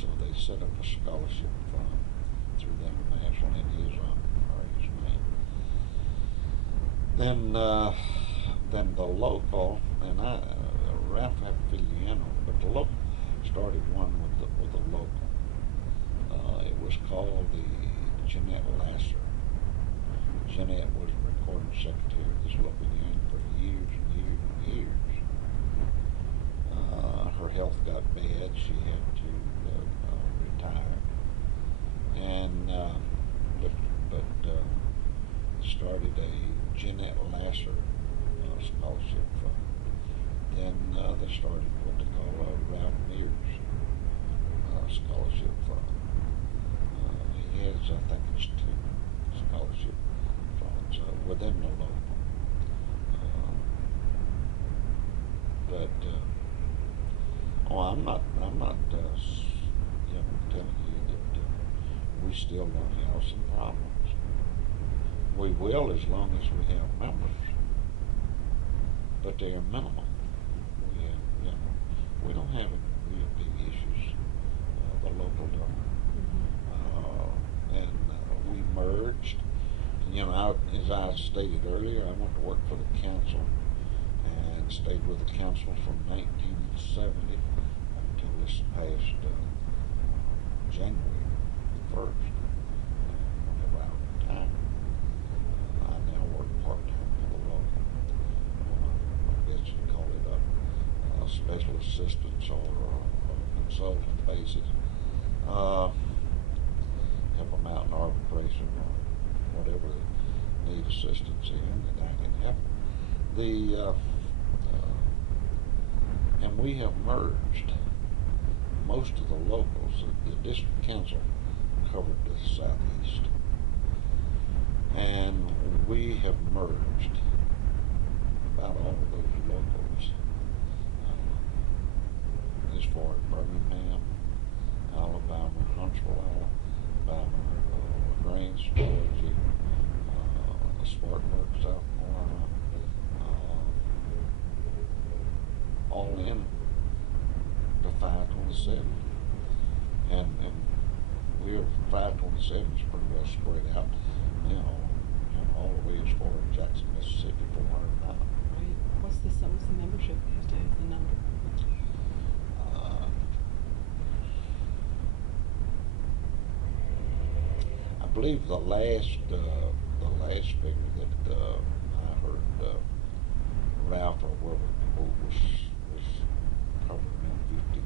So they set up a scholarship fund through the International in his honor, or his name. Then the local, and Ralph had to fill you in on it, but the local started one with the local. It was called the Jeanette Lasser. Jeanette was the recording secretary of this local union for years and years and years. Her health got bad. She had to retire, and but started a Jeanette Lasser scholarship fund. Then they started what they call a Ralph Mears scholarship fund. He has, I think, it's 2 scholarship funds within the local. I'm not telling you that we still don't have some problems. We will as long as we have members, but they are minimal. We don't have any real big issues. The local don't. And we merged. As I stated earlier, I went to work for the council and stayed with the council from 1970 until this past January 1st. Whenever I retired, I now work part-time for the local. I guess you'd call it a special assistance or consultant basis. Help them out in arbitration or whatever they need assistance in, and I can help them. And we have merged most of the locals. The district council covered the southeast, and we have merged about all of those locals as far as Birmingham, Alabama, Huntsville, Alabama, LaGrange, Georgia, Spartanburg, South Carolina, all in the 527. And we're 527 is pretty well spread out, all the way as far as Jackson, Mississippi, 400 miles. Right. What's the membership these days, the number? I believe the last figure that I heard Ralph or whoever was probably around 50,000.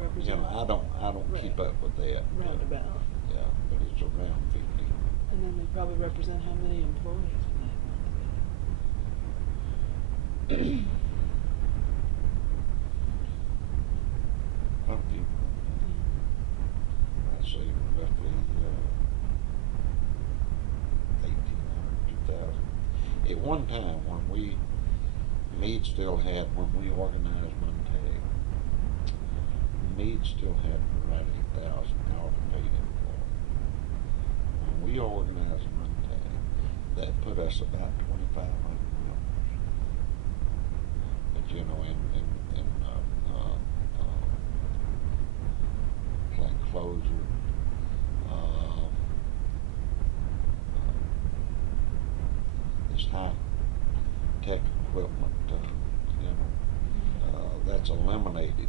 represent? I don't Right. keep up with that. Roundabout. Yeah, but it's around 50. And then they probably represent how many employees for that month? Quite a few. I'd say roughly 1,800, 2,000. At one time, Meade still had, when we organized Montag, Meade still had right 8,000 hourly paid employees. When we organized Montag, that put us about 2,500 members. But in plant closure, this high tech equipment, that's eliminated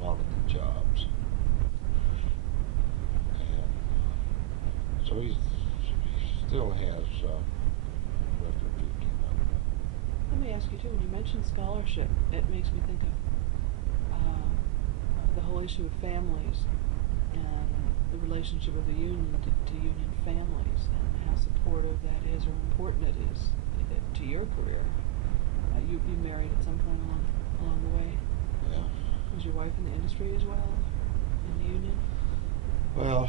a lot of the jobs. And so he still has roughly 1,500. Let me ask you too, when you mentioned scholarship, it makes me think of the whole issue of families and the relationship of the union to union families and how supportive that is or important it is to your career. You married at some point along the way. Yeah. Was your wife in the industry as well, in the union? Well,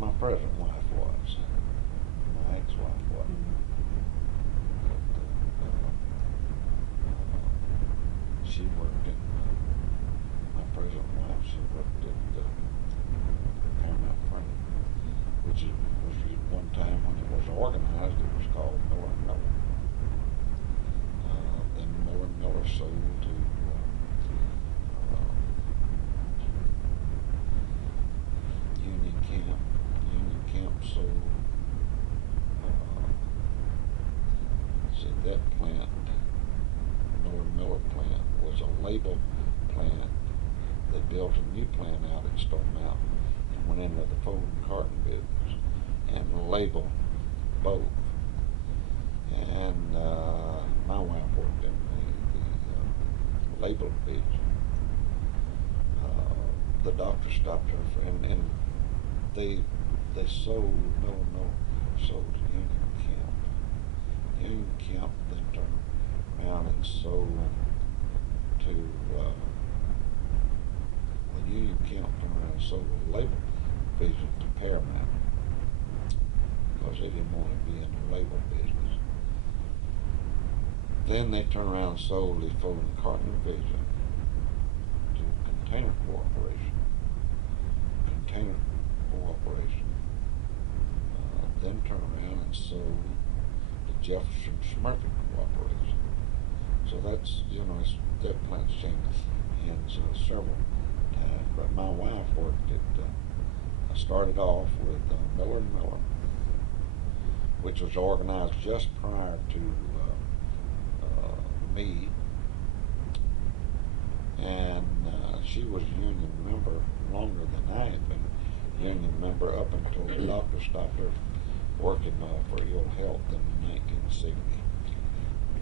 my present wife was. My ex-wife was. Mm-hmm. She worked in, my present wife, she worked at Paramount Printing, which was at one time when it was organized, it was called Miller & Miller. Then Miller & Miller sold to Union Camp. Union Camp sold. So that plant, Miller plant, was a label plant. They built a new plant out at Stone Mountain and went into the folding carton business and labeled both. And my wife worked in the label division. The doctor stopped her and they sold Miller sold to Union Camp. Union Camp then turned around and sold to Union Camp turned around and sold the label division to Paramount because they didn't want to be in the label business. Then they turned around and sold the folding carton division to Container Corporation. Then turned around and sold to Jefferson Smurfit Corporation. So that's, that plant's changed hands several times. But my wife worked at, started off with Miller & Miller, which was organized just prior to me. And she was a union member longer than I had been a union member up until the doctor stopped her working for ill health in 1960.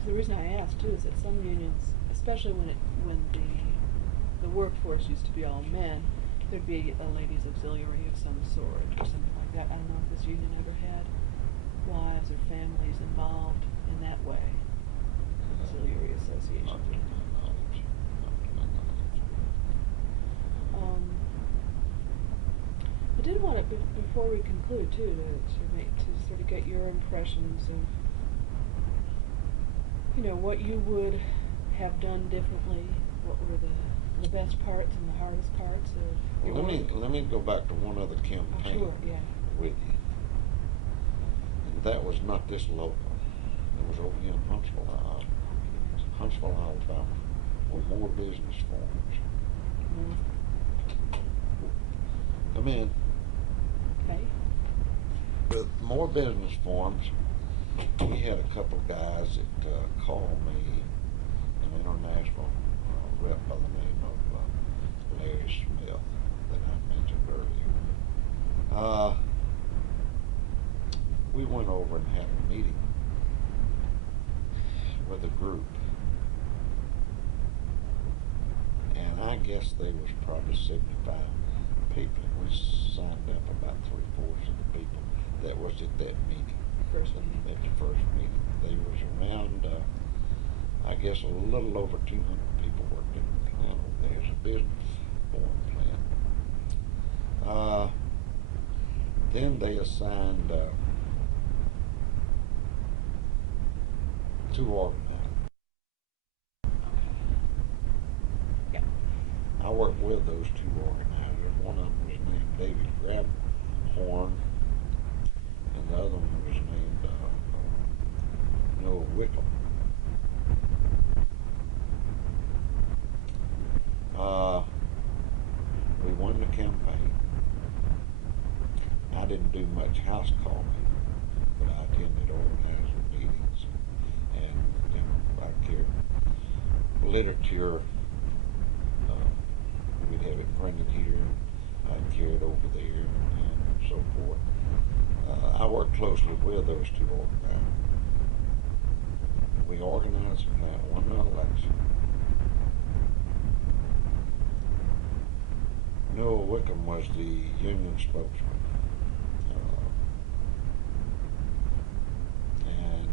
The reason I asked too is that some unions, especially when the workforce used to be all men, there'd be a ladies' auxiliary of some sort or something like that. I don't know if this union ever had wives or families involved in that way. Auxiliary association. Not to my knowledge. I did want to, before we conclude too, to sort of get your impressions of, what you would have done differently. What were the best parts and the hardest parts of your work? Let me go back to one other campaign with you. And that was not this local. It was over here in Huntsville, Alabama, with more business forms. Mm-hmm. Come in. Okay. With more business forms, we had a couple of guys that called me, an international rep by the name of Larry Smith that I mentioned earlier. We went over and had a meeting with a group, and I guess there was probably 75 people. We signed up about 3/4 of the people that was at that meeting. First meeting. At the first meeting. There was around, I guess, a little over 200 people working in the plant over there as a business born plant. Then they assigned 2 organizers. Yeah. I worked with those 2 organizers. One of them was named David Grabhorn, and the other one was named Noah Wickham. We won the campaign. I didn't do much house calling, but I attended organizer meetings, and I carried literature. We'd have it printed here. I'd carry it over there, and so forth. I worked closely with those 2 organizers. We organized the plant, won the election. Noah Wickham was the union spokesman. And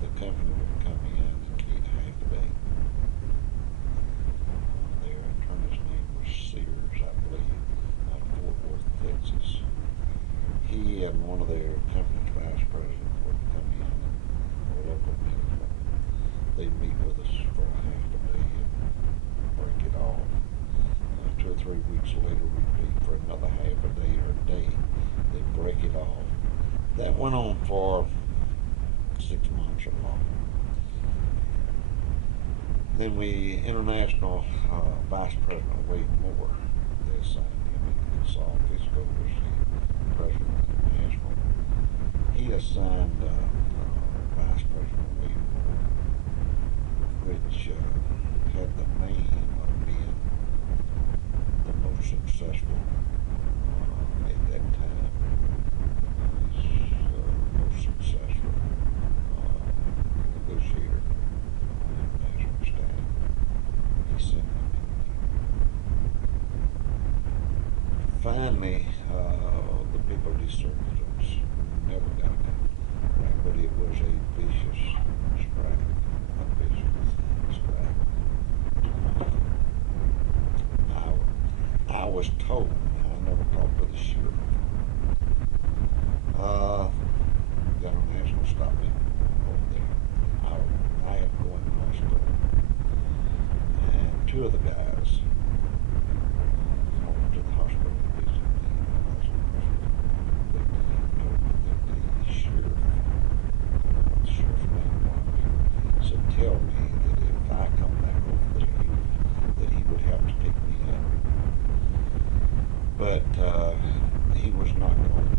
the company would come in and eat half a day. Their attorney's name was Sears, I believe, out of Fort Worth, Texas. He and one of their company's vice presidents would come in, or local people. They'd meet with us for a half a day and break it off. 2 or 3 weeks later, we'd meet for another half a day or a day. They'd break it off. That went on for 6 months or more. Then International Vice President Wade Moore, they assigned him into this office, overseeing President International. He assigned Vice President Wade Moore, which had the name of being the most successful at that time. He's most successful negotiator on the international staff. He sent him in. Finally, the people deserted us. Never got it right, but it was a vicious strike. A vicious strike. I was told, I never talked with the sheriff. Got a national stop me over there. I had to go in the hospital. And 2 of the guys went to the hospital to visit me. I was in the hospital. But they told me that the sheriff, what the sheriff's name was, said, tell me that if I come back over there, that he would have to pick me up. But he was not going.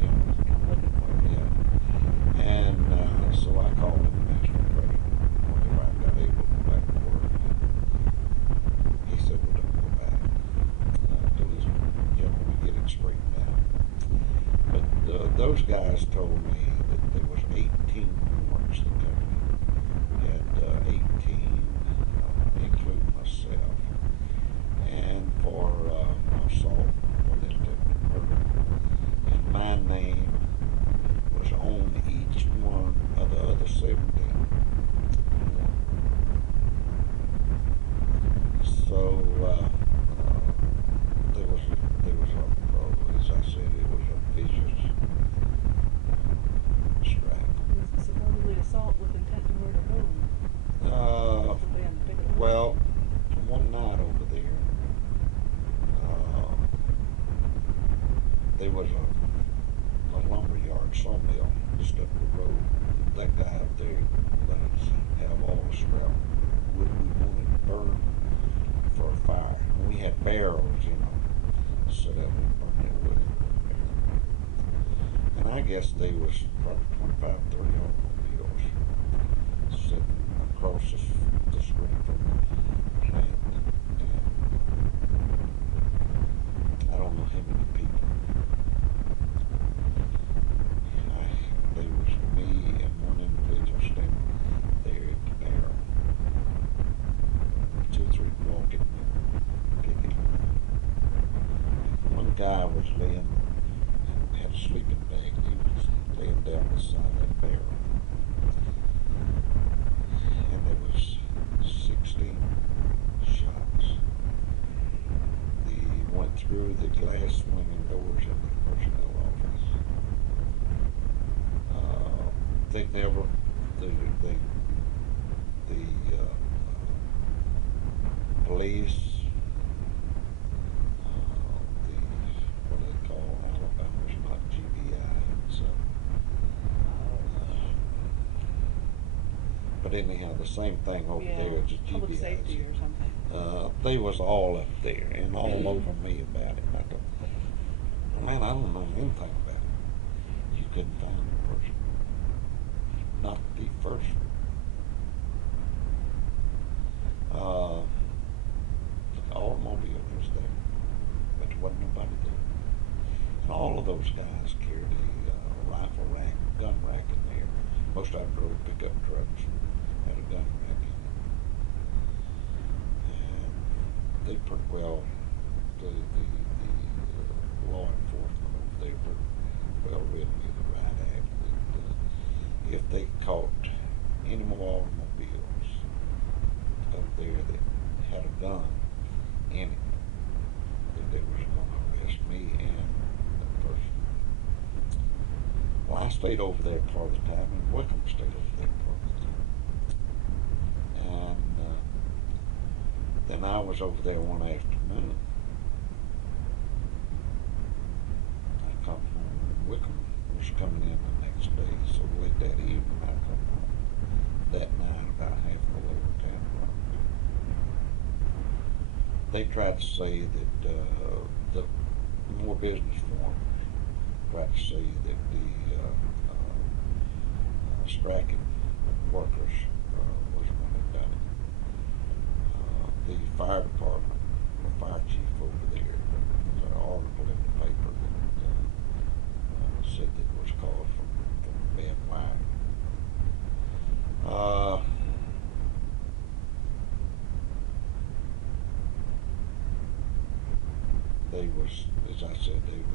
Yeah. And so I called him the national president whenever I got able to go back to work. He said, well, don't go back. Please, gentlemen, get it straightened out. But those guys told me that there was 18 warrants the company had 18, including myself, and for assault with attempted murder. And my name was on each one of the other 17. So there was as I said, it was a vicious strike. Supposedly assault with intent to murder whom? Well, one night over there, there was a lumberyard sawmill just up the road. That guy up there let us have all the scrap wood we wanted to burn for a fire. And we had barrels, set up and burn that wood. And I guess there was probably 25, 30 automobiles sitting across the street from the plant. And I don't know how many people. There was me and one individual standing there at the barrel. guy was laying and had a sleeping bag. He was laying down beside that barrel. And there was 16 shots. He went through the glass swinging doors in the personnel office. They never, the police, what do they call Alabama's not GBI, so. But anyhow, the same thing over there as the GBI. Public safety or something. They was all up there and all over me about it. Man, I don't know anything about it. You couldn't find the person. Not the first one. The automobile was there, but there wasn't nobody there. And all of those guys carried a rifle rack, gun rack in there. Most of them drove pickup trucks, had a gun rack in it. And they pretty well, the law enforcement over there pretty well read me the right act that if they caught any more automobiles up there that had a gun in it, that they was going to arrest me and the person. Well, I stayed over there part of the time, and Wickham stayed over there part of the time. And then I was over there one afternoon. I come home, and Wickham was coming in the next day, so late that evening I come home. That night, about half the lower town around here. They tried to say that the more business forum tried to say that the striking workers was the one that done it. The fire department, the fire chief over there, there's an article in the paper that said that it was caused from bad wiring. They was, as I said, it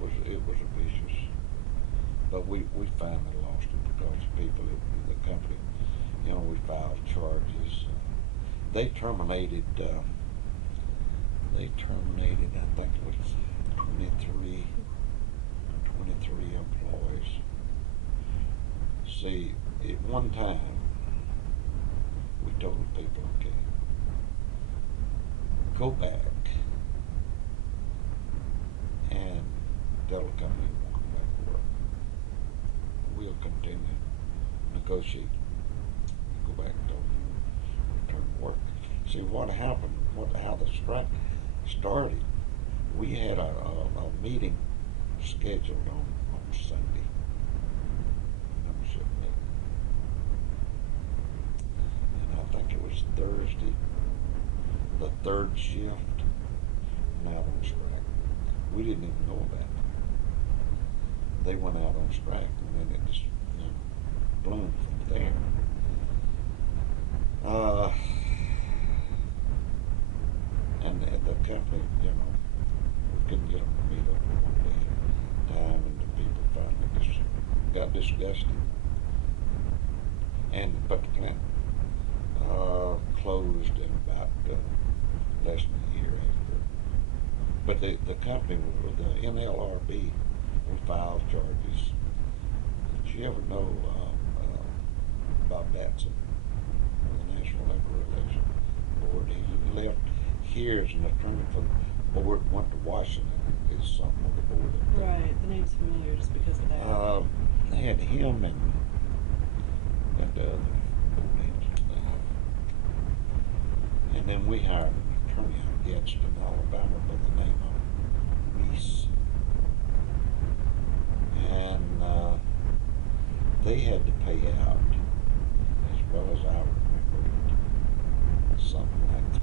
was a vicious. But we finally lost it because the people, the company, we filed charges. They terminated, I think it was 23 employees. See, at one time, we told the people, okay, go back and tell the company you won't come back to work. We'll continue negotiate. Go back and tell them you return to work. See what happened, how the strike started. We had a meeting scheduled on Sunday. Membership meeting. And I think it was Thursday, the third shift, now on strike. We didn't even know about it. They went out on strike, and then it just bloomed from there. And the company, we couldn't get them to meet up one day at a time, and the people finally just got disgusted. But the plant closed in about less than a year after. But the company, the NLRB, we filed charges. Did you ever know Bob Batson, the National Labor Relations Board? He left here as an attorney for the board, went to Washington, and is something on the board. Right, the name's familiar just because of that. They had him and the other board engineer. And then we hired an attorney out of Gadsden, Alabama, by the name of Reese. And they had to pay out, as well as I remember it, something like $300,000.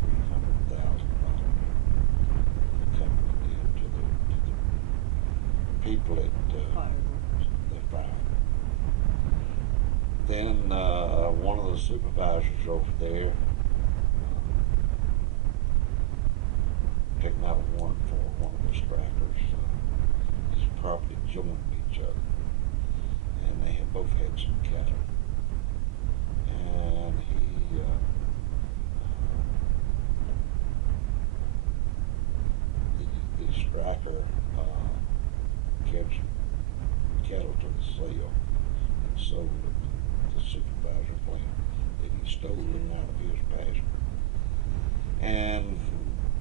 The company did to the people at the fire. Then one of the supervisors over there taking out a warrant for one of the strikers. property joined each other, and they had both had some cattle. And the striker kept some cattle to the sale and sold them. The supervisor claimed that he stole them out of his pasture. And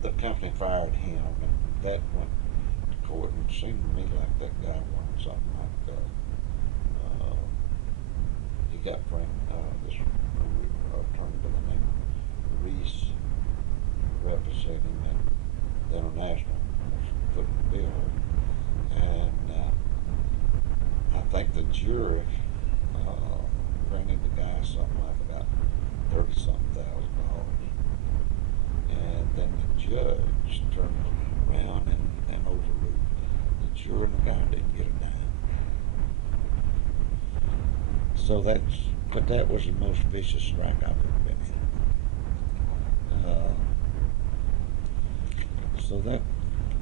the company fired him, and that went to court, and it seemed to me like that guy wanted something like he got this attorney by the name of Reese representing him at the International footing the bill. And I think the jury granted the guy something like about $30-something thousand. And then the judge turned around and overruled the jury, and the guy didn't get a dime. So that was the most vicious strike I've ever been in. So that,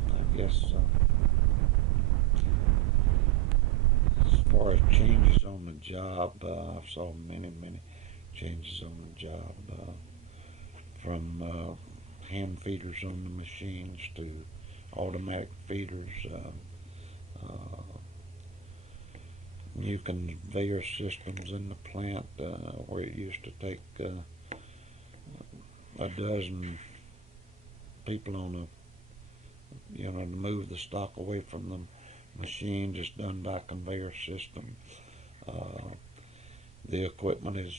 I guess, as far as changes on the job, I saw many changes on the job, from hand feeders on the machines to automatic feeders, new conveyor systems in the plant, where it used to take a dozen people on to move the stock away from the machine, just done by conveyor system. The equipment is,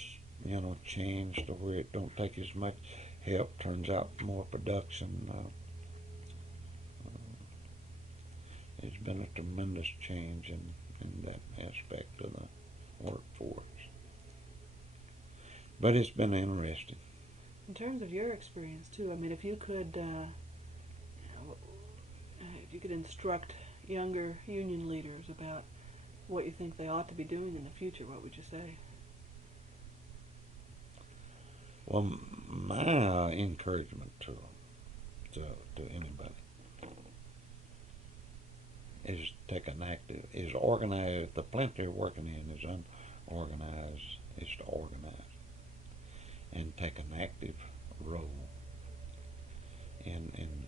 changed to where it don't take as much help, turns out more production. It's been a tremendous change in that aspect of the workforce. But it's been interesting. In terms of your experience too, I mean, if you could instruct younger union leaders about what you think they ought to be doing in the future, what would you say? Well, my encouragement to anybody is take an active, is organize. The plant they're working in is unorganized. Is to organize and take an active role in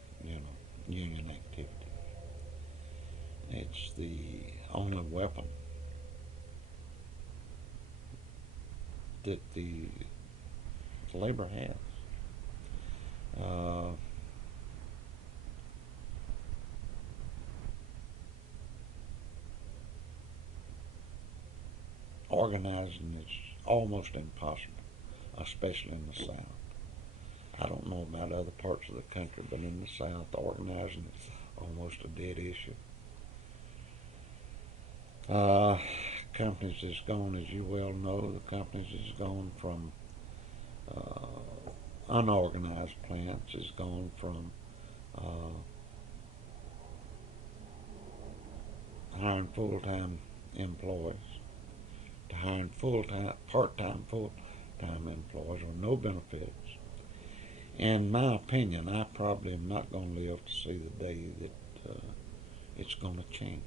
union activity. It's the only weapon that the labor has. Organizing is almost impossible, especially in the South. I don't know about other parts of the country, but in the South, organizing is almost a dead issue. Companies has gone, as you well know, the companies has gone from unorganized plants, has gone from hiring full-time employees to hiring part-time, full-time employees with no benefits. In my opinion, I probably am not going to live to see the day that it's going to change,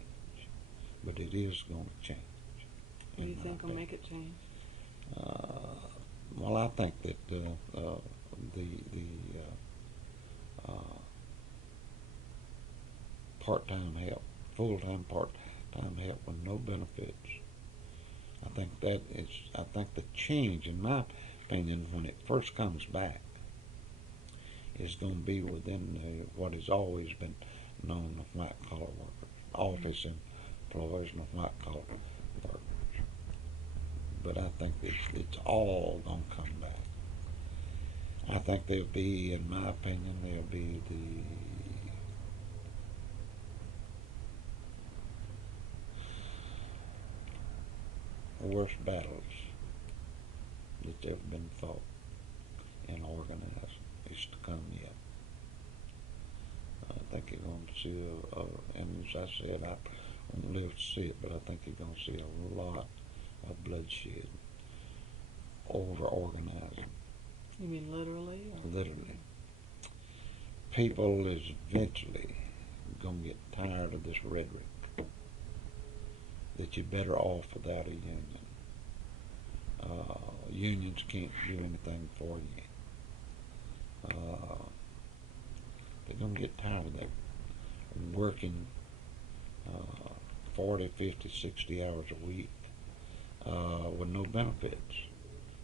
but it is going to change. What do you think will make it change? Well, I think that the part-time help, full-time part-time help with no benefits. I think the change, in my opinion, when it first comes back, is going to be within what has always been known as white-collar workers, office employees and white-collar workers. But I think it's all going to come back. I think there'll be, in my opinion, there'll be the worst battles that's ever been fought in organizing is to come yet. I think you're going to see, and as I said, I won't live to see it, but I think you're going to see a lot of bloodshed over organizing. You mean literally? Or? Literally. People is eventually going to get tired of this rhetoric that you're better off without a union. Unions can't do anything for you. They're going to get tired of that working 40, 50, 60 hours a week with no benefits,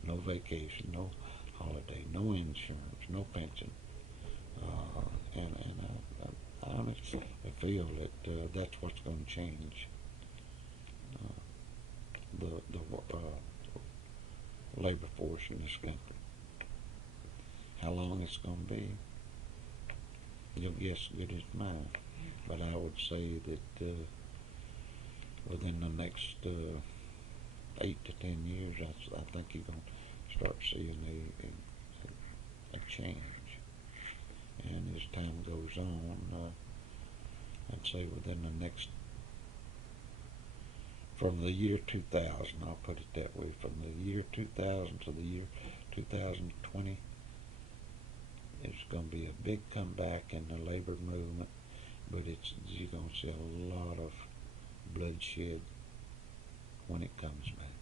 no vacation, no holiday, no insurance, no pension. And I honestly feel that that's what's going to change the labor force in this country. How long it's going to be, your guess good as mine. But I would say that within the next 8 to 10 years, I think you're going to start seeing a change. And as time goes on, I'd say within the next, from the year 2000, I'll put it that way, from the year 2000 to the year 2020, it's going to be a big comeback in the labor movement, but you're going to see a lot of bloodshed when it comes back.